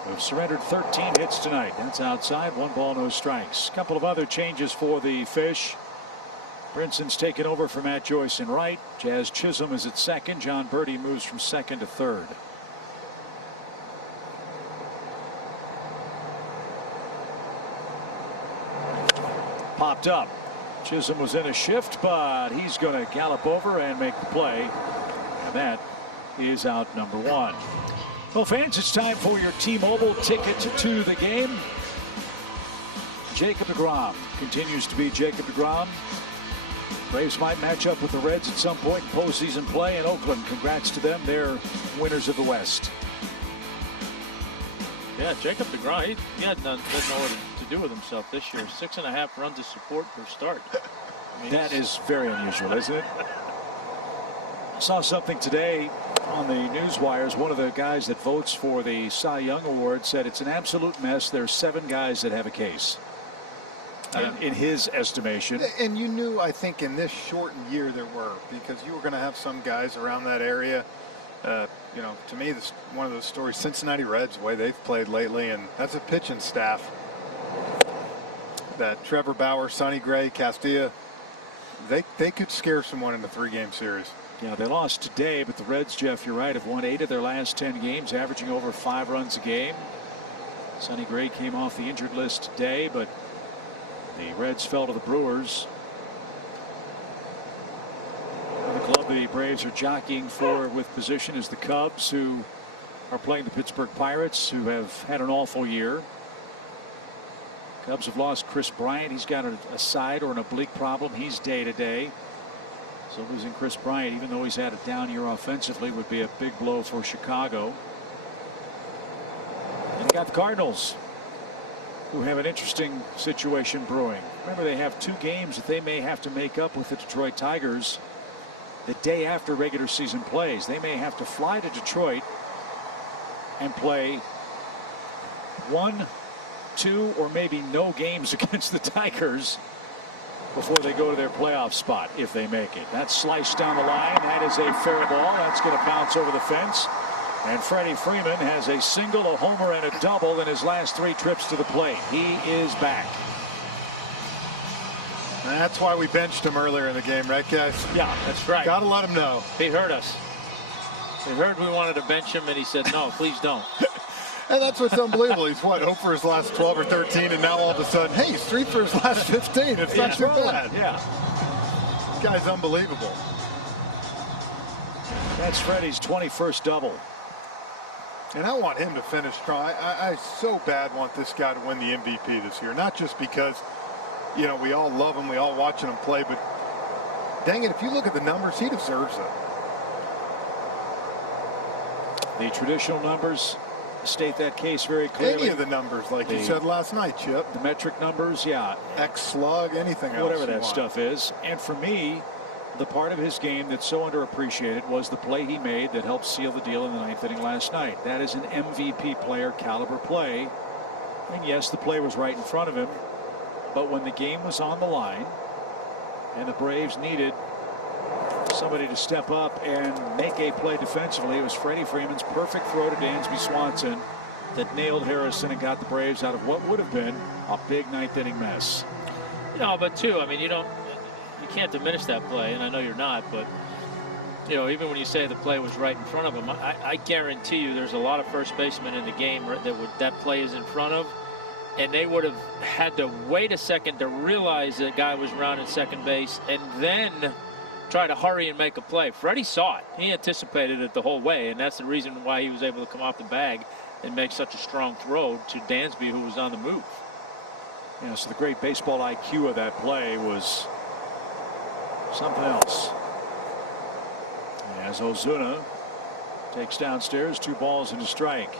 who've surrendered 13 hits tonight. That's outside. 1 ball, no strikes. A couple of other changes for the Fish. Brinson's taken over for Matt Joyce in right. Jazz Chisholm is at second. John Birdie moves from second to third. Popped up. Chisholm was in a shift, but he's going to gallop over and make the play. And that is out number 1. Well, fans, it's time for your T-Mobile ticket to the game. Jacob deGrom continues to be Jacob deGrom. Braves might match up with the Reds at some point in postseason play in Oakland. Congrats to them. They're winners of the West. Yeah, Jacob deGrom, he doesn't know what to do with himself this year. 6.5 runs of support per start. I mean, that is very unusual, isn't it? I saw something today on the news wires. One of the guys that votes for the Cy Young Award said it's an absolute mess. There's 7 guys that have a case. In his estimation. And you knew, I think, in this shortened year there were, because you were going to have some guys around that area. You know, to me, this one of those stories, Cincinnati Reds, the way they've played lately, and that's a pitching staff. That Trevor Bauer, Sonny Gray, Castilla, they could scare someone in the 3-game series. Yeah, they lost today, but the Reds, Jeff, you're right, have won 8 of their last 10 games, averaging over 5 runs a game. Sonny Gray came off the injured list today, but the Reds fell to the Brewers. The club the Braves are jockeying for with position is the Cubs, who are playing the Pittsburgh Pirates, who have had an awful year. Cubs have lost Chris Bryant. He's got a side or an oblique problem. He's day to day. So losing Chris Bryant, even though he's had a down year offensively, would be a big blow for Chicago. And you got the Cardinals, who have an interesting situation brewing. Remember, they have 2 games that they may have to make up with the Detroit Tigers the day after regular season plays. They may have to fly to Detroit and play 1, 2, or maybe no games against the Tigers before they go to their playoff spot, if they make it. That's sliced down the line. That is a fair ball. That's going to bounce over the fence. And Freddie Freeman has a single, a homer, and a double in his last 3 trips to the plate. He is back. And that's why we benched him earlier in the game, right, guys? Yeah, that's right. Got to let him know. He heard us. He heard we wanted to bench him, and he said, no, please don't. And that's what's unbelievable. He's, what, 0 for his last 12 or 13, and now all of a sudden, hey, he's 3 for his last 15. It's not too bad. Yeah. This guy's unbelievable. That's Freddie's 21st double. And I want him to finish strong. I so bad want this guy to win the MVP this year. Not just because, you know, we all love him, we all watching him play, but dang it, if you look at the numbers, he deserves it. The traditional numbers state that case very clearly. Any of the numbers, like you said last night, Chip. The metric numbers, yeah. X slug, anything else. Whatever that stuff is. And for me, the part of his game that's so underappreciated was the play he made that helped seal the deal in the 9th inning last night. That is an MVP player caliber play. And yes, the play was right in front of him. But when the game was on the line and the Braves needed somebody to step up and make a play defensively, it was Freddie Freeman's perfect throw to Dansby Swanson that nailed Harrison and got the Braves out of what would have been a big 9th inning mess. No, but too, I mean, you can't diminish that play, and I know you're not, but you know, even when you say the play was right in front of him, I guarantee you there's a lot of first basemen in the game that play is in front of, and they would have had to wait a second to realize that guy was rounding second base and then try to hurry and make a play. Freddie saw it. He anticipated it the whole way, and that's the reason why he was able to come off the bag and make such a strong throw to Dansby, who was on the move. Yeah, so the great baseball IQ of that play was something else. As Ozuna takes downstairs, 2 balls and a strike.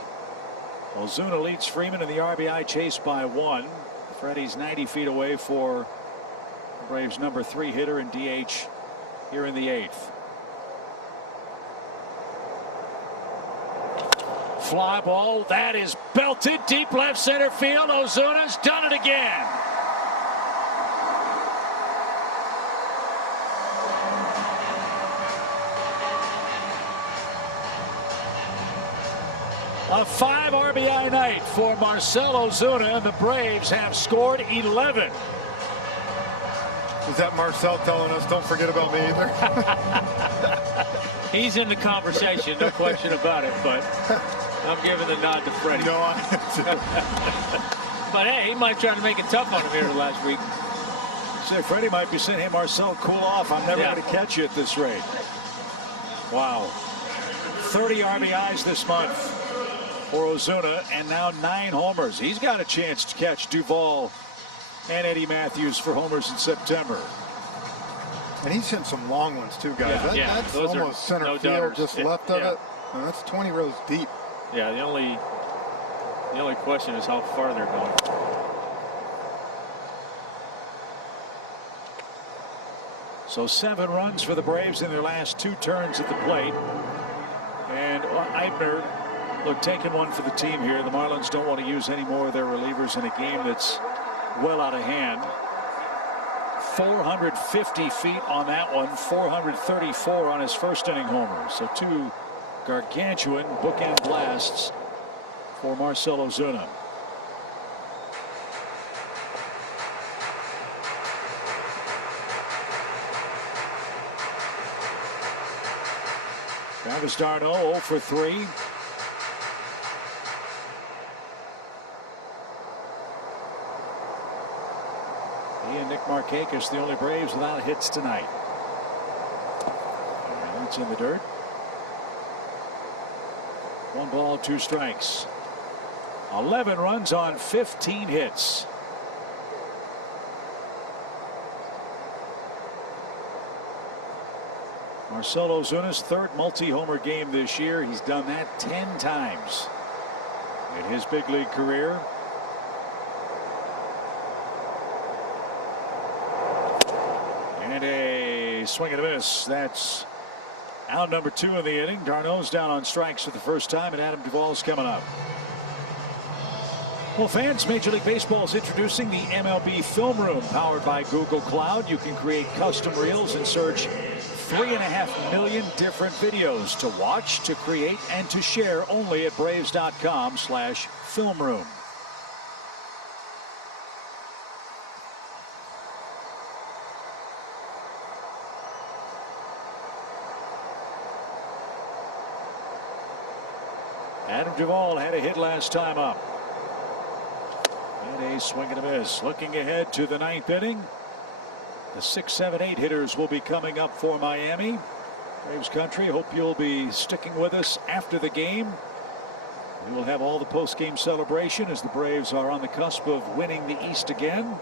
Ozuna leads Freeman in the RBI chase by 1. Freddie's 90 feet away for the Braves' number 3 hitter and DH here in the 8th. Fly ball, that is belted deep left center field. Ozuna's done it again. A 5 RBI night for Marcell Ozuna, and the Braves have scored 11. Is that Marcell telling us don't forget about me either? He's in the conversation, no question about it, but I'm giving the nod to Freddie. No, I But hey, he might try to make it tough on him here last week. Say, Freddie might be saying, hey, Marcell, cool off. I'm never going to catch you at this rate. Wow. 30 RBIs this month for Ozuna, and now 9 homers. He's got a chance to catch Duvall and Eddie Matthews for homers in September. And he's hit some long ones too, guys. That's almost center field, doubters. just left of it. And that's 20 rows deep. Yeah, the only question is how far they're going. So 7 runs for the Braves in their last 2 turns at the plate. And Eibner, look, taking one for the team here. The Marlins don't want to use any more of their relievers in a game that's well out of hand. 450 feet on that one, 434 on his first inning homer. So 2 gargantuan bookend blasts for Marcell Ozuna. Travis d'Arnaud 0 for 3. He and Nick Markakis, the only Braves without hits tonight. And that's in the dirt. 1 ball, 2 strikes. 11 runs on 15 hits. Marcell Ozuna's 3rd multi-homer game this year. He's done that 10 times in his big league career. And a swing and a miss. That's out number 2 in the inning. d'Arnaud's down on strikes for the first time, and Adam Duvall's coming up. Well, fans, Major League Baseball is introducing the MLB Film Room, powered by Google Cloud. You can create custom reels and search 3.5 million different videos to watch, to create, and to share only at Braves.com/filmroom. Adam Duvall had a hit last time up. And a swing and a miss. Looking ahead to the 9th inning. The 6, 7, 8 hitters will be coming up for Miami. Braves country, hope you'll be sticking with us after the game. We will have all the post-game celebration as the Braves are on the cusp of winning the East again.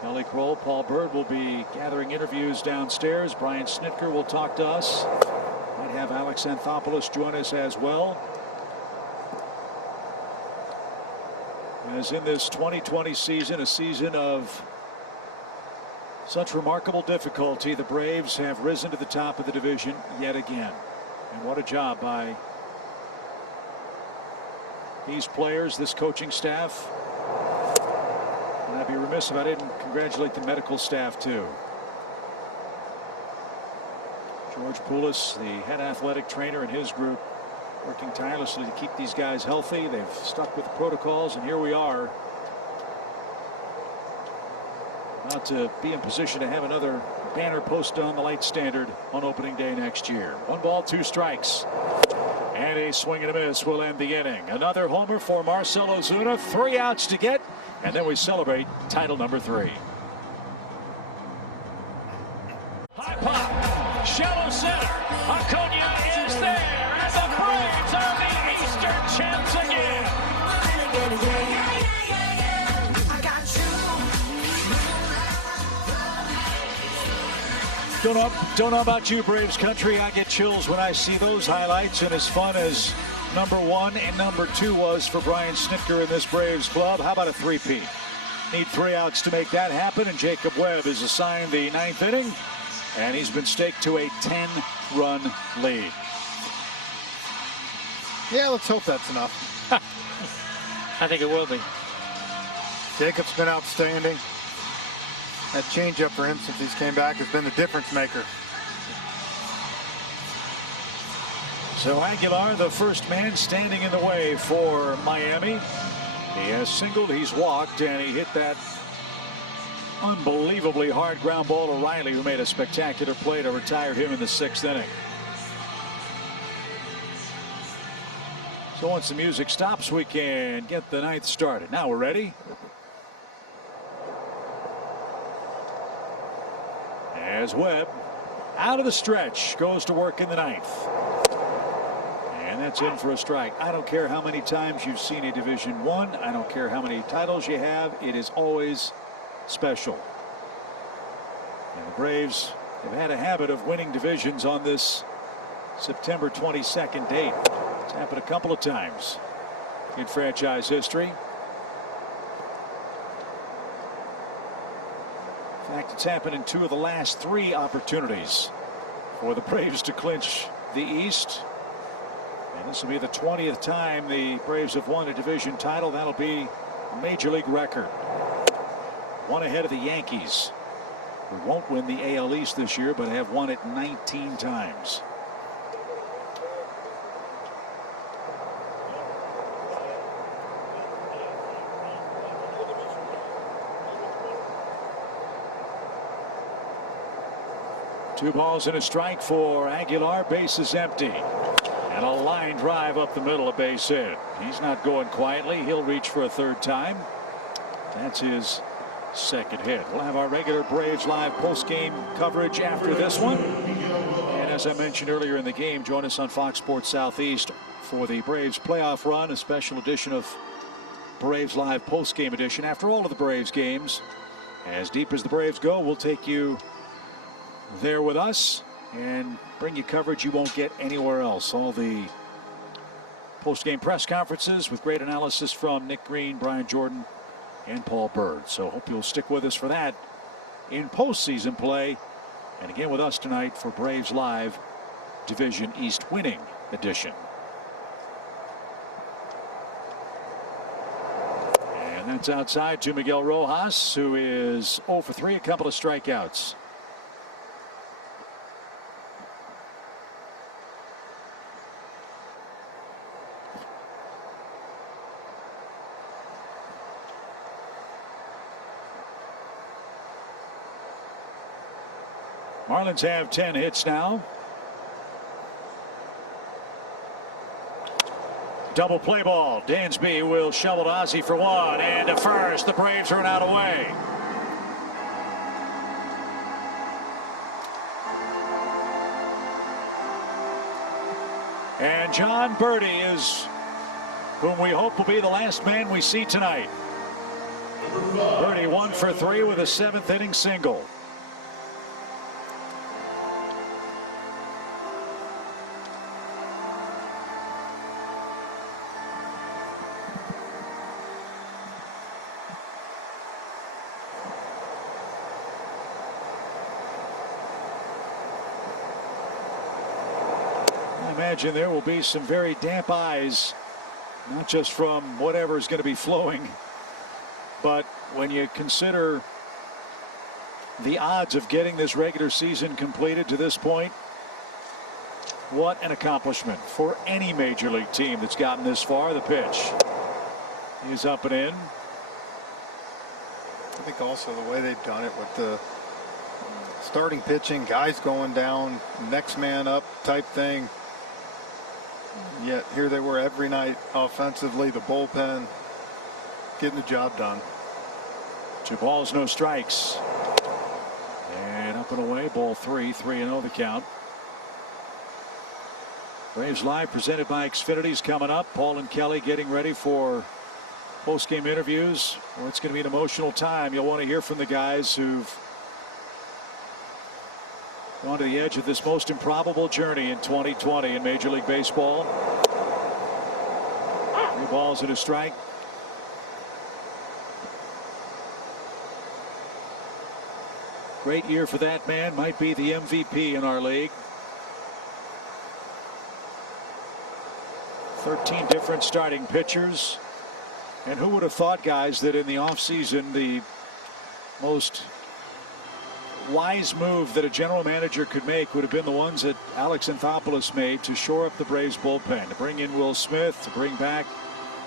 Kelly Kroll, Paul Byrd will be gathering interviews downstairs. Brian Snitker will talk to us. Might have Alex Anthopoulos join us as well. As in this 2020 season, a season of such remarkable difficulty, the Braves have risen to the top of the division yet again. And what a job by these players, this coaching staff. And I'd be remiss if I didn't congratulate the medical staff too. George Poulos, the head athletic trainer, and his group working tirelessly to keep these guys healthy. They've stuck with the protocols, and here we are, about to be in position to have another banner posted on the light standard on opening day next year. 1 ball, 2 strikes. And a swing and a miss will end the inning. Another homer for Marcell Ozuna. 3 outs to get, and then we celebrate title number 3. High pop, shallow center. Acuna is there, and the Braves are the Eastern champs again. Don't know about you, Braves country. I get chills when I see those highlights, and as fun as number 1 and number 2 was for Brian Snitker in this Braves club, how about a 3-peat? Need 3 outs to make that happen, and Jacob Webb is assigned the 9th inning, and he's been staked to a 10-run lead. Yeah, let's hope that's enough. I think it will be. Jacob's been outstanding. That changeup for him since he's came back has been the difference maker. So Aguilar, the first man standing in the way for Miami. He has singled, he's walked, and he hit that unbelievably hard ground ball to Riley, who made a spectacular play to retire him in the 6th inning. So once the music stops, we can get the 9th started. Now we're ready. As Webb, out of the stretch, goes to work in the 9th. And that's in for a strike. I don't care how many times you've seen a Division I. I don't care how many titles you have. It is always special. And the Braves have had a habit of winning divisions on this September 22nd date. It's happened a couple of times in franchise history. In fact, it's happened in 2 of the last 3 opportunities for the Braves to clinch the East. And this will be the 20th time the Braves have won a division title. That'll be a major league record. 1 ahead of the Yankees, who won't win the AL East this year, but have won it 19 times. Two balls and a strike for Aguilar. Base is empty. And a line drive up the middle, a base hit. He's not going quietly. He'll reach for a 3rd time. That's his 2nd hit. We'll have our regular Braves Live post-game coverage after this one. And as I mentioned earlier in the game, join us on Fox Sports Southeast for the Braves playoff run, a special edition of Braves Live post-game edition. After all of the Braves games, as deep as the Braves go, we'll take you there with us and bring you coverage you won't get anywhere else. All the post-game press conferences with great analysis from Nick Green, Brian Jordan, and Paul Byrd. So hope you'll stick with us for that in postseason play. And again with us tonight for Braves Live Division East winning edition. That's outside to Miguel Rojas, who is 0 for 3, a couple of strikeouts. Marlins have 10 hits now. Double play ball. Dansby will shovel to Ozzie for one, and to first. The Braves run out away. And John Birdie is whom we hope will be the last man we see tonight. Birdie 1 for 3 with a 7th inning single. I imagine there will be some very damp eyes, not just from whatever is going to be flowing, but when you consider the odds of getting this regular season completed to this point, what an accomplishment for any major league team that's gotten this far. The pitch is up and in. I think also the way they've done it with the starting pitching, guys going down, next man up type thing. Yet here they were every night offensively, the bullpen getting the job done. 2 balls, no strikes. And up and away, ball 3, 3-0 the count. Braves Live presented by Xfinity's coming up. Paul and Kelly getting ready for post-game interviews. Well, it's going to be an emotional time. You'll want to hear from the guys who've gone to the edge of this most improbable journey in 2020 in Major League Baseball. 3 balls and a strike. Great year for that man. Might be the MVP in our league. 13 different starting pitchers. And who would have thought, guys, that in the offseason the most wise move that a general manager could make would have been the ones that Alex Anthopoulos made to shore up the Braves bullpen, to bring in Will Smith, to bring back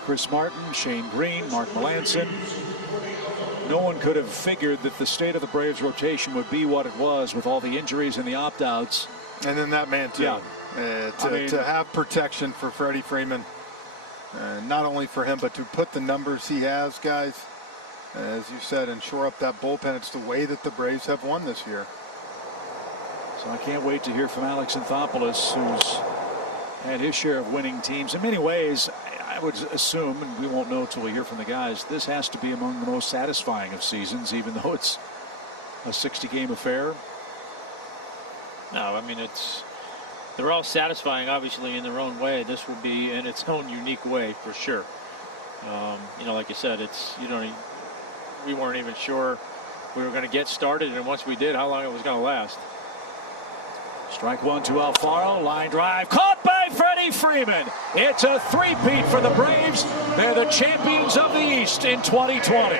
Chris Martin, Shane Green, Mark Melanson. No one could have figured that the state of the Braves rotation would be what it was with all the injuries and the opt-outs. And then that man too. Yeah. To have protection for Freddie Freeman, not only for him, but to put the numbers he has, guys, as you said, and shore up that bullpen. It's the way that the Braves have won this year. So I can't wait to hear from Alex Anthopoulos, who's had his share of winning teams. In many ways, I would assume, and we won't know till we hear from the guys, this has to be among the most satisfying of seasons, even though it's a 60-game affair. No, I mean, they're all satisfying, obviously, in their own way. This will be in its own unique way, for sure. You know, like you said, we weren't even sure we were going to get started, and once we did, how long it was going to last. Strike 1 to Alfaro. Line drive caught by Freddie Freeman. It's a three-peat for the Braves. They're the champions of the East in 2020.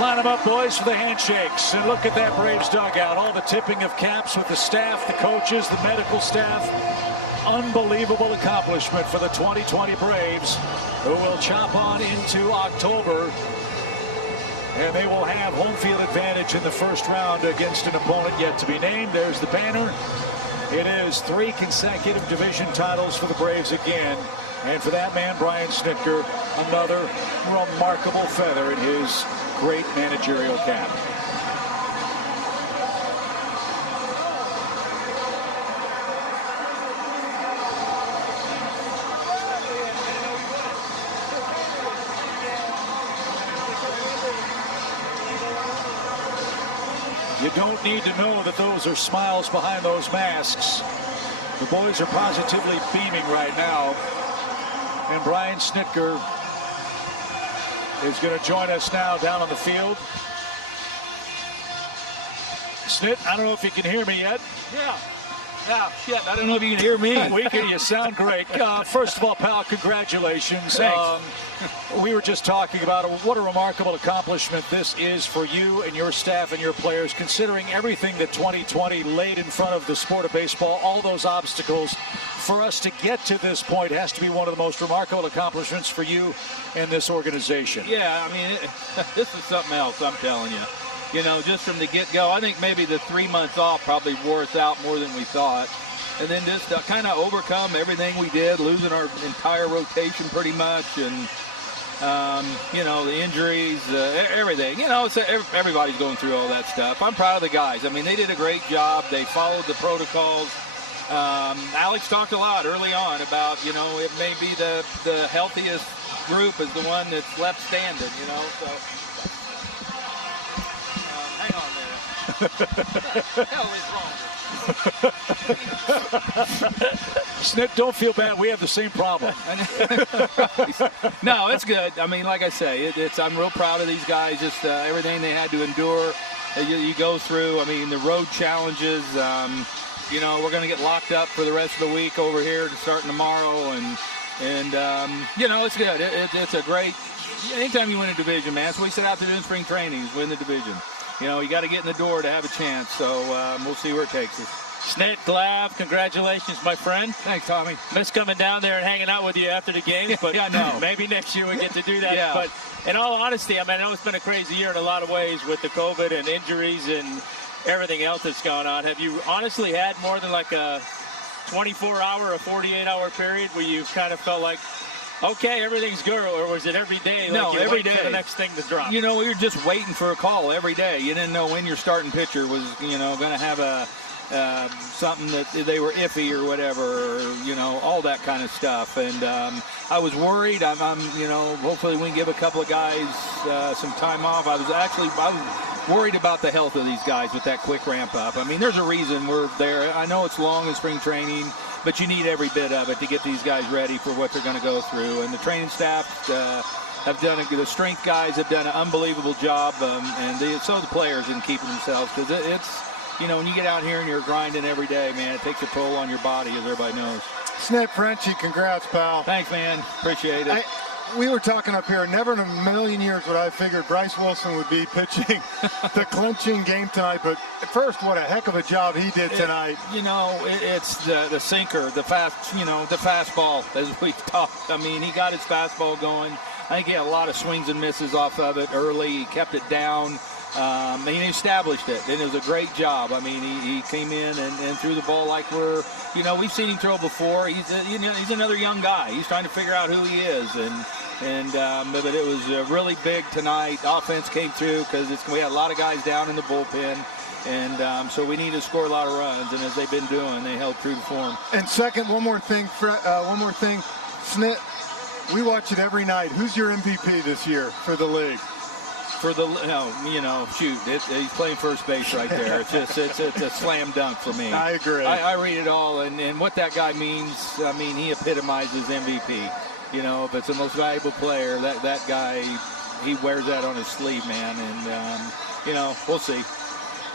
Line them up, boys, for the handshakes. And look at that Braves dugout. All the tipping of caps with the staff, the coaches, the medical staff. Unbelievable accomplishment for the 2020 Braves, who will chop on into October. And they will have home field advantage in the first round against an opponent yet to be named. There's the banner. It is 3 consecutive division titles for the Braves again. And for that man, Brian Snitker, another remarkable feather in his great managerial cap. You don't need to know that those are smiles behind those masks. The boys are positively beaming right now. And Brian Snitker is going to join us now down on the field. Snit, I don't know if you can hear me yet. Yeah, shit, I don't know if you can hear me. We can. You sound great. First of all, pal, congratulations. Thanks. We were just talking about what a remarkable accomplishment this is for you and your staff and your players, considering everything that 2020 laid in front of the sport of baseball, all those obstacles. For us to get to this point has to be one of the most remarkable accomplishments for you and this organization. Yeah, I mean, this is something else, I'm telling you. You know, just from the get-go, I think maybe the 3 months off probably wore us out more than we thought. And then just to kind of overcome everything we did, losing our entire rotation pretty much, and, you know, the injuries, everything. You know, so everybody's going through all that stuff. I'm proud of the guys. I mean, they did a great job. They followed the protocols. Alex talked a lot early on about, you know, it may be the healthiest group is the one that's left standing, you know, so. Hang on there. What the hell is wrong? Snip, don't feel bad. We have the same problem. No, it's good. I mean, like I say, I'm real proud of these guys. Just everything they had to endure. You go through. I mean, the road challenges. You know, we're going to get locked up for the rest of the week over here starting tomorrow, and you know, it's good. It's a great. Anytime you win a division, man, that's what we set out to do in spring training, is win the division. You know, you got to get in the door to have a chance, so we'll see where it takes us. Snit, Glav, congratulations, my friend. Thanks, Tommy. Miss coming down there and hanging out with you after the game, but yeah, no. Maybe next year we get to do that. Yeah. But in all honesty, I mean, I know it's been a crazy year in a lot of ways with the COVID and injuries and everything else that's gone on. Have you honestly had more than like a 24-hour or 48-hour period where you kind of felt like, okay, everything's good, or was it every day? Like no, every day. For the next thing to drop. You know, we were just waiting for a call every day. You didn't know when your starting pitcher was, you know, going to have a something that they were iffy or whatever, or, you know, all that kind of stuff. And I was worried. I'm, you know, hopefully we can give a couple of guys some time off. I was worried about the health of these guys with that quick ramp up. I mean, there's a reason we're there. I know it's long in spring training, but you need every bit of it to get these guys ready for what they're going to go through. And the training staff have done the strength guys have done an unbelievable job, and so the players in keeping themselves, because it's, you know, when you get out here and you're grinding every day, man, it takes a toll on your body, as everybody knows. Snip, Frenchie, congrats, pal. Thanks, man. Appreciate it. We were talking up here, never in a million years would I have figured Bryce Wilson would be pitching the clinching game tonight. But first, what a heck of a job he did tonight. You know, it's the sinker, the fastball, as we've talked. I mean, he got his fastball going. I think he had a lot of swings and misses off of it early. He kept it down. And he established it, and it was a great job. I mean, he came in and threw the ball like you know, we've seen him throw before. He's another young guy. He's trying to figure out who he is, but it was really big tonight. Offense came through because we had a lot of guys down in the bullpen, and so we need to score a lot of runs. And as they've been doing, they held true to form. And second, one more thing, Snit. We watch it every night. Who's your MVP this year for the league? You know, shoot, he's playing first base right there. It's a slam dunk for me. I agree. I read it all, and what that guy means, I mean, he epitomizes MVP. You know, if it's the most valuable player, that guy, he wears that on his sleeve, man. And, you know, we'll see.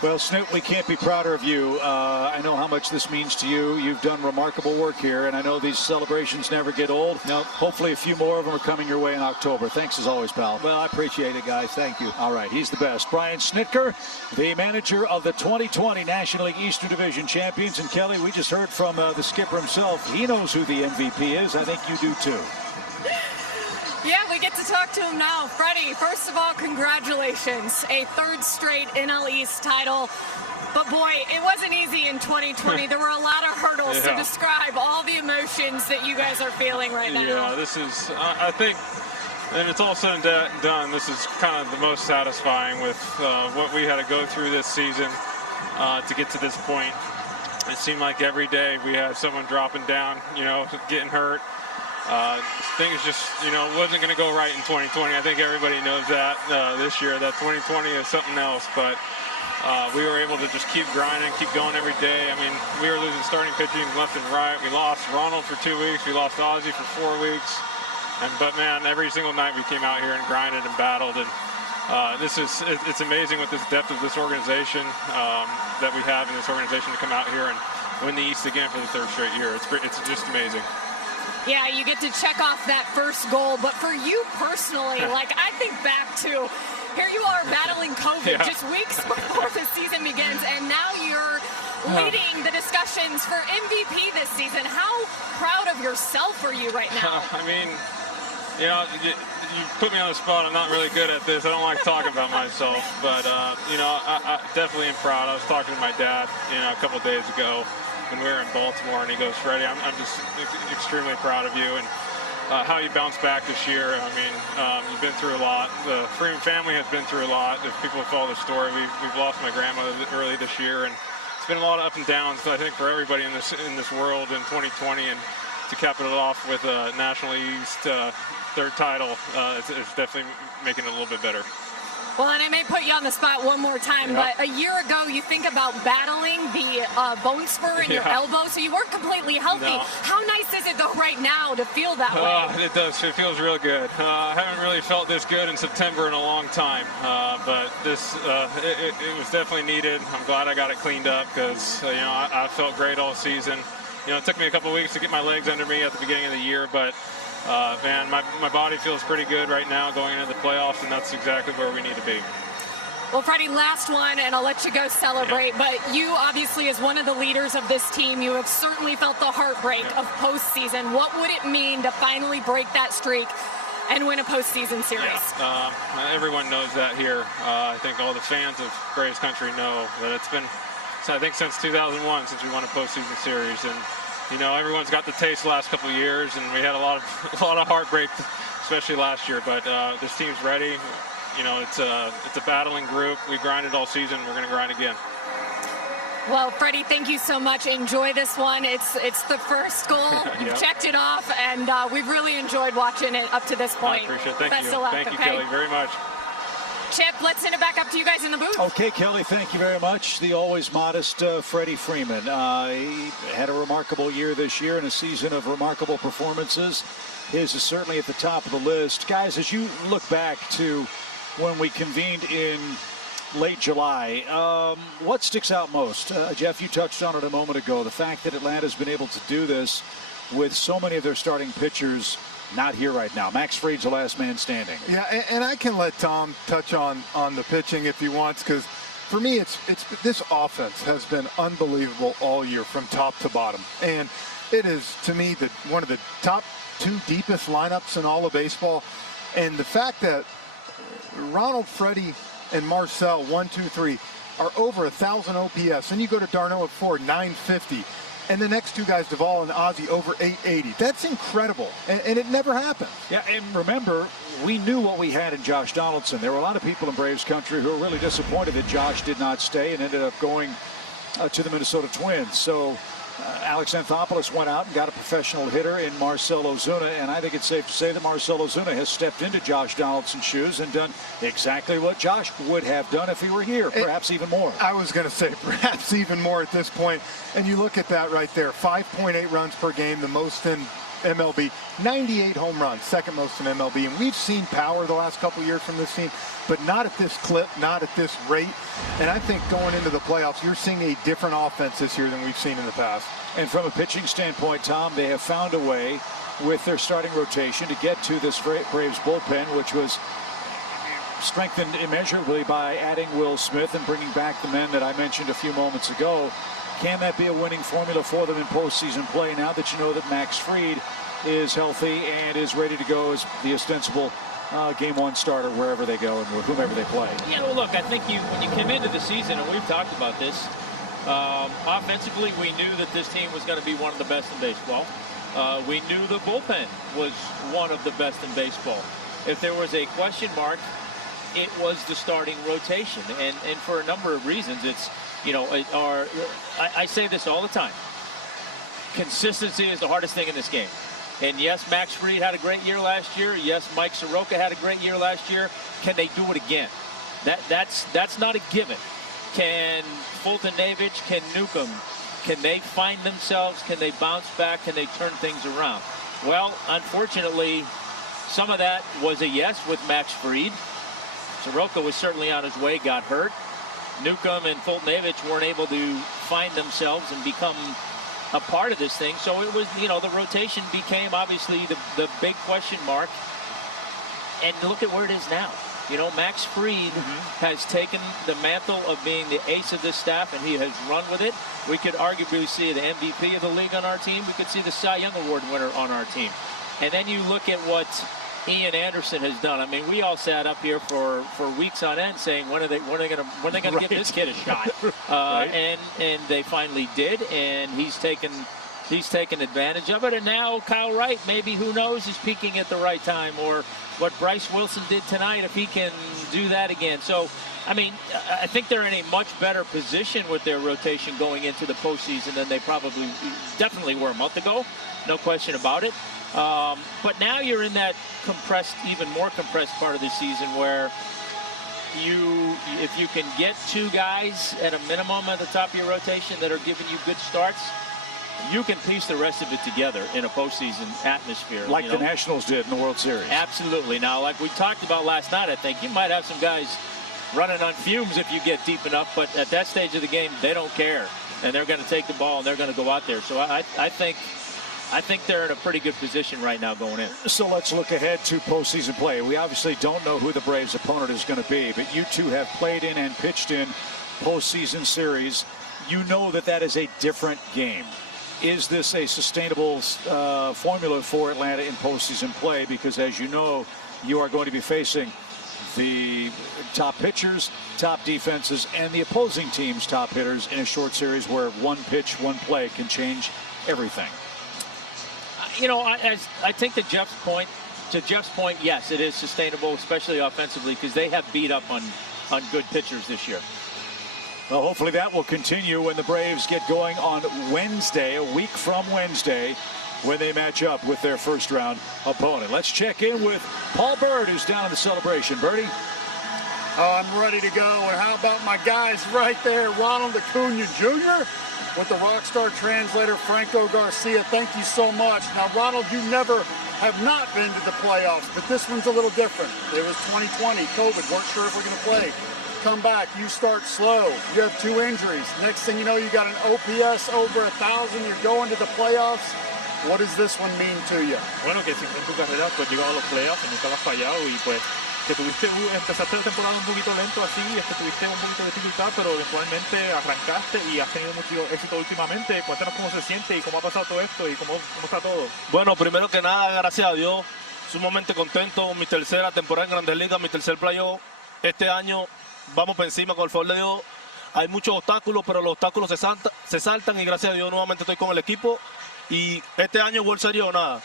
Well, Snoop, we can't be prouder of you. I know how much this means to you. You've done remarkable work here, and I know these celebrations never get old. No. Hopefully a few more of them are coming your way in October. Thanks as always, pal. Well, I appreciate it, guys. Thank you. All right, he's the best. Brian Snitker, the manager of the 2020 National League Eastern Division champions. And Kelly, we just heard from the skipper himself. He knows who the MVP is. I think you do too. Yeah, we get to talk to him now. Freddie, first of all, congratulations. A third straight NL East title. But boy, it wasn't easy in 2020. There were a lot of hurdles to describe all the emotions that you guys are feeling right now. Yeah, this is, I think, and it's all said and done, this is kind of the most satisfying with what we had to go through this season to get to this point. It seemed like every day we had someone dropping down, you know, getting hurt. Things just, you know, wasn't going to go right in 2020. I think everybody knows that this year, that 2020 is something else. But we were able to just keep grinding, keep going every day. I mean, we were losing starting pitching left and right. We lost Ronald for 2 weeks. We lost Ozzie for 4 weeks. But man, every single night we came out here and grinded and battled. And it's amazing with this depth of this organization that we have in this organization to come out here and win the East again for the 3rd straight year. It's just amazing. Yeah, you get to check off that first goal. But for you personally, like I think back to, here you are battling COVID just weeks before the season begins, and now you're leading the discussions for MVP this season. How proud of yourself are you right now? I mean, you know, you put me on the spot. I'm not really good at this. I don't like talking about myself, but you know, I definitely am proud. I was talking to my dad, you know, a couple days ago when we were in Baltimore, and he goes, "Freddie, I'm just extremely proud of you and how you bounced back this year. I mean, you've been through a lot. The Freeman family has been through a lot. If people follow the story, we've lost my grandmother early this year, and it's been a lot of up and downs. But I think for everybody in this world in 2020, and to cap it off with a National East 3rd title, it's definitely making it a little bit better." Well, and I may put you on the spot one more time, but a year ago, you think about battling the bone spur in your elbow, so you weren't completely healthy. No. How nice is it, though, right now to feel that way? It does. It feels real good. I haven't really felt this good in September in a long time, but this it was definitely needed. I'm glad I got it cleaned up because you know I felt great all season. You know, it took me a couple weeks to get my legs under me at the beginning of the year, but man, my body feels pretty good right now going into the playoffs, and that's exactly where we need to be. Well, Freddie, last one, and I'll let you go celebrate, but you obviously, as one of the leaders of this team, you have certainly felt the heartbreak of postseason. What would it mean to finally break that streak and win a postseason series? Everyone knows that here. I think all the fans of Braves country know that it's been, I think, since 2001 since we won a postseason series, and you know, everyone's got the taste the last couple of years, and we had a lot of heartbreak, especially last year. But this team's ready. You know, it's a battling group. We grinded all season. We're going to grind again. Well, Freddie, thank you so much. Enjoy this one. It's the first goal. You've checked it off, and we've really enjoyed watching it up to this point. I appreciate it. Thank you. Of luck, Thank you, Kelly, very much. Chip, let's send it back up to you guys in the booth. Okay, Kelly, thank you very much. The always modest Freddie Freeman. He had a remarkable year this year and a season of remarkable performances. His is certainly at the top of the list. Guys, as you look back to when we convened in late July, what sticks out most? Jeff, you touched on it a moment ago. The fact that Atlanta's been able to do this with so many of their starting pitchers not here right now. Max Fried's the last man standing. Yeah, and I can let Tom touch on the pitching if he wants, because for me, it's this offense has been unbelievable all year from top to bottom, and it is, to me, one of the top 2 deepest lineups in all of baseball. And the fact that Ronald, Freddie, and Marcel 1, 2, 3 are over 1,000 OPS, and you go to Darno at 4, 950. And the next 2 guys, Duvall and Ozzie, over 880. That's incredible, and it never happened. Yeah, and remember, we knew what we had in Josh Donaldson. There were a lot of people in Braves country who were really disappointed that Josh did not stay and ended up going to the Minnesota Twins. So Alex Anthopoulos went out and got a professional hitter in Marcell Ozuna, and I think it's safe to say that Marcell Ozuna has stepped into Josh Donaldson's shoes and done exactly what Josh would have done if he were here, perhaps even more. I was going to say perhaps even more at this point. And you look at that right there, 5.8 runs per game, the most in MLB, 98 home runs, second most in MLB. And we've seen power the last couple years from this team, but not at this clip, not at this rate. And I think going into the playoffs, you're seeing a different offense this year than we've seen in the past. And from a pitching standpoint, Tom, they have found a way with their starting rotation to get to this Braves bullpen, which was strengthened immeasurably by adding Will Smith and bringing back the men that I mentioned a few moments ago. Can that be a winning formula for them in postseason play now that you know that Max Fried is healthy and is ready to go as the ostensible Game 1 starter wherever they go and whomever they play? You know, look, I think when you come into the season, and we've talked about this, offensively, we knew that this team was going to be one of the best in baseball. We knew the bullpen was one of the best in baseball. If there was a question mark, it was the starting rotation. And for a number of reasons, it's, you know, I say this all the time. Consistency is the hardest thing in this game. And yes, Max Fried had a great year last year. Yes, Mike Soroka had a great year last year. Can they do it again? That's not a given. can Fulton-Davidge, can Newcomb, can they find themselves? Can they bounce back? Can they turn things around? Well, unfortunately, some of that was a yes with Max Fried. Soroka was certainly on his way, got hurt. Newcomb and Fulton-Davidge weren't able to find themselves and become a part of this thing. So it was, you know, the rotation became obviously the big question mark. And look at where it is now. You know, Max Fried has taken the mantle of being the ace of this staff, and he has run with it. We could arguably see the MVP of the league on our team. We could see the Cy Young Award winner on our team. And then you look at what Ian Anderson has done. I mean, we all sat up here for weeks on end saying, when are they gonna give this kid a shot? And they finally did, and he's taken advantage of it. And now Kyle Wright, maybe, who knows, is peaking at the right time, or what Bryce Wilson did tonight, if he can do that again. So, I mean, I think they're in a much better position with their rotation going into the postseason than they definitely were a month ago. No question about it. But now you're in that even more compressed part of the season where if you can get two guys at a minimum at the top of your rotation that are giving you good starts, you can piece the rest of it together in a postseason atmosphere. Like the Nationals did in the World Series. Absolutely. Now, like we talked about last night, I think you might have some guys running on fumes if you get deep enough, but at that stage of the game, they don't care. And they're going to take the ball, and they're going to go out there. So I think they're in a pretty good position right now going in. So let's look ahead to postseason play. We obviously don't know who the Braves' opponent is going to be, but you two have played in and pitched in postseason series. You know that is a different game. Is this a sustainable formula for Atlanta in postseason play? Because, as you know, you are going to be facing the top pitchers, top defenses, and the opposing team's top hitters in a short series where one pitch, one play can change everything. You know, I think to Jeff's point, yes, it is sustainable, especially offensively, because they have beat up on good pitchers this year. Well, hopefully that will continue when the Braves get going on Wednesday, a week from Wednesday, when they match up with their first-round opponent. Let's check in with Paul Bird, who's down in the celebration. Birdie? Oh, I'm ready to go. And how about my guys right there, Ronald Acuna Jr. with the Rockstar translator, Franco Garcia. Thank you so much. Now, Ronald, you have not been to the playoffs, but this one's a little different. It was 2020, COVID, weren't sure if we're going to play. Come back, you start slow, you have 2 injuries. Next thing you know, you got an OPS over 1,000, you're going to the playoffs. What does this one mean to you? Bueno, que en tu carrera pues llegado a los playoffs y nunca lo has fallado, y pues que empezaste la temporada un poquito lento así, tuviste un poquito de dificultad, pero eventualmente arrancaste y has tenido mucho éxito últimamente. Cuéntanos cómo se siente y cómo ha pasado todo esto y cómo está todo. Bueno, primero que nada, gracias a Dios, sumamente contento. Mi tercera temporada en Grandes Ligas, mi tercer playoff. Este año vamos por encima con el favor de Dios. Hay muchos obstáculos, pero los obstáculos se saltan, y gracias a Dios nuevamente estoy con el equipo. Y este año World Series o nada.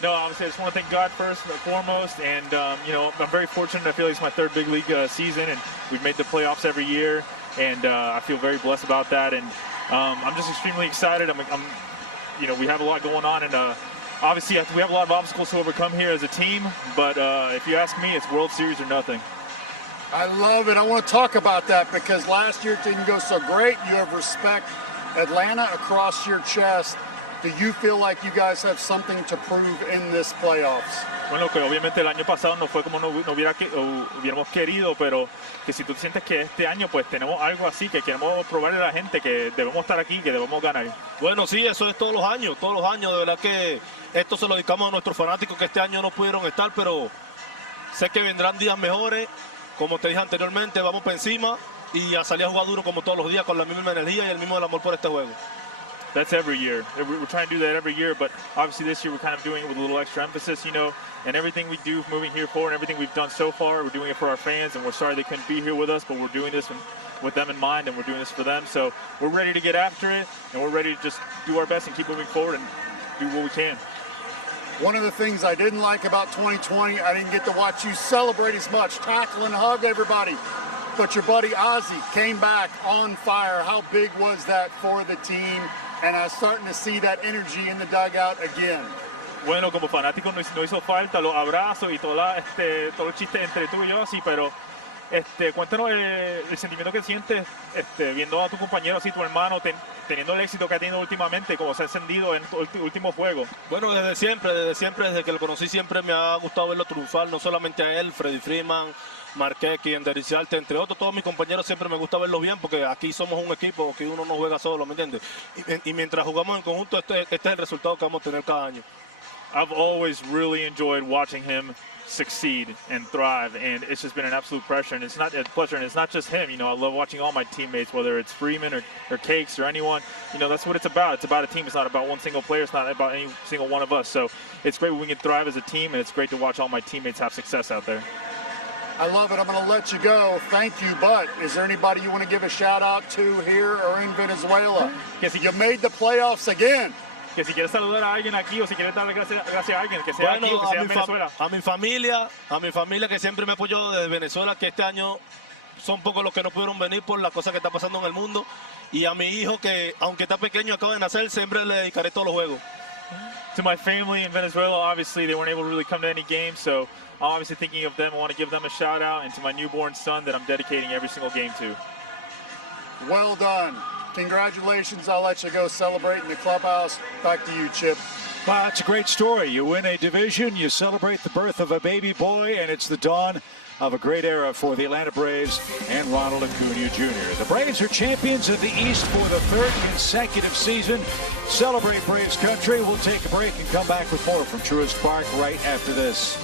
No, obviously, I just want to thank God first and foremost, and you know, I'm very fortunate. I feel like it's my 3rd big league season, and we've made the playoffs every year, and I feel very blessed about that. And I'm just extremely excited. You know, we have a lot going on, and obviously we have a lot of obstacles to overcome here as a team. But if you ask me, it's World Series or nothing. I love it. I want to talk about that because last year it didn't go so great. You have respect, Atlanta, across your chest. Do you feel like you guys have something to prove in this playoffs? Bueno, que obviamente el año pasado no fue como hubiéramos querido, pero que si tú sientes que este año pues tenemos algo así, que queremos probarle a la gente que debemos estar aquí, que debemos ganar. Bueno, sí, eso es todos los años, de verdad que esto se lo dedicamos a nuestros fanáticos que este año no pudieron estar, pero sé que vendrán días mejores. Como te dije anteriormente, vamos por encima y a salir a jugar duro como todos los días con la misma energía y el mismo amor por este juego. That's every year. We're trying to do that every year, but obviously this year we're kind of doing it with a little extra emphasis, you know, and everything we do moving here forward, and everything we've done so far, we're doing it for our fans, and we're sorry they couldn't be here with us, but we're doing this with them in mind, and we're doing this for them. So we're ready to get after it, and we're ready to just do our best and keep moving forward and do what we can. One of the things I didn't like about 2020, I didn't get to watch you celebrate as much, tackle and hug everybody. But your buddy Ozzy came back on fire. How big was that for the team? And I'm starting to see that energy in the dugout again. Bueno, como fanático no hizo falta los abrazos y todo el chiste entre tú y yo, sí, pero Cuéntanos el sentimiento que sientes viendo a tu compañero, así tu hermano, teniendo el éxito que ha tenido últimamente, como se ha ascendido en el último juego. Bueno, desde siempre, desde que lo conocí, siempre me ha gustado verlo triunfar, no solamente a él, Freddie Freeman, Marquez, Dericialte, entre otros, todos mis compañeros siempre me gusta verlos bien, porque aquí somos un equipo, que uno no juega solo, ¿me entiendes? Y mientras jugamos en conjunto, este es el resultado que vamos a tener cada año. I've always really enjoyed watching him succeed and thrive, and it's just been an absolute pleasure. And it's not just him. You know, I love watching all my teammates, whether it's Freeman or Cakes or anyone. You know, that's what it's about. It's about a team. It's not about one single player. It's not about any single one of us. So it's great when we can thrive as a team, and it's great to watch all my teammates have success out there. I love it. I'm going to let you go. Thank you. But is there anybody you want to give a shout out to here or in Venezuela? You made the playoffs again. Que si quieres saludar a alguien aquí o si quieres darle gracias a alguien, que sea aquí o que sea en Venezuela. A mi familia que siempre me apoyó desde Venezuela, que este año son pocos los que no pudieron venir por la cosa que está pasando en el mundo. Y a mi hijo que, aunque está pequeño, acaba de nacer, siempre le dedicaré todos los juegos. To my family in Venezuela, obviously they weren't able to really come to any games, so I'm obviously thinking of them. I want to give them a shout out, and to my newborn son that I'm dedicating every single game to. Well done. Congratulations. I'll let you go celebrate in the clubhouse. Back to you, Chip. Well, it's a great story. You win a division, you celebrate the birth of a baby boy, and it's the dawn of a great era for the Atlanta Braves and Ronald Acuna Jr. The Braves are champions of the East for the third consecutive season. Celebrate Braves country. We'll take a break and come back with more from Truist Park right after this.